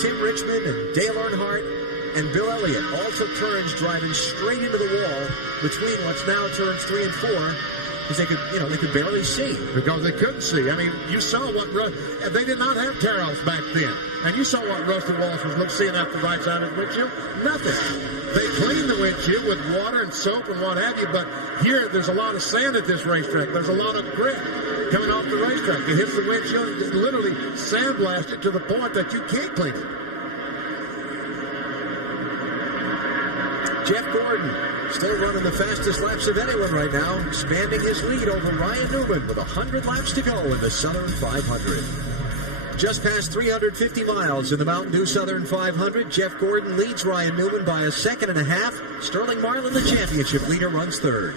Tim Richmond and Dale Earnhardt and Bill Elliott all took turns driving straight into the wall between what's now turns 3 and 4. Because they could barely see. Because they couldn't see. I mean, you saw what they did not have tear-offs back then. And you saw what Rusty Wallace was seeing out the right side of the windshield. Nothing. They cleaned the windshield with water and soap and what have you. But here, there's a lot of sand at this racetrack. There's a lot of grit coming off the racetrack. It hits the windshield and just literally sandblasted to the point that you can't clean it. Jeff Gordon still running the fastest laps of anyone right now, expanding his lead over Ryan Newman with 100 laps to go in the Southern 500. Just past 350 miles in the Mountain Dew Southern 500, Jeff Gordon leads Ryan Newman by 1.5 seconds. Sterling Marlin, the championship leader, runs third.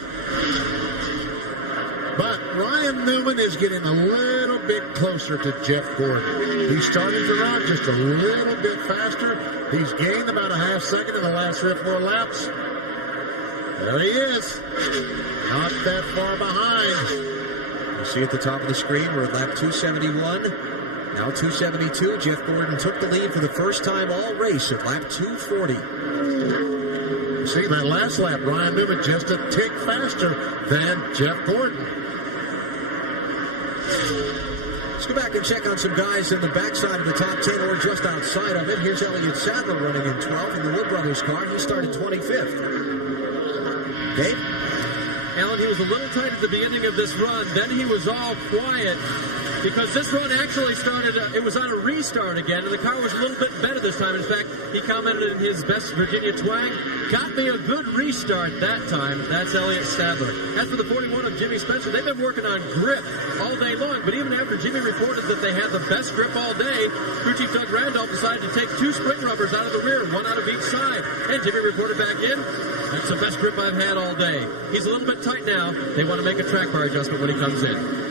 But Ryan Newman is getting a little bit closer to Jeff Gordon. He's starting to run just a little bit faster. He's gained about 0.5 seconds in the last 3 or 4 laps. There he is. Not that far behind. You see at the top of the screen, we're at lap 271. Now 272. Jeff Gordon took the lead for the first time all race at lap 240. You see that last lap, Ryan Newman just a tick faster than Jeff Gordon. Let's go back and check on some guys in the backside of the top 10 or just outside of it. Here's Elliott Sadler running in 12th in the Wood Brothers car. He started 25th. Dave? Alan, he was a little tight at the beginning of this run. Then he was all quiet because this run actually started, it was on a restart again, and the car was a little bit better this time. In fact, he commented in his best Virginia twang, got me a good restart that time. That's Elliott Sadler. As for the 41 of Jimmy Spencer, they've been working on grip all day long, but even after Jimmy reported that they had the best grip all day, crew chief Doug Randolph decided to take 2 spring rubbers out of the rear, 1 out of each side. And Jimmy reported back in, that's the best grip I've had all day. He's a little bit tight now. They want to make a track bar adjustment when he comes in.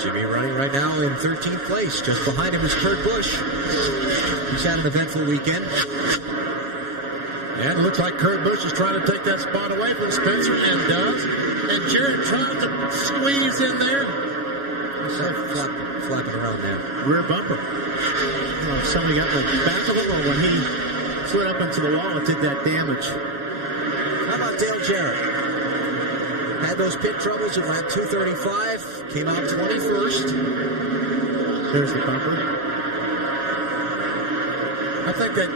Jimmy running right now in 13th place. Just behind him is Kurt Busch. He's had an eventful weekend. And it looks like Kurt Busch is trying to take that spot away from Spencer, and does. And Jarrett trying to squeeze in there. Flapping around there. Rear bumper. Well, somebody got the back of it, or when he slid up into the wall, it did that damage. How about Dale Jarrett? Had those pit troubles at lap 235. Came out 21st. There's the bumper. I think that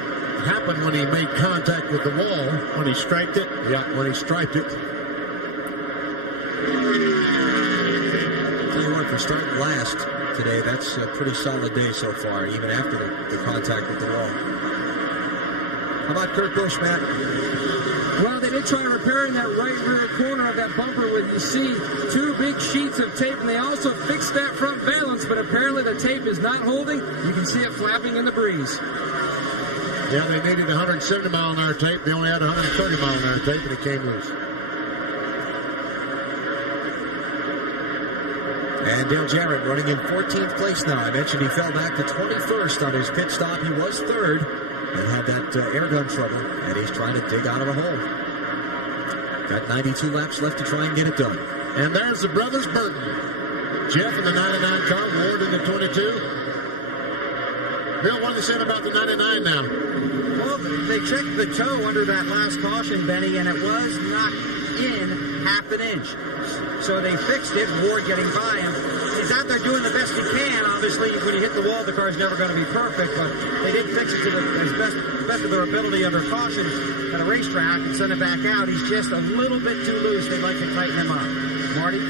happened when he made contact with the wall. When he striped it? Yeah, when he striped it. Tell you what, for starting last today, that's a pretty solid day so far, even after the contact with the wall. How about Kurt Busch, Matt? Well, they did try repairing that right rear corner of that bumper where you see two big sheets of tape, and they also fixed that front valance, but apparently the tape is not holding. You can see it flapping in the breeze. Yeah, they needed 170-mile-an-hour tape. They only had 130-mile-an-hour tape, and it came loose. And Dale Jarrett running in 14th place now. I mentioned he fell back to 21st on his pit stop. He was third and had that air gun trouble, and he's trying to dig out of a hole. Got 92 laps left to try and get it done. And there's the brothers Burton. Jeff in the 99 car, Ward in the 22. Bill, what are they saying about the 99 now? Well, they checked the toe under that last caution, Benny, and it was not in half an inch. So they fixed it, Ward getting by him. He's out there doing the best he can. Obviously, when you hit the wall, the car's never going to be perfect, but they did fix it to as best of their ability under caution at a racetrack and send it back out. He's just a little bit too loose. They'd like to tighten him up. Marty?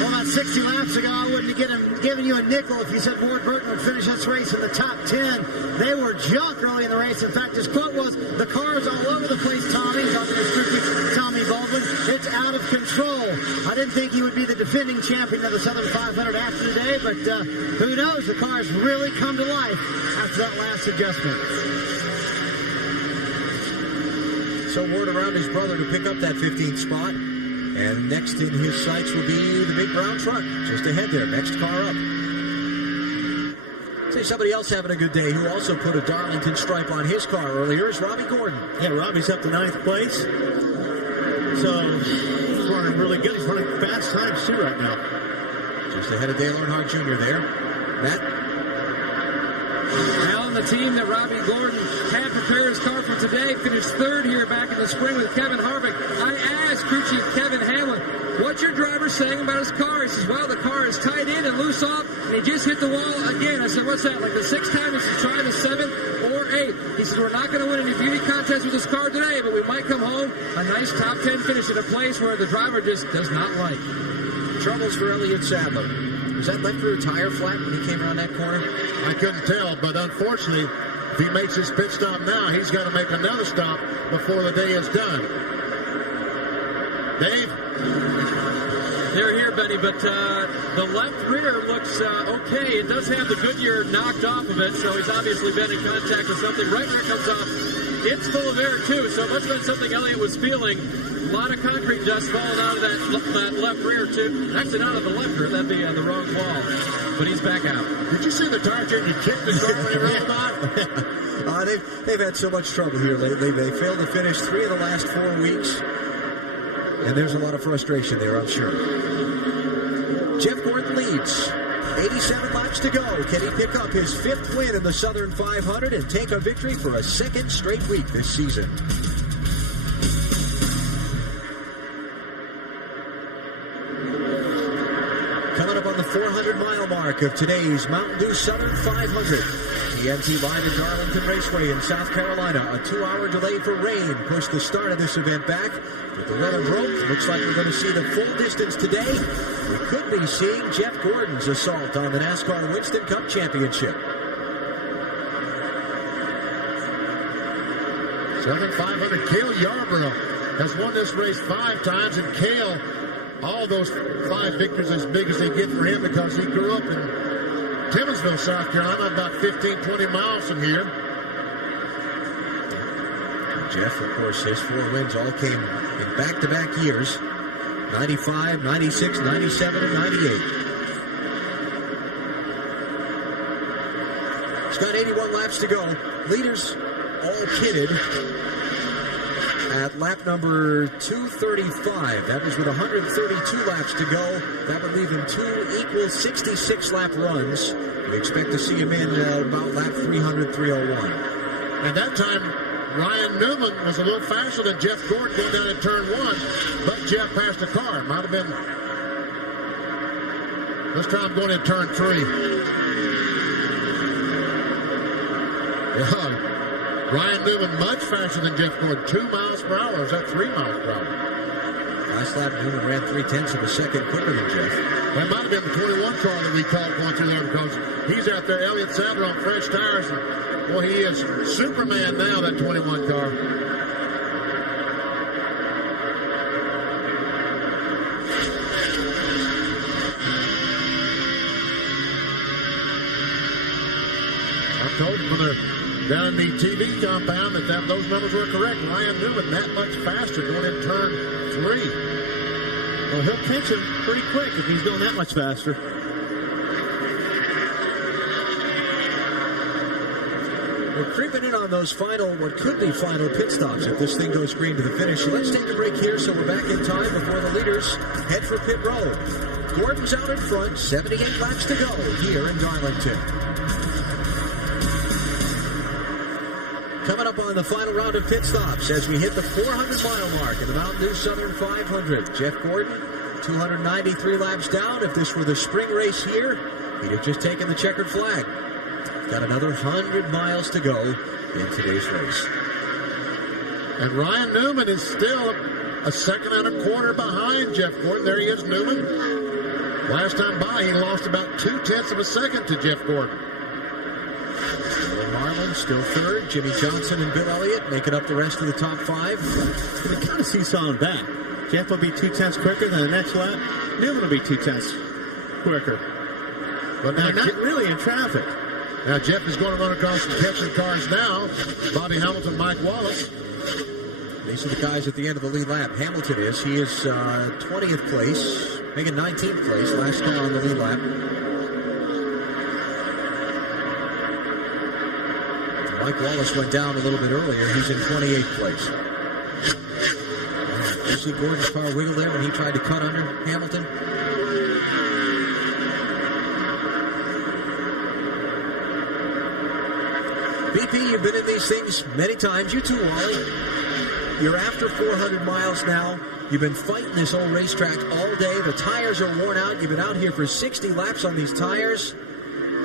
Well, about 60 laps ago, I wouldn't have given you a nickel if you said Ward Burton would finish this race in the top 10. They were junk early in the race. In fact, his quote was, "The car's all over the place, Tommy." Talking to Tommy Baldwin. It's out of control. I didn't think he would be the defending champion of the Southern 500 after today, but who knows? The car's really come to life after that last adjustment. So Ward around his brother to pick up that 15th spot. And next in his sights will be the big brown truck just ahead there. Next car up. Say somebody else having a good day who also put a Darlington stripe on his car earlier is Robbie Gordon. Yeah, Robbie's up to 9th place. So he's running really good. He's running fast times too right now. Just ahead of Dale Earnhardt Jr. there. Matt? Well, and the team that Robbie Gordon had prepared his car for today finished third here back in the spring with Kevin Harvick. I asked crew chief Kevin Hamlin, what's your driver saying about his car? He says, well, the car is tight in and loose off, and he just hit the wall again. I said, what's that, like the 6th time he's tried, the 7th or 8th? He said, we're not going to win any beauty contests with this car today, but we might come home a nice top 10 finish at a place where the driver just does not like. Troubles for Elliott Sadler. Was that left rear tire flat when he came around that corner? I couldn't tell, but unfortunately, if he makes his pit stop now, he's got to make another stop before the day is done. Dave? They're here, Benny, but the left rear looks okay. It does have the Goodyear knocked off of it, so he's obviously been in contact with something. Right rear comes off. It's full of air, too, so it must have been something Elliott was feeling. A lot of concrete dust falling out of that left rear, too. Actually, not on the left rear. That'd be on the wrong wall. But he's back out. Did you see the tire chain? You kicked the car when he rolled by? They've had so much trouble here lately. They failed to finish 3 of the last 4 weeks. And there's a lot of frustration there, I'm sure. Jeff Gordon leads. 87 laps to go. Can he pick up his 5th win in the Southern 500 and take a victory for a 2nd straight week this season? Coming up on the 400-mile mark of today's Mountain Dew Southern 500. TNT live at Darlington Raceway in South Carolina. A 2-hour delay for rain pushed the start of this event back. But the weather broke. Looks like we're going to see the full distance today. We could be seeing Jeff Gordon's assault on the NASCAR Winston Cup Championship. Southern 500, Cale Yarborough has won this race 5 times, and Cale, all those 5 victories as big as they get for him because he grew up in Timminsville, South Carolina, about 15, 20 miles from here. Jeff, of course, his 4 wins all came in back-to-back years. 95, 96, 97, and 98. He's got 81 laps to go. Leaders all pitted at lap number 235. That was with 132 laps to go. That would leave him 2 equal 66-lap runs. We expect to see him in about lap 300, 301. And that time, Ryan Newman was a little faster than Jeff Gordon going down at turn 1, but Jeff passed the car. Might have been this time going in turn 3. Ryan Newman much faster than Jeff Gordon. 2 miles per hour. Or is that 3 miles per hour? Last lap, Newman ran 0.3 of a second quicker than Jeff. That might have been the 21 car that we caught going through there because he's out there, Elliott Sadler, on fresh tires. And, boy, he is Superman now, that 21 car. I told you when they're down in the TV compound that those numbers were correct. Ryan Newman that much faster going in turn 3. Well, he'll catch him pretty quick if he's going that much faster. We're creeping in on those what could be final pit stops if this thing goes green to the finish. So let's take a break here so we're back in time before the leaders head for pit road. Gordon's out in front, 78 laps to go here in Darlington. Coming up on the final round of pit stops as we hit the 400-mile mark in the Mountain Dew Southern 500. Jeff Gordon, 293 laps down. If this were the spring race here, he'd have just taken the checkered flag. Got another 100 miles to go in today's race. And Ryan Newman is still a second and a quarter behind Jeff Gordon. There he is, Newman. Last time by, he lost about 0.2 of a second to Jeff Gordon. Marlin still third. Jimmy Johnson and Bill Elliott making up the rest of the top 5. We kind of see some back. Jeff will be 0.2 quicker than the next lap. Newman will be 0.2 quicker. But now they're not really in traffic. Now Jeff is going to run across some catching cars now. Bobby Hamilton, Mike Wallace. These are the guys at the end of the lead lap. Hamilton is. He is 20th place, making 19th place. Last car on the lead lap. Mike Wallace went down a little bit earlier. He's in 28th place. You see Gordon's car wiggle there when he tried to cut under Hamilton? BP, you've been in these things many times. You too, Wally. You're after 400 miles now. You've been fighting this old racetrack all day. The tires are worn out. You've been out here for 60 laps on these tires.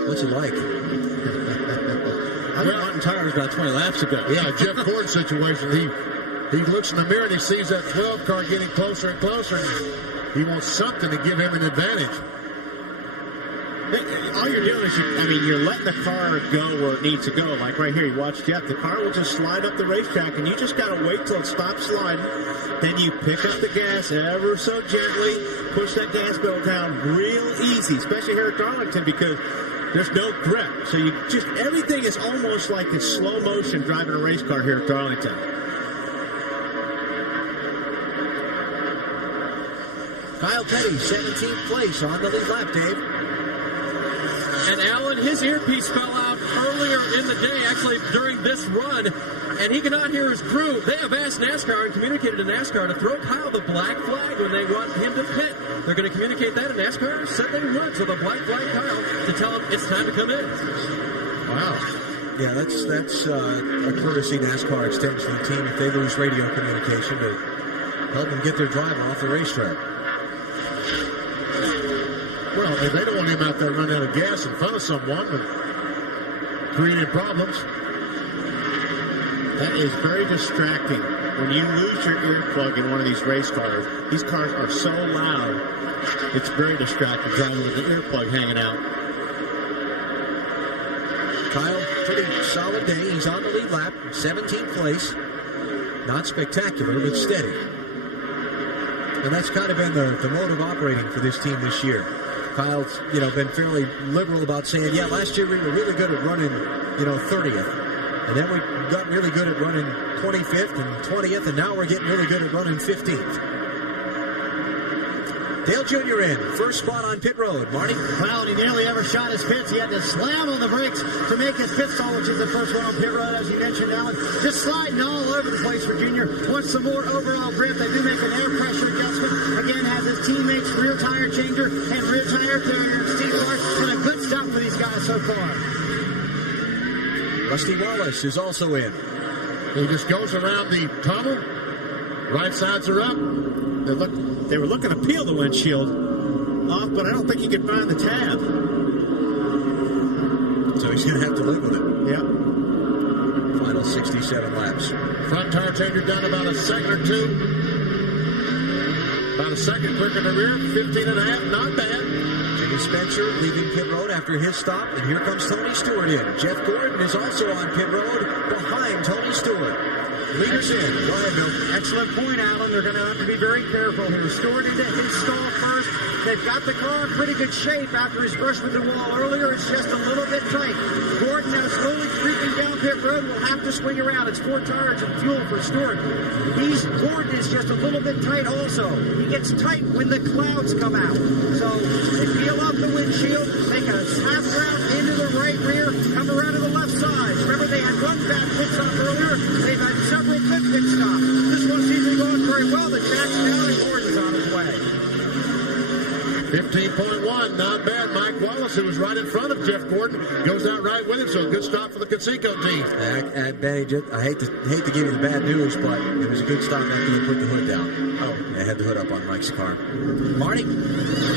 What's it like? I was wanting tires about 20 laps ago. Yeah, Jeff Gordon's situation. He looks in the mirror and he sees that 12 car getting closer and closer. And he wants something to give him an advantage. All you're doing is, you're letting the car go where it needs to go. Like right here, you watch Jeff. The car will just slide up the racetrack, and you just got to wait till it stops sliding. Then you pick up the gas ever so gently, push that gas pedal down real easy, especially here at Darlington because there's no grip. So everything is almost like it's slow motion driving a race car here at Darlington. Kyle Petty, 17th place on the lead lap, Dave. And Alan, his earpiece fell out earlier in the day, actually during this run, and he cannot hear his crew. They have asked NASCAR and communicated to NASCAR to throw Kyle the black flag when they want him to pit. They're going to communicate that, and NASCAR said they would, so the black flag Kyle to tell him it's time to come in. Wow. Yeah, that's a courtesy NASCAR extends to the team if they lose radio communication to help them get their driver off the racetrack. Well, they don't want him out there running out of gas in front of someone and creating problems. That is very distracting. When you lose your earplug in one of these race cars, these cars are so loud, it's very distracting driving with the earplug hanging out. Kyle, pretty solid day. He's on the lead lap, 17th place. Not spectacular, but steady. And that's kind of been the mode of operating for this team this year. Kyle's, been fairly liberal about saying, yeah, last year we were really good at running, 30th. And then we got really good at running 25th and 20th, and now we're getting really good at running 15th. Dale Jr. in, first spot on pit road. Marty? Well, he nearly ever shot his pits. He had to slam on the brakes to make his pit stall, which is the first one on pit road, as you mentioned, Alan. Just sliding all over the place for Jr. Wants some more overall grip. They do make an air pressure adjustment. Again, has his teammates rear tire changer and rear tire carrier, Steve Clark. And a good stop for these guys so far. Rusty Wallace is also in. He just goes around the tunnel. Right sides are up. They were looking to peel the windshield off, but I don't think he could find the tab. So he's going to have to live with it. Yeah. 67 laps. Front tire changer done about a second or two. About a second quicker in the rear, 15 and a half, not bad. Jimmy Spencer leaving pit road after his stop, and here comes Tony Stewart in. Jeff Gordon is also on pit road behind Tony Stewart. Leaders in. Go ahead, Bill. Excellent point, Alan. They're going to have to be very careful here. Stewart into his stall first. They've got the car in pretty good shape after his brush with the wall earlier. It's just a little bit tight. Gordon now slowly creeping down pit road. Will have to swing around. It's 4 tires and fuel for Stewart. Gordon is just a little bit tight also. He gets tight when the clouds come out. So they peel off the windshield, make a half round into the right rear, come around to the left side. Remember, they had one bad pit stop earlier. They've had several good pit stops. This one seems to be going very well. The track's down and Gordon's on his way. 15.1, not bad. Mike Wallace, who was right in front of Jeff Gordon, goes out right with him, so a good stop for the Conseco team. Benny, I hate to give you the bad news, but it was a good stop after they put the hood down. Oh, they had the hood up on Mike's car. Marty?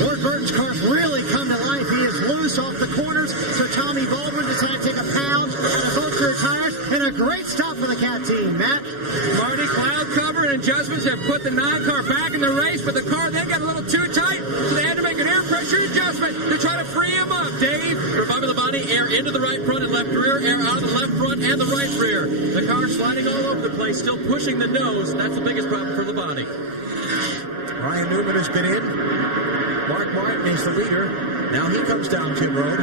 Ward Burton's car's really come to life. He is loose off the corners, so Tommy Baldwin decided to take a pound out of both rear tires, and a great stop for the Cat team. Matt? Marty, cloud cover and adjustments have put the 9 car back in the race, but the car then got a little too tight, so they had to make an air pressure adjustment to try to free him up. Dave? Reviving the body, air into the right front and left rear, air out of the left front and the right rear. The car sliding all over the place, still pushing the nose. That's the biggest problem for the body. Ryan Newman has been in. Mark Martin is the leader. Now he comes down pit road.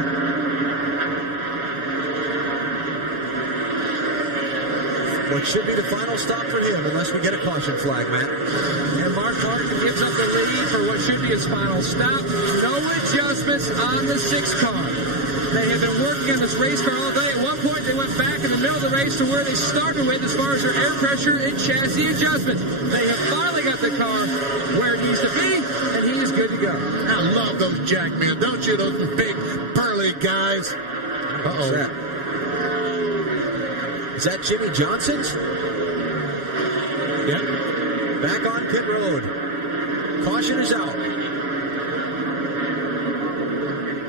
What should be the final stop for him, unless we get a caution flag, Matt. And Mark Martin gives up the lead for what should be his final stop. No adjustments on the 6 car. They have been working on this race car all day. At one point, they went back in the middle of the race to where they started with as far as their air pressure and chassis adjustments. They have finally got the car where it needs to be, and he is good to go. I love those jackmen, don't you? Those big, burly guys. Uh-oh. Is that Jimmy Johnson's? Yep. Back on pit road. Caution is out.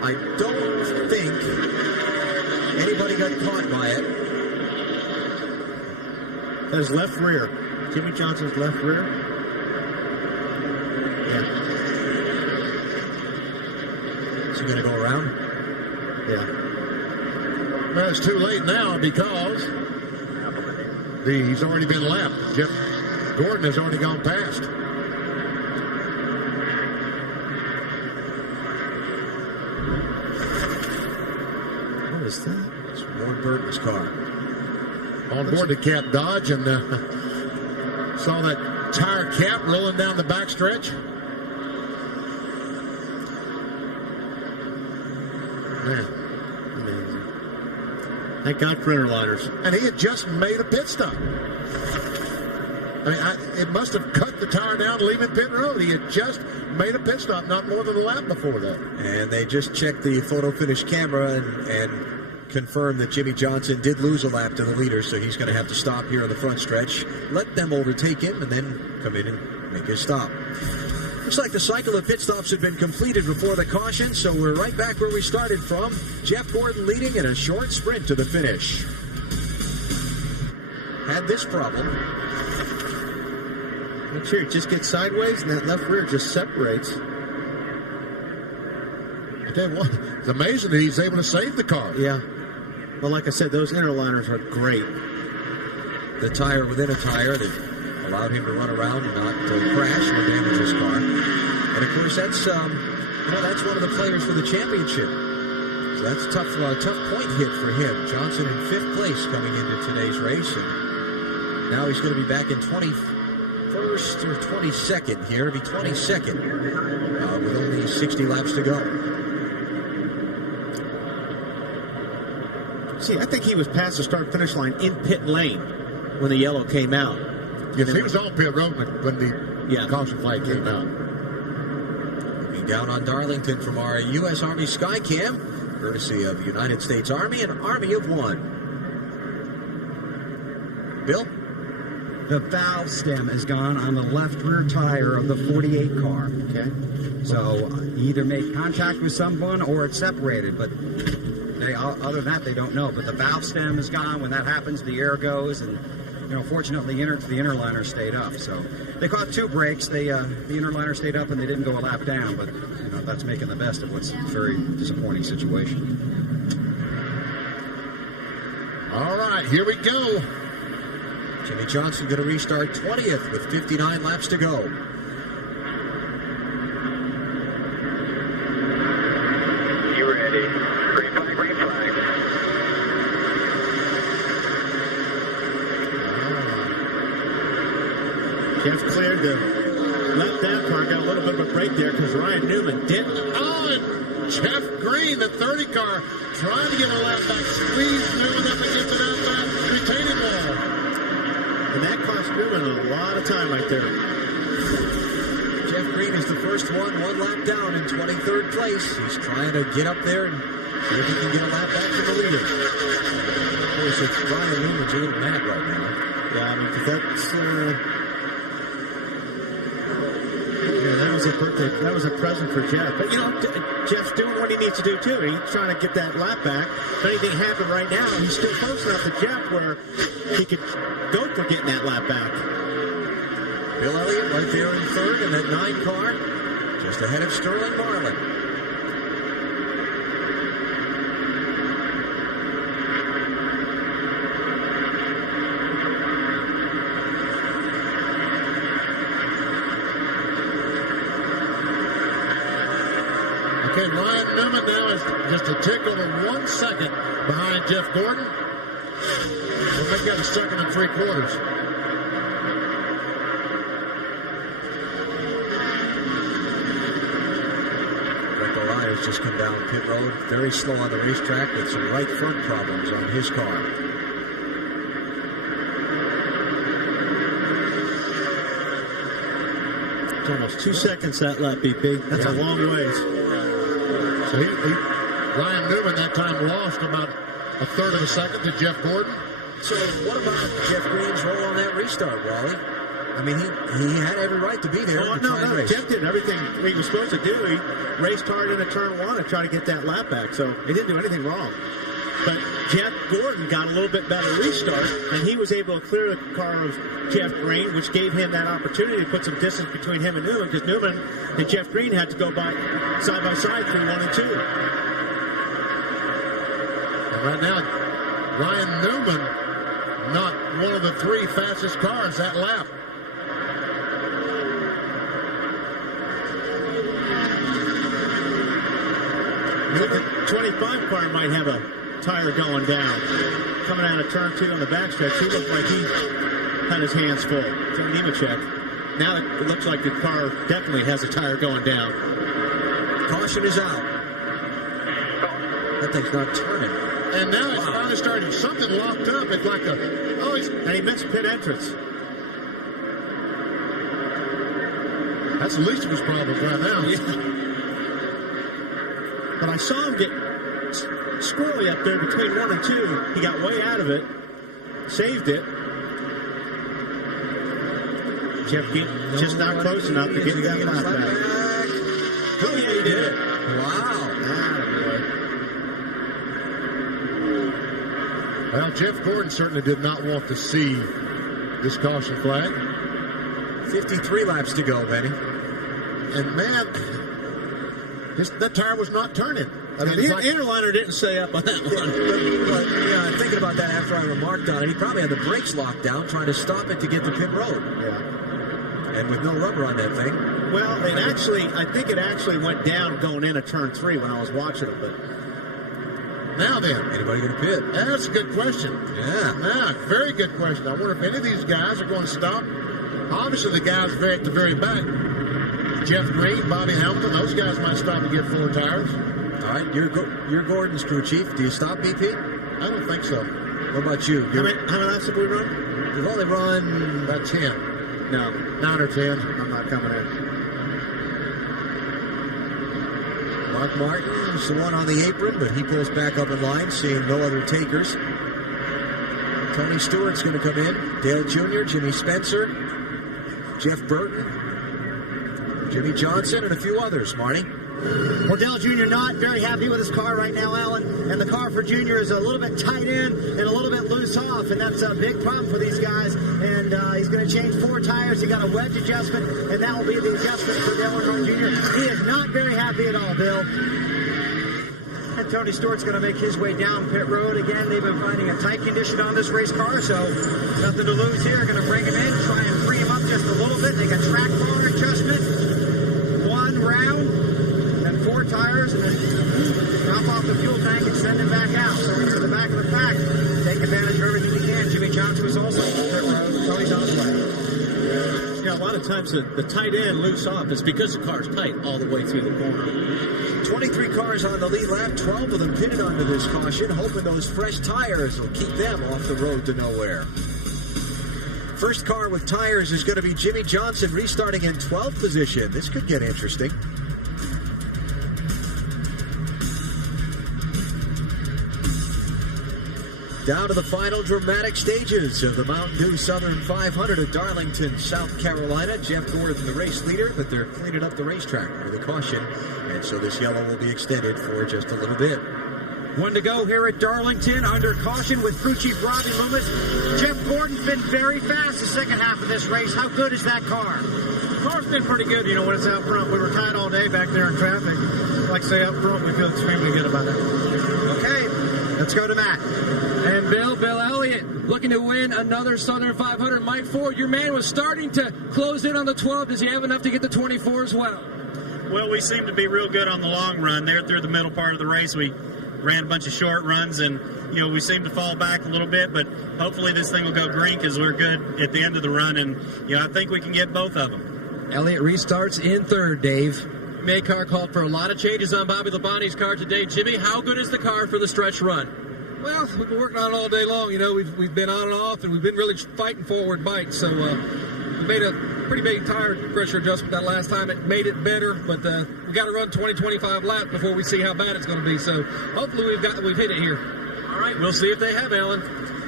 I don't think anybody got caught by it. His left rear. Jimmy Johnson's left rear. Yeah. Is he going to go around? Yeah. Well, it's too late now because he's already been lapped. Jeff Gordon has already gone past. What is that? It's Ward Burton's car. On board the Cat Dodge, and saw that tire cap rolling down the backstretch. Man. Thank God for interliners. And he had just made a pit stop. I mean, it must have cut the tire down leaving pit road. He had just made a pit stop, not more than a lap before that. And they just checked the photo finish camera and confirmed that Jimmy Johnson did lose a lap to the leader, so he's going to have to stop here on the front stretch, let them overtake him, and then come in and make his stop. Looks like the cycle of pit stops had been completed before the caution, so we're right back where we started from. Jeff Gordon leading in a short sprint to the finish. Had this problem. Make sure it just gets sideways and that left rear just separates. I tell you what, it's amazing that he's able to save the car. Yeah. Well, like I said, those interliners are great. The tire within a tire that allowed him to run around and not crash or damage his car. And of course, that's one of the players for the championship. So that's a tough point hit for him. Johnson in 5th place coming into today's race, and now he's going to be back in 21st or 22nd here. It'll be 22nd with only 60 laps to go. See, I think he was past the start-finish line in pit lane when the yellow came out. Yes, he was on pit road when the caution flag came out. Looking down on Darlington from our U.S. Army Skycam, courtesy of the United States Army and Army of One. Bill? The valve stem is gone on the left rear tire of the 48 car. Okay. So either made contact with someone or it's separated, but Other than that, they don't know. But the valve stem is gone. When that happens, the air goes, and fortunately, the inner liner stayed up. So they caught 2 breaks. The inner liner stayed up, and they didn't go a lap down. But that's making the best of what's a very disappointing situation. All right, here we go. Jimmy Johnson going to restart 20th with 59 laps to go. You ready? Green flag, green flag. Jeff cleared the left down car, got a little bit of a break there because Ryan Newman didn't. Oh, and Jeff Green, the 30 car, trying to get a lap back, squeezed Newman up against an outside retaining wall. And that cost Newman a lot of time right there. Jeff Green is the first one lap down in 23rd place. He's trying to get up there and see if he can get a lap back from the leader. Of course, it's Ryan Newman's a little mad right now. Yeah, I mean, that's... that was a present for Jeff. But, Jeff's doing what he needs to do, too. He's trying to get that lap back. If anything happened right now, he's still close enough to Jeff where he could go for getting that lap back. Bill Elliott right there in third in that 9 car, just ahead of Sterling Marlin. Okay, Ryan Newman now is just a tick over 1 second behind Jeff Gordon. We'll make that a 2nd and 3/4. Rick Elias just come down pit road, very slow on the racetrack with some right front problems on his car. It's almost 2 seconds that lap, BP. That's a long ways. So Ryan Newman that time lost about a 1/3 of a second to Jeff Gordon. So what about Jeff Green's role on that restart, Wally? I mean, he had every right to be there. No, Jeff did everything he was supposed to do. He raced hard into turn 1 to try to get that lap back, so he didn't do anything wrong. But Jeff Gordon got a little bit better restart, and he was able to clear the car of Jeff Green, which gave him that opportunity to put some distance between him and Newman, because Newman and Jeff Green had to go by side through 1 and 2. And right now, Ryan Newman, not one of the 3 fastest cars that lap. The 25 car might have a tire going down. Coming out of turn 2 on the backstretch, he looked like he had his hands full. Joe Nemechek. Now it looks like the car definitely has a tire going down. Caution is out. That thing's not turning. And now it's finally starting. Something locked up. It's like and he missed pit entrance. That's the least of his problems right now. Yeah. But I saw him get squirrely up there between 1 and 2. He got way out of it, saved it. Jeff just not close enough to get that lap back. Oh, yeah, he did it. Wow. Well, Jeff Gordon certainly did not want to see this caution flag. 53 laps to go, Benny. And, man, that tire was not turning. I mean, the inner liner didn't stay up on that one. But thinking about that after I remarked on it, he probably had the brakes locked down trying to stop it to get to pit road. Yeah. And with no rubber on that thing. Well, I think it actually went down going into turn 3 when I was watching it. But now then, anybody going to pit? That's a good question. Yeah, very good question. I wonder if any of these guys are going to stop. Obviously, the guys at the very back, Jeff Green, Bobby Hamilton, those guys might stop and get 4 tires. All right, you're Gordon's crew chief. Do you stop, BP? I don't think so. What about you? How many laps have we run? We've only run about 10. No. 9 or 10. I'm not coming in. Mark Martin is the one on the apron, but he pulls back up in line, seeing no other takers. Tony Stewart's going to come in. Dale Jr., Jimmy Spencer, Jeff Burton, Jimmy Johnson, and a few others, Marty. Well, Dale Jr. not very happy with his car right now, Alan. And the car for Junior is a little bit tight in and a little bit loose off. And that's a big problem for these guys. And he's going to change 4 tires. He got a wedge adjustment. And that will be the adjustment for Dale Earnhardt Jr. He is not very happy at all, Bill. And Tony Stewart's going to make his way down pit road. Again, they've been finding a tight condition on this race car, so nothing to lose here. Going to bring him in, try and free him up just a little bit. Make a track bar adjustment. 1 round, then 4 tires, and then drop off the fuel tank and send him back out. So here at the back of the pack, take advantage of everything he can. Jimmy Johnson was also on the pit road. Tony's on his way. Yeah, a lot of times the tight end loose off is because the car's tight all the way through the corner. 23 cars on the lead lap, 12 of them pitted onto this caution, hoping those fresh tires will keep them off the road to nowhere. First car with tires is going to be Jimmy Johnson, restarting in 12th position. This could get interesting. Down to the final dramatic stages of the Mountain Dew Southern 500 at Darlington, South Carolina. Jeff Gordon, the race leader, but they're cleaning up the racetrack with a caution. And so this yellow will be extended for just a little bit. 1 to go here at Darlington, under caution with crew chief Robbie Loomis. Jeff Gordon's been very fast the second half of this race. How good is that car? The car's been pretty good, when it's out front. We were tied all day back there in traffic. Like I say, up front, we feel extremely good about it. Okay, let's go to Matt. And Bill Elliott looking to win another Southern 500. Mike Ford, your man was starting to close in on the 12. Does he have enough to get the 24 as well? Well, we seem to be real good on the long run. There through the middle part of the race, we ran a bunch of short runs, and we seem to fall back a little bit, but hopefully this thing will go green because we're good at the end of the run, and I think we can get both of them. Elliott restarts in 3rd, Dave. Maycar called for a lot of changes on Bobby Labonte's car today. Jimmy, how good is the car for the stretch run? Well, we've been working on it all day long. We've been on and off, and we've been really fighting forward bites. So we made a pretty big tire pressure adjustment that last time. It made it better, but we got to run 20-25 laps before we see how bad it's going to be. So hopefully we've hit it here. All right, we'll see if they have, Alan.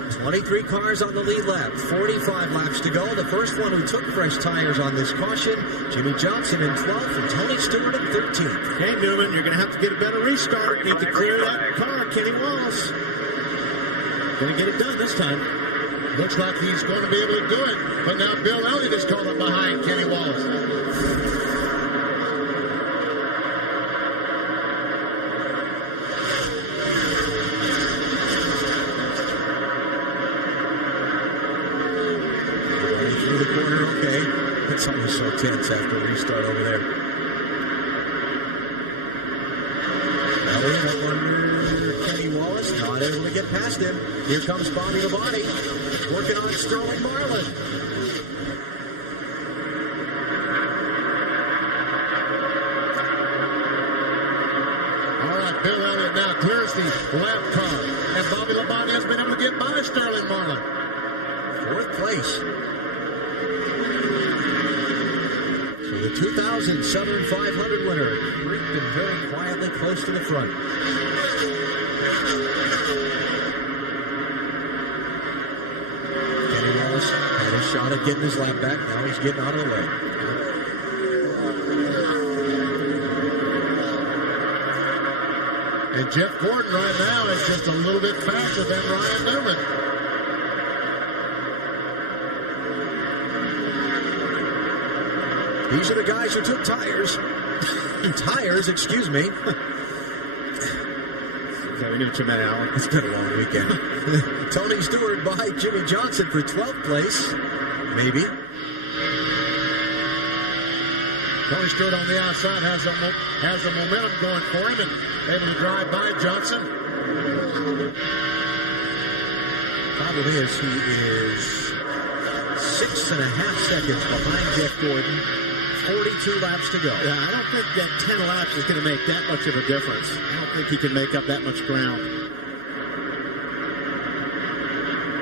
23 cars on the lead lap, 45 laps to go. The first one who took fresh tires on this caution, Jimmy Johnson in 12th and Tony Stewart in 13th. Okay, Newman, you're going to have to get a better restart. Need to clear that car, Kenny Wallace. Going to get it done this time. Looks like he's going to be able to do it. But now Bill Elliott is coming behind Kenny Wallace. Through the corner, okay. It's always so tense after a restart over there. Elliott up under Kenny Wallace, not able to get past him. Here comes Bobby Labonte, working on Sterling Marlin. All right, Bill Elliott now clears the lap car, and Bobby Labonte has been able to get by Sterling Marlin. 4th place. So the 2000 Southern 500 winner creeping very quietly close to the front. Kenny Wallace had a shot at getting his lap back. Now he's getting out of the way. And Jeff Gordon right now is just a little bit faster than Ryan Newman. These are the guys who took tires. Tires, excuse me. Okay, we need to trim that out. It's been a long weekend. Tony Stewart by Jimmy Johnson for 12th place. Maybe. Tony Stewart on the outside has the momentum going for him and able to drive by Johnson. Problem is he is 6.5 seconds behind Jeff Gordon. 42 laps to go. Yeah, I don't think that 10 laps is going to make that much of a difference. I don't think he can make up that much ground.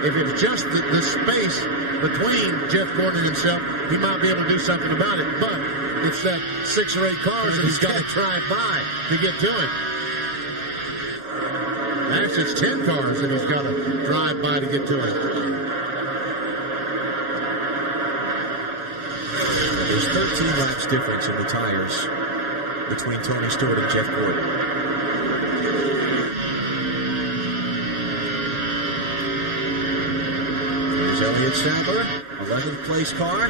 If it's just the space between Jeff Gordon and himself, he might be able to do something about it. But it's that 6 or 8 cars that he's got to drive by to get to him. Actually, it's 10 cars that he's got to drive by to get to him. There's 13 laps difference in the tires. between Tony Stewart and Jeff Gordon. There's Elliott Sadler, 11th place car.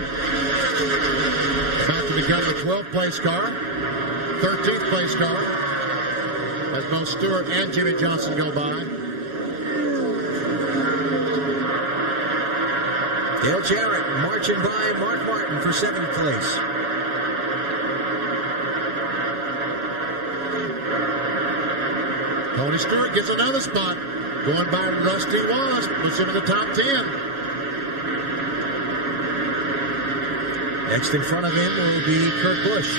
About to become the 12th place car, 13th place car, as both Stewart and Jimmy Johnson go by. Dale Jarrett marching by Mark Martin for 7th place. Tony Stewart gets another spot, going by Rusty Wallace, puts him in the top 10. Next in front of him will be Kurt Busch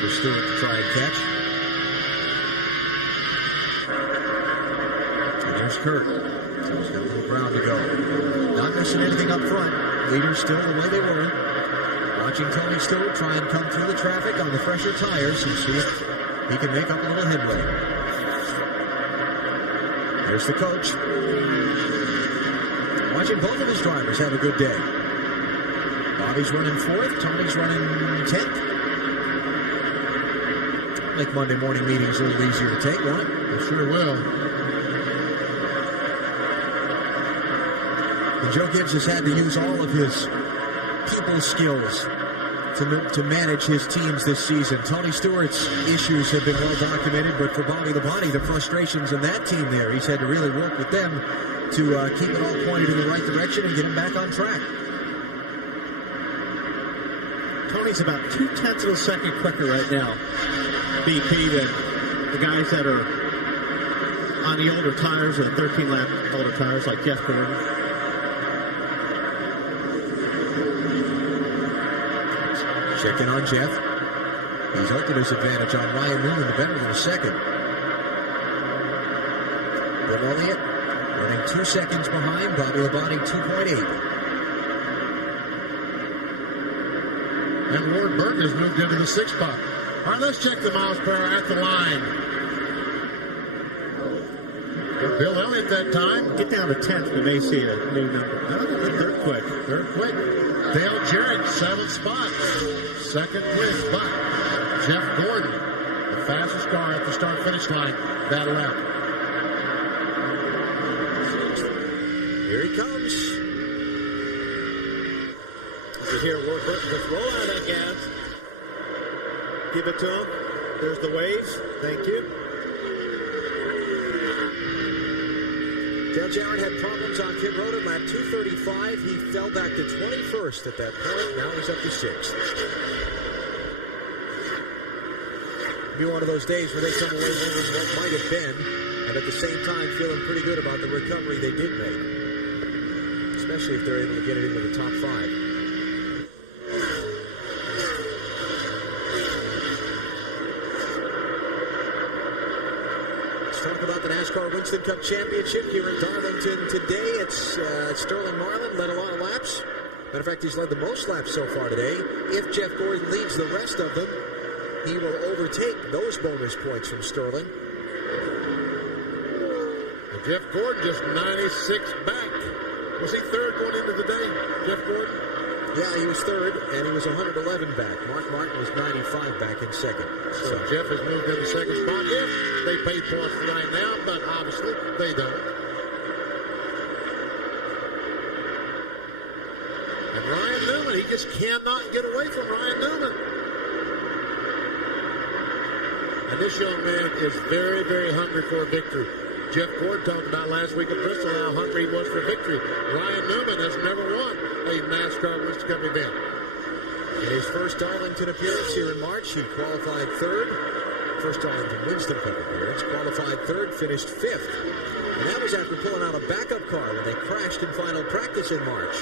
for Stewart to try and catch. And there's Kurt. So he's got a little ground to go. Not missing anything up front. Leaders still the way they were. Watching Tony Stewart try and come through the traffic on the fresher tires and see if he can make up a little headway. There's the coach. Watching both of his drivers have a good day. Bobby's running 4th. Tony's running 10th. Make Monday morning meetings a little easier to take, won't it? It sure will. And Joe Gibbs has had to use all of his people skills to manage his teams this season. Tony Stewart's issues have been well documented, but for Bobby Labonte, the frustrations in that team there, he's had to really work with them to keep it all pointed in the right direction and get him back on track. Tony's about 0.2 of a second quicker right now, BP, than the guys that are on the older tires or the 13-lap older tires like Jeff Gordon. Checking on Jeff. He's opened his advantage on Ryan Newman to better than a second. Bill Elliott running 2 seconds behind. Bobby Labonte 2.8. And Ward Burton has moved into the 6th spot. All right, let's check the miles per hour at the line. Bill Elliott that time. Get down to 10th, we may see a new number. They're quick. They're quick. Dale Jarrett, 7th spot. 2nd place spot. Jeff Gordon, the fastest car at the start-finish line that lap. Here he comes. You can hear Ward Burton just roll out that gas. Give it to him. There's the waves. Thank you. Dale Jarrett had problems on pit road at lap 235. He fell back to 21st at that point. Now he's up to 6th. It'll be one of those days where they come away wondering what might have been, and at the same time feeling pretty good about the recovery they did make. Especially if they're able to get it into the top 5. Talk about the NASCAR Winston Cup Championship here in Darlington today. It's Sterling Marlin led a lot of laps. Matter of fact, he's led the most laps so far today. If Jeff Gordon leads the rest of them, he will overtake those bonus points from Sterling. And Jeff Gordon just 96 back. Was he 3rd going into the day, Jeff Gordon? Yeah, he was 3rd, and he was 111 back. Mark Martin was 95 back in 2nd. So Jeff has moved in the 2nd spot. If they pay points right now, but obviously they don't. And Ryan Newman, he just cannot get away from Ryan Newman. And this young man is very, very hungry for a victory. Jeff Gordon talked about last week at Bristol how hungry he was for victory. Ryan Newman has never won a NASCAR Winston Cup event. In his first Darlington appearance here in March, he qualified 3rd. First Darlington Winston Cup appearance. Qualified 3rd, finished 5th. And that was after pulling out a backup car when they crashed in final practice in March.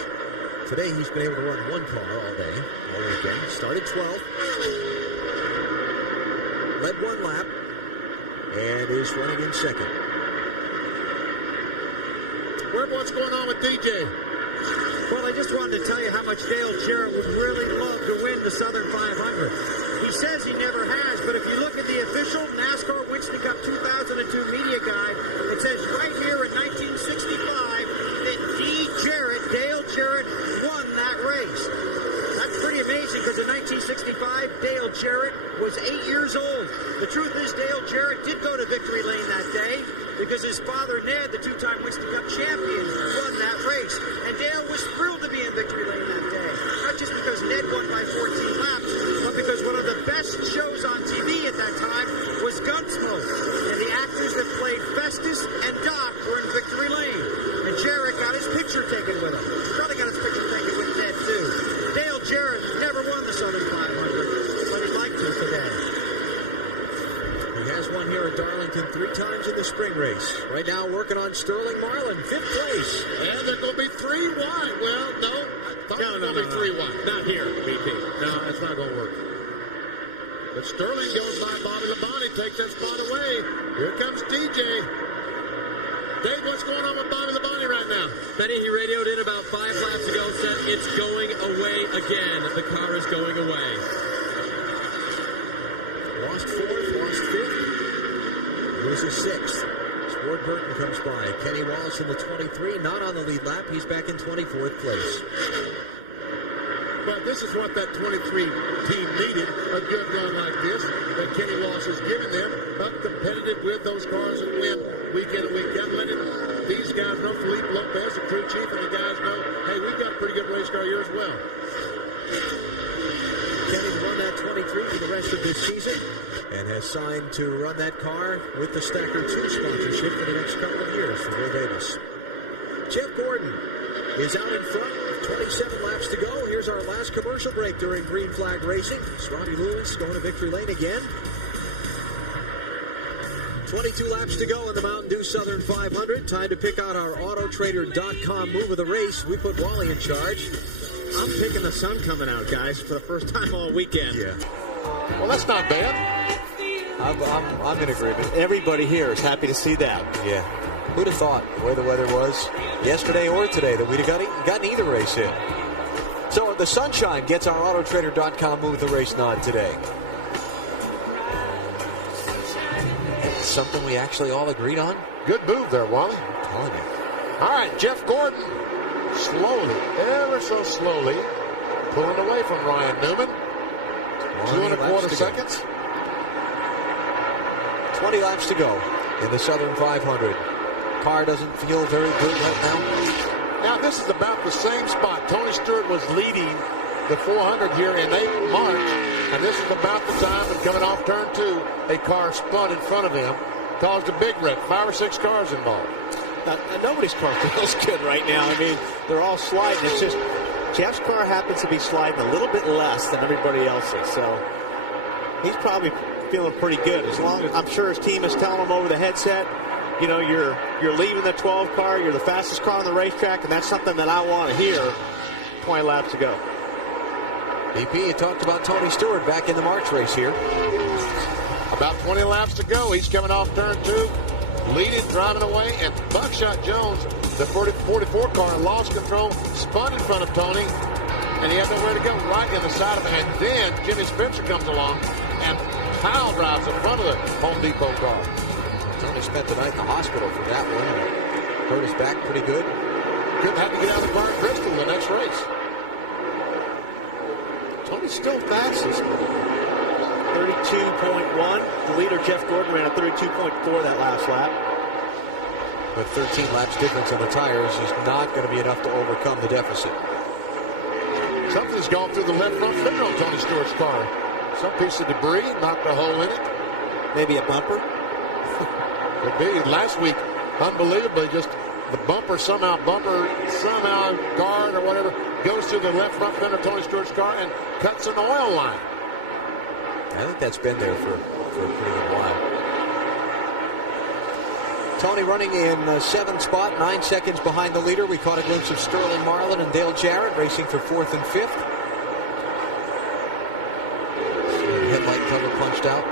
Today, he's been able to run one car all day, all weekend. Started 12th. Led 1 lap. And is running in 2nd. What's going on with DJ? Well, I just wanted to tell you how much Dale Jarrett would really love to win the Southern 500. He says he never has, but if you look at the official NASCAR Winston Cup 2002 media guide, it says right here in 1965 that Dale Jarrett won that race. That's pretty amazing because in 1965 Dale Jarrett was 8 years old. The truth is Dale Jarrett did go to victory lane that day because his father, Ned, the two-time Winston Cup champion, won that race. And Dale was thrilled to be in victory lane that day. Not just because Ned won by 14 laps, but because one of the best shows on TV at that time was Gunsmoke. And the actors that played Festus and Doc were in victory lane. And Jarrett got his picture taken with him. Probably got his picture taken with Ned, too. Dale Jarrett never won the Southern 500, but he'd like to today. He has won here at Darlington 3 times in the spring race. Right now working on Sterling Marlin, 5th place. And they're going to be 3 wide. Well, no. I thought No, going to be 3 wide. Not here, BP. No, that's not going to work. But Sterling goes by Bobby Labonte, takes that spot away. Here comes DJ. Dave, what's going on with Bobby Labonte right now? Benny, he radioed in about 5 laps ago, said it's going away again. The car is going away. Lost 4th, lost 5th. Loses 6th. Ward Burton comes by. Kenny Wallace in the 23, not on the lead lap. He's back in 24th place. But this is what that 23 team needed, a good run like this that Kenny Wallace has given them, up competitive with those cars that win week in and week out, letting these guys know, Felipe Lopez, the crew chief, and the guys know, hey, we've got a pretty good race car here as well. Kenny's run that 23 for the rest of this season and has signed to run that car with the Stacker 2 sponsorship for the next couple of years for Will Davis. Jeff Gordon is out in front. 27 laps to go. Here's our last commercial break during Green Flag Racing. It's Robbie Lewis going to victory lane again. 22 laps to go in the Mountain Dew Southern 500. Time to pick out our Autotrader.com move of the race. We put Wally in charge. I'm picking the sun coming out, guys, for the first time all weekend. Yeah. Well, that's not bad. I'm in agreement. Everybody here is happy to see that. Yeah. Who'd have thought, the way the weather was yesterday or today, that we'd have gotten either race in. So the sunshine gets our Autotrader.com move the race nod today. It's something we actually all agreed on. Good move there, Wally. I'm telling you. All right, Jeff Gordon, slowly, ever so slowly, pulling away from Ryan Newman. 2 1/4 seconds. 20 laps to go in the Southern 500. Car doesn't feel very good right now. Now, this is about the same spot. Tony Stewart was leading the 400 here in March, and this is about the time when coming off turn 2, a car spun in front of him, caused a big wreck. 5 or 6 cars involved. Nobody's car feels good right now. I mean, they're all sliding. It's just Jeff's car happens to be sliding a little bit less than everybody else's, so he's probably feeling pretty good. As long as I'm sure his team is telling him over the headset, you know, you're leaving the 12 car, you're the fastest car on the racetrack, and that's something that I want to hear 20 laps to go. BP, you talked about Tony Stewart back in the March race here. About 20 laps to go. He's coming off turn 2, leading, driving away, and Buckshot Jones, the 44 car, lost control, spun in front of Tony, and he had nowhere to go, right in the side of him. And then Jimmy Spencer comes along, and Powell drives in front of the Home Depot car. Tony spent the night in the hospital for that one. Hurt his back pretty good. Couldn't have to get out of the car in Bristol the next race. Tony's still fastest. 32.1. The leader, Jeff Gordon, ran a 32.4 that last lap. With 13 laps difference on the tires is not going to be enough to overcome the deficit. Something's gone through the left front fender on Tony Stewart's car. Some piece of debris knocked a hole in it. Maybe a bumper. Could be. Last week, unbelievably, just the bumper somehow guard or whatever goes through the left front fender of Tony Stewart's car and cuts an oil line. I think that's been there for a pretty good while. Tony running in 7th spot, 9 seconds behind the leader. We caught a glimpse of Sterling Marlin and Dale Jarrett racing for 4th and 5th. Headlight cover punched out.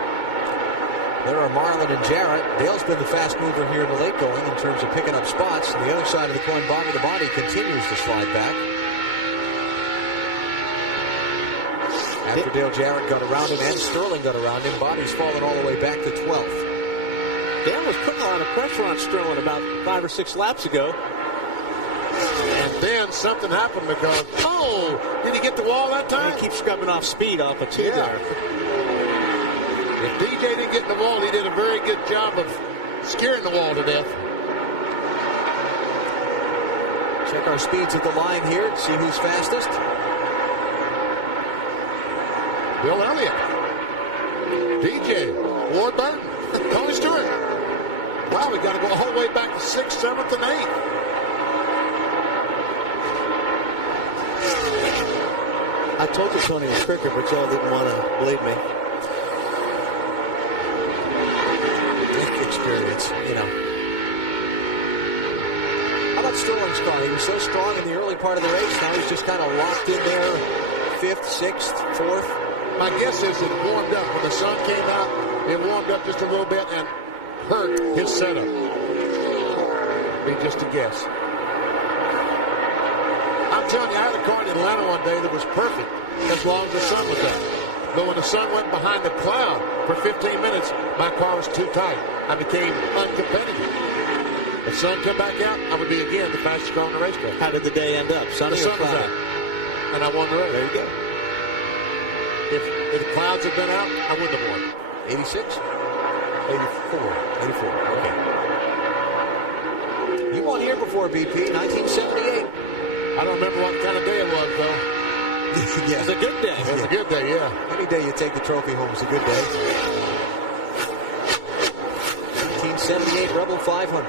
There are Marlin and Jarrett. Dale's been the fast mover here in the late going in terms of picking up spots. And the other side of the coin, Bobby Labonte continues to slide back. After Dale Jarrett got around him and Sterling got around him, Bobby's fallen all the way back to 12th. Dale was putting a lot of pressure on Sterling about 5 or 6 laps ago. And then something happened because, did he get the wall that time? He keeps scrubbing off speed off a two there. If DJ didn't get in the wall, he did a very good job of scaring the wall to death. Check our speeds at the line here and see who's fastest. Bill Elliott, DJ, Ward Burton, Tony Stewart. Wow, we got to go all the way back to 6th, 7th, and 8th. I told you Tony was quicker, but y'all didn't want to believe me. Experience, you know. How about Sterling's car? He was so strong in the early part of the race. Now he's just kind of locked in there, 5th, 6th, 4th. My guess is it warmed up. When the sun came out, it warmed up just a little bit and hurt his setup. Be just a guess. I'm telling you, I had a car in Atlanta one day that was perfect as long as the sun was out. But when the sun went behind the cloud for 15 minutes, my car was too tight. I became uncompetitive. If the sun come back out, I would be again the fastest car on the racetrack. How did the day end up? Sunny the sun was out. And I won the race. There you go. If the clouds had been out, I wouldn't have won. 86? 84. 84. Okay. You won here before, BP, 1978. I don't remember what kind of day it was, though. Yeah. It was a good day. It was a good day, yeah. Any day you take the trophy home is a good day. 1978 Rebel 500.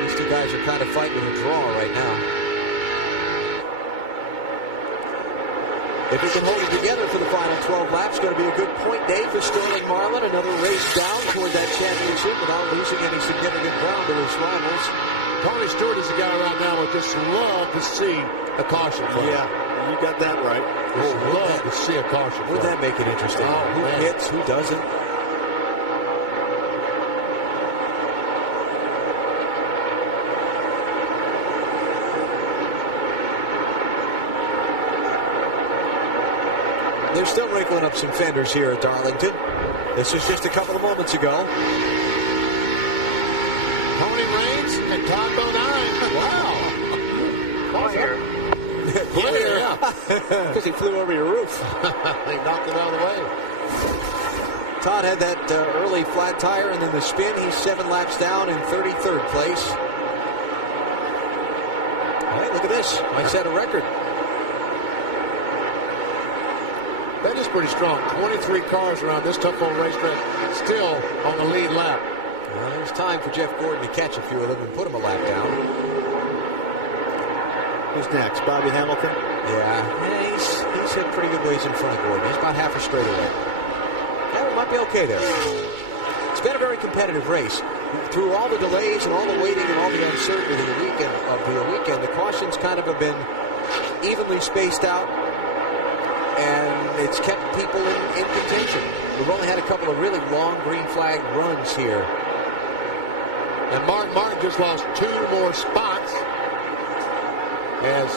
These two guys are kind of fighting a draw right now. If we can hold it together for the final 12 laps, it's going to be a good point day for Sterling Marlin. Another race down toward that championship without losing any significant ground to his rivals. Tony Stewart is a guy right now who just love to see a caution flag. Yeah, you got that right. Just love to see a caution flag. Would that make it interesting? Who hits, who doesn't? They're still wrinkling up some fenders here at Darlington. This was just a couple of moments ago. Tony Raines and Todd Bodine. Wow. Player, yeah. Because he flew over your roof. They knocked it out of the way. Todd had that early flat tire and then the spin. He's 7 laps down in 33rd place. Hey, look at this. Might set a record. That is pretty strong. 23 cars around this tough old racetrack, still on the lead lap. Well, there's time for Jeff Gordon to catch a few of them and put them a lap down. Who's next? Bobby Hamilton? Yeah, he's a pretty good ways in front of Gordon. He's about half a straightaway. Yeah, it might be okay there. It's been a very competitive race. Through all the delays and all the waiting and all the uncertainty of the weekend, the cautions kind of have been evenly spaced out. And it's kept people in contention. We've only had a couple of really long green flag runs here. And Martin just lost 2 more spots as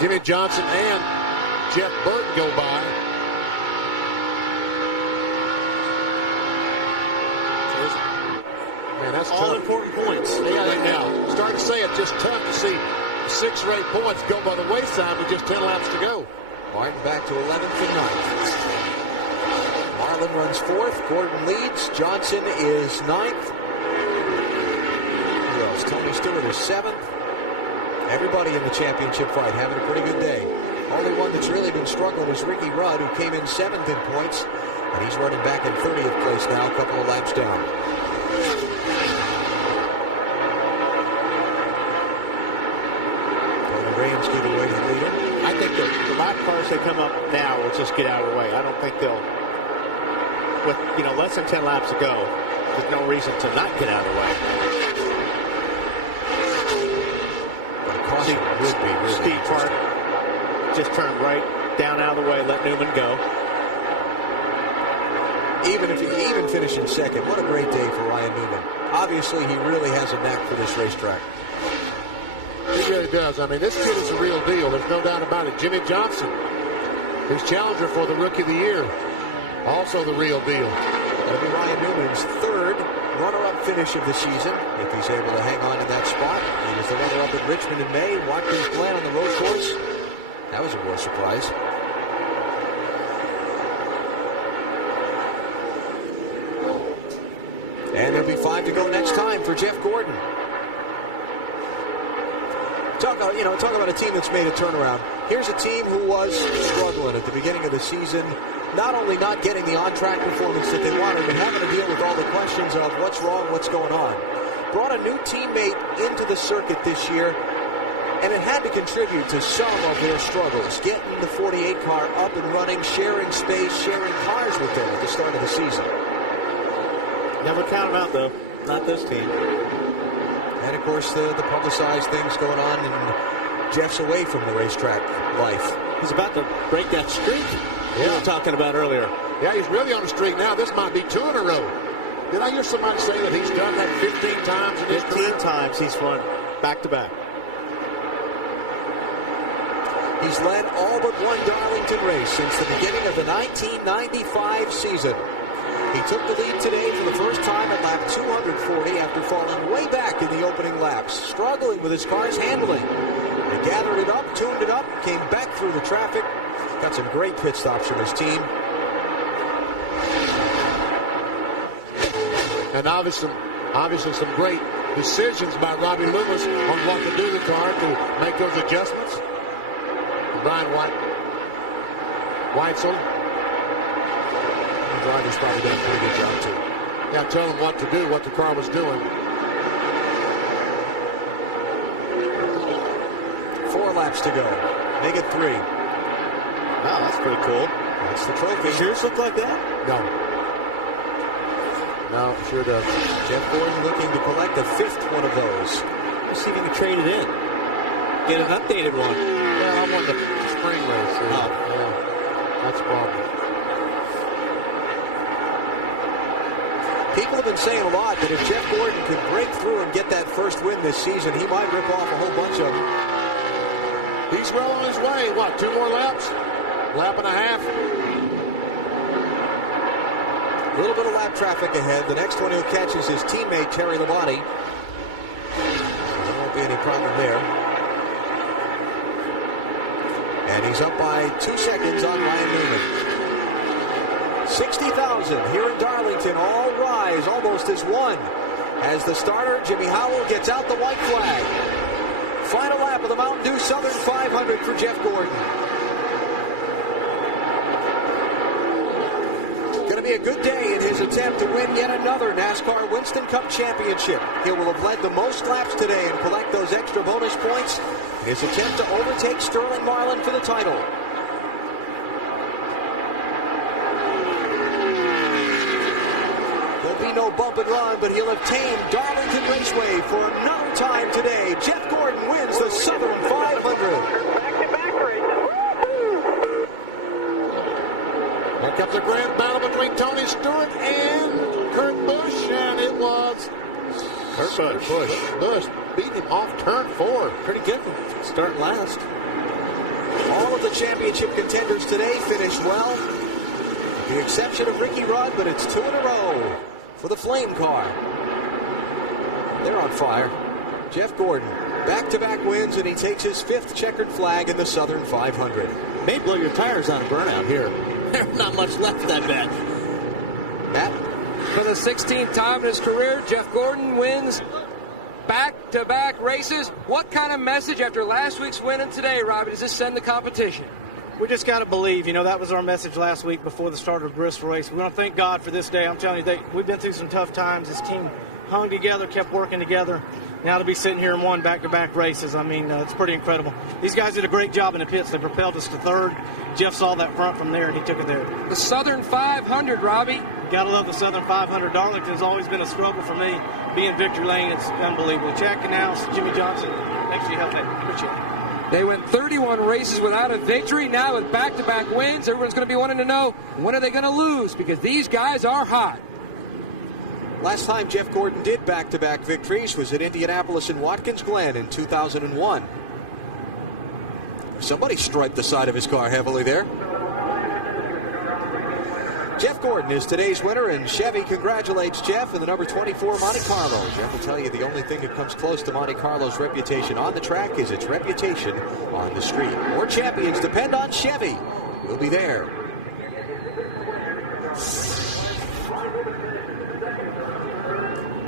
Jimmy Johnson and Jeff Burton go by. Man, that's all tough. important points. Yeah, now starting to say it's just tough to see 6 or 8 points go by the wayside with just 10 laps to go. Martin back to 11th and 9th. Marlin runs 4th. Gordon leads. Johnson is 9th. Who else? Tony Stewart is 7th. Everybody in the championship fight having a pretty good day. Only one that's really been struggling is Ricky Rudd, who came in 7th in points. And he's running back in 30th place now, a couple of laps down. Tony Ramsky, the way to the leader. I think the lap cars that come up now will just get out of the way. I don't think they'll, with less than 10 laps to go, there's no reason to not get out of the way. Steve Park just turned right down out of the way, let Newman go. Even finishing second, what a great day for Ryan Newman. Obviously, he really has a knack for this racetrack. He really does. I mean, this kid is a real deal. There's no doubt about it. Jimmy Johnson, his challenger for the Rookie of the Year, also the real deal. That'll be Ryan Newman's 3rd, runner-up 5th. finish of the season if he's able to hang on in that spot. He was the runner-up at Richmond in May. Watkins Glen on the road course. That was a real surprise. And there'll be 5 to go next time for Jeff Gordon. Talk about a team that's made a turnaround. Here's a team who was struggling at the beginning of the season, not only not getting the on-track performance that they wanted, but having to deal with all the questions of what's wrong, what's going on. Brought a new teammate into the circuit this year, and it had to contribute to some of their struggles. Getting the 48 car up and running, sharing space, sharing cars with them at the start of the season. Never count them out, though. Not this team. And, of course, the publicized things going on, and Jeff's away from the racetrack life. He's about to break that streak we were talking about earlier. Yeah, he's really on the streak now. This might be 2 in a row. Did I hear somebody say that he's done that 15 times in his career? 15 times he's won back-to-back. He's led all but one Darlington race since the beginning of the 1995 season. He took the lead today for the first time at lap 240 after falling way back in the opening laps, struggling with his car's handling. He gathered it up, tuned it up, came back through the traffic, got some great pit stops from his team. And obviously some great decisions by Robbie Loomis on what to do to the car to make those adjustments. Brian Weitzel. The driver's probably done a pretty good job, too. Yeah, tell him what to do, what the car was doing. 4 laps to go. Make it 3. Wow, that's pretty cool. That's the trophy. Does yours look like that? No, sure does. Jeff Gordon looking to collect a 5th one of those. Let's see if he can trade it in. Get an updated one. Yeah, I won the spring race. Yeah, that's a problem. People have been saying a lot that if Jeff Gordon could break through and get that first win this season, he might rip off a whole bunch of them. He's well on his way. What, 2 more laps? Lap and a half? A little bit of lap traffic ahead. The next one he'll catch is his teammate, Terry Labonte. There won't be any problem there. And he's up by 2 seconds on Ryan Newman. 60,000 here in Darlington. All rise almost as one as the starter, Jimmy Howell, gets out the white flag. Final lap of the Mountain Dew Southern 500 for Jeff Gordon. Going to be a good day in his attempt to win yet another NASCAR Winston Cup championship. He will have led the most laps today and collect those extra bonus points in his attempt to overtake Sterling Marlin for the title. No bump and run, but he'll have tamed Darlington Raceway for no time today. Jeff Gordon wins the Southern 500. Back-to-back races. Here comes a grand battle between Tony Stewart and Kurt Busch, and it was Kurt Busch beat him off turn 4. Pretty good from starting last. All of the championship contenders today finished well, with the exception of Ricky Rudd, but it's 2 in a row for the Flame car. They're on fire. Jeff Gordon, back-to-back wins, and he takes his 5th checkered flag in the Southern 500. May blow your tires on a burnout here. There's not much left, I bet. Matt? For the 16th time in his career, Jeff Gordon wins back-to-back races. What kind of message after last week's win and today, Robbie, does this send the competition? We just got to believe. That was our message last week before the start of the Bristol race. We want to thank God for this day. I'm telling you, we've been through some tough times. This team hung together, kept working together. Now to be sitting here and won back-to-back races, it's pretty incredible. These guys did a great job in the pits. They propelled us to 3rd. Jeff saw that front from there, and he took it there. The Southern 500, Robbie. Got to love the Southern 500. Darlington's always been a struggle for me. Being victory lane, it's unbelievable. Chad Canals, Jimmy Johnson, thanks for your help, man. Appreciate it. They went 31 races without a victory. Now with back-to-back wins, everyone's going to be wanting to know, when are they going to lose? Because these guys are hot. Last time Jeff Gordon did back-to-back victories was at Indianapolis and Watkins Glen in 2001. Somebody striped the side of his car heavily there. Jeff Gordon is today's winner, and Chevy congratulates Jeff in the number 24 Monte Carlo. Jeff will tell you the only thing that comes close to Monte Carlo's reputation on the track is its reputation on the street. More champions depend on Chevy. We'll be there.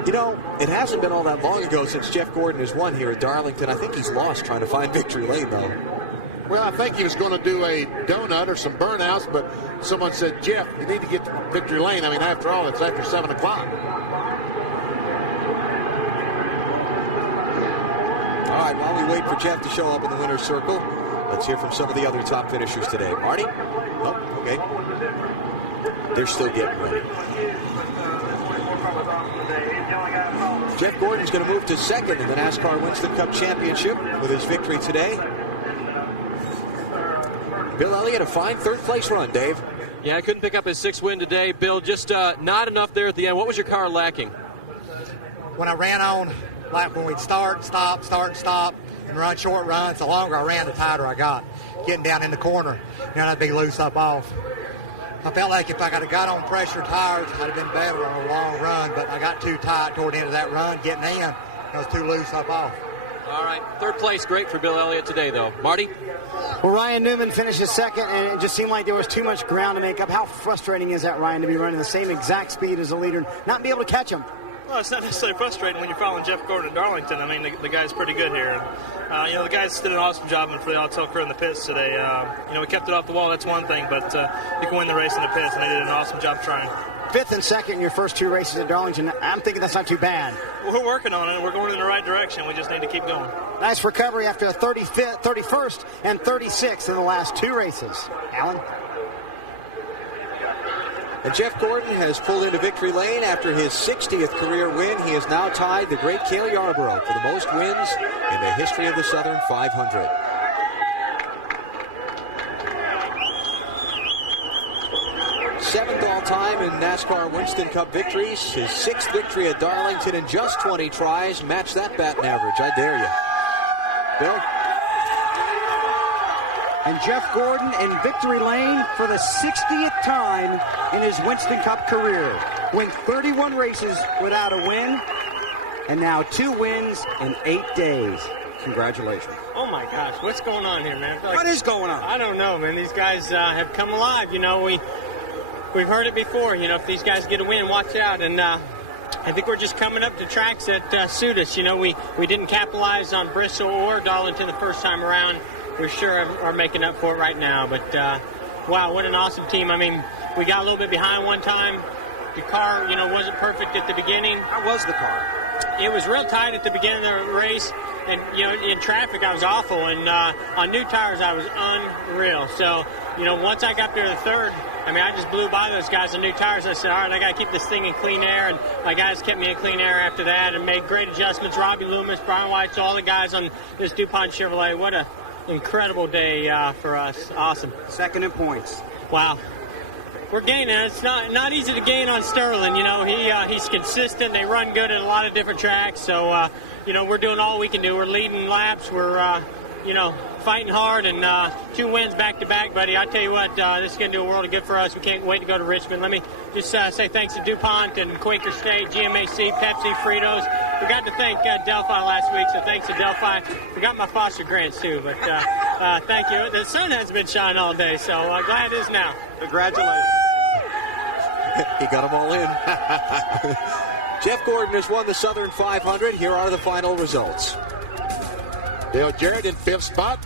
You know, it hasn't been all that long ago since Jeff Gordon has won here at Darlington. I think he's lost trying to find victory lane, though. Well, I think he was going to do a donut or some burnouts, but someone said, Jeff, you need to get to victory lane. I mean, after all, it's after 7 o'clock. All right, while we wait for Jeff to show up in the winner's circle, let's hear from some of the other top finishers today. Marty? Oh, okay. They're still getting ready. Jeff Gordon's going to move to second in the NASCAR Winston Cup Championship with his victory today. Bill Elliott, a fine third-place run, Dave. Yeah, I couldn't pick up his 6th win today, Bill. Just not enough there at the end. What was your car lacking? When I ran on, like when we'd start, stop, and run short runs, the longer I ran, the tighter I got. Getting down in the corner, I'd be loose up off. I felt like if I could have got on pressure tires, I'd have been better on a long run, but I got too tight toward the end of that run. Getting in, I was too loose up off. All right, 3rd place, great for Bill Elliott today, though. Marty? Well, Ryan Newman finishes second, and it just seemed like there was too much ground to make up. How frustrating is that, Ryan, to be running the same exact speed as the leader and not be able to catch him? Well, it's not necessarily frustrating when you're following Jeff Gordon at Darlington. I mean, the guy's pretty good here. And, the guys did an awesome job for the Auto crew in the pits today. We kept it off the wall, that's one thing, but you can win the race in the pits, and they did an awesome job trying. 5th and 2nd in your first 2 races at Darlington. I'm thinking that's not too bad. Well, we're working on it. We're going in the right direction. We just need to keep going. Nice recovery after a 31st and 36th in the last 2 races. Alan? And Jeff Gordon has pulled into victory lane after his 60th career win. He has now tied the great Cale Yarborough for the most wins in the history of the Southern 500. Seventh all-time in NASCAR Winston Cup victories. His 6th victory at Darlington in just 20 tries. Match that batting average, I dare you. Bill? And Jeff Gordon in victory lane for the 60th time in his Winston Cup career. Went 31 races without a win, and now 2 wins in 8 days. Congratulations. Oh my gosh, what's going on here, man? What is going on? I don't know, man. These guys have come alive. We've heard it before. If these guys get a win, watch out. And I think we're just coming up to tracks that suit us. We didn't capitalize on Bristol or Darlington the first time around. We sure are making up for it right now. But, wow, what an awesome team. I mean, we got a little bit behind one time. The car, wasn't perfect at the beginning. How was the car? It was real tight at the beginning of the race. And, in traffic, I was awful. And on new tires, I was unreal. So, once I got there to 3rd, I just blew by those guys on new tires. I said, all right, I got to keep this thing in clean air. And my guys kept me in clean air after that and made great adjustments. Robbie Loomis, Brian White, all the guys on this DuPont Chevrolet. What a incredible day for us. Awesome. 2nd in points. Wow. We're gaining. It's not easy to gain on Sterling. He's consistent. They run good at a lot of different tracks. So, we're doing all we can do. We're leading laps. We're, fighting hard, and 2 wins back-to-back, buddy. I tell you what, this is going to do a world of good for us. We can't wait to go to Richmond. Let me just say thanks to DuPont and Quaker State, GMAC, Pepsi, Fritos. We got to thank Delphi last week, so thanks to Delphi. We got my foster grants, too, but thank you. The sun has been shining all day, so glad it is now. Congratulations. He got them all in. Jeff Gordon has won the Southern 500. Here are the final results. Dale Jarrett in 5th spot.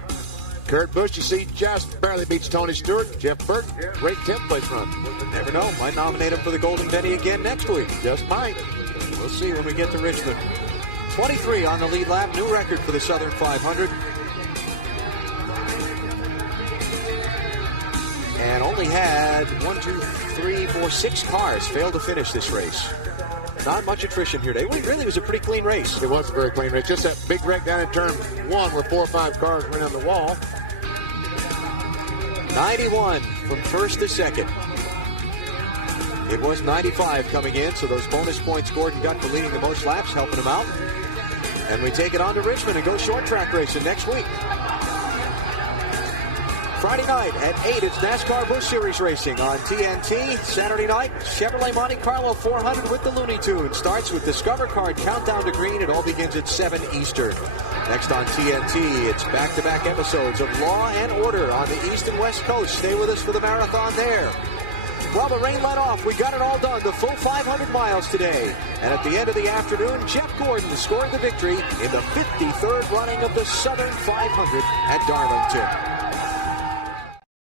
Kurt Busch, you see, just barely beats Tony Stewart. Jeff Burton, great 10th place run. Never know. Might nominate him for the Golden Penny again next week. Just might. We'll see when we get to Richmond. 23 on the lead lap. New record for the Southern 500. And only had 6 cars fail to finish this race. Not much attrition here today. It really was a pretty clean race. It was a very clean race. Just that big wreck down in turn 1 where 4 or 5 cars went on the wall. 91 from 1st to 2nd. It was 95 coming in, so those bonus points Gordon got for leading the most laps, helping him out. And we take it on to Richmond and go short track racing next week. Friday night at 8, it's NASCAR Busch Series racing on TNT. Saturday night, Chevrolet Monte Carlo 400 with the Looney Tunes. Starts with Discover Card Countdown to Green. It all begins at 7 Eastern. Next on TNT, it's back-to-back episodes of Law and Order on the East and West Coast. Stay with us for the marathon there. Well, the rain let off. We got it all done. The full 500 miles today. And at the end of the afternoon, Jeff Gordon scored the victory in the 53rd running of the Southern 500 at Darlington.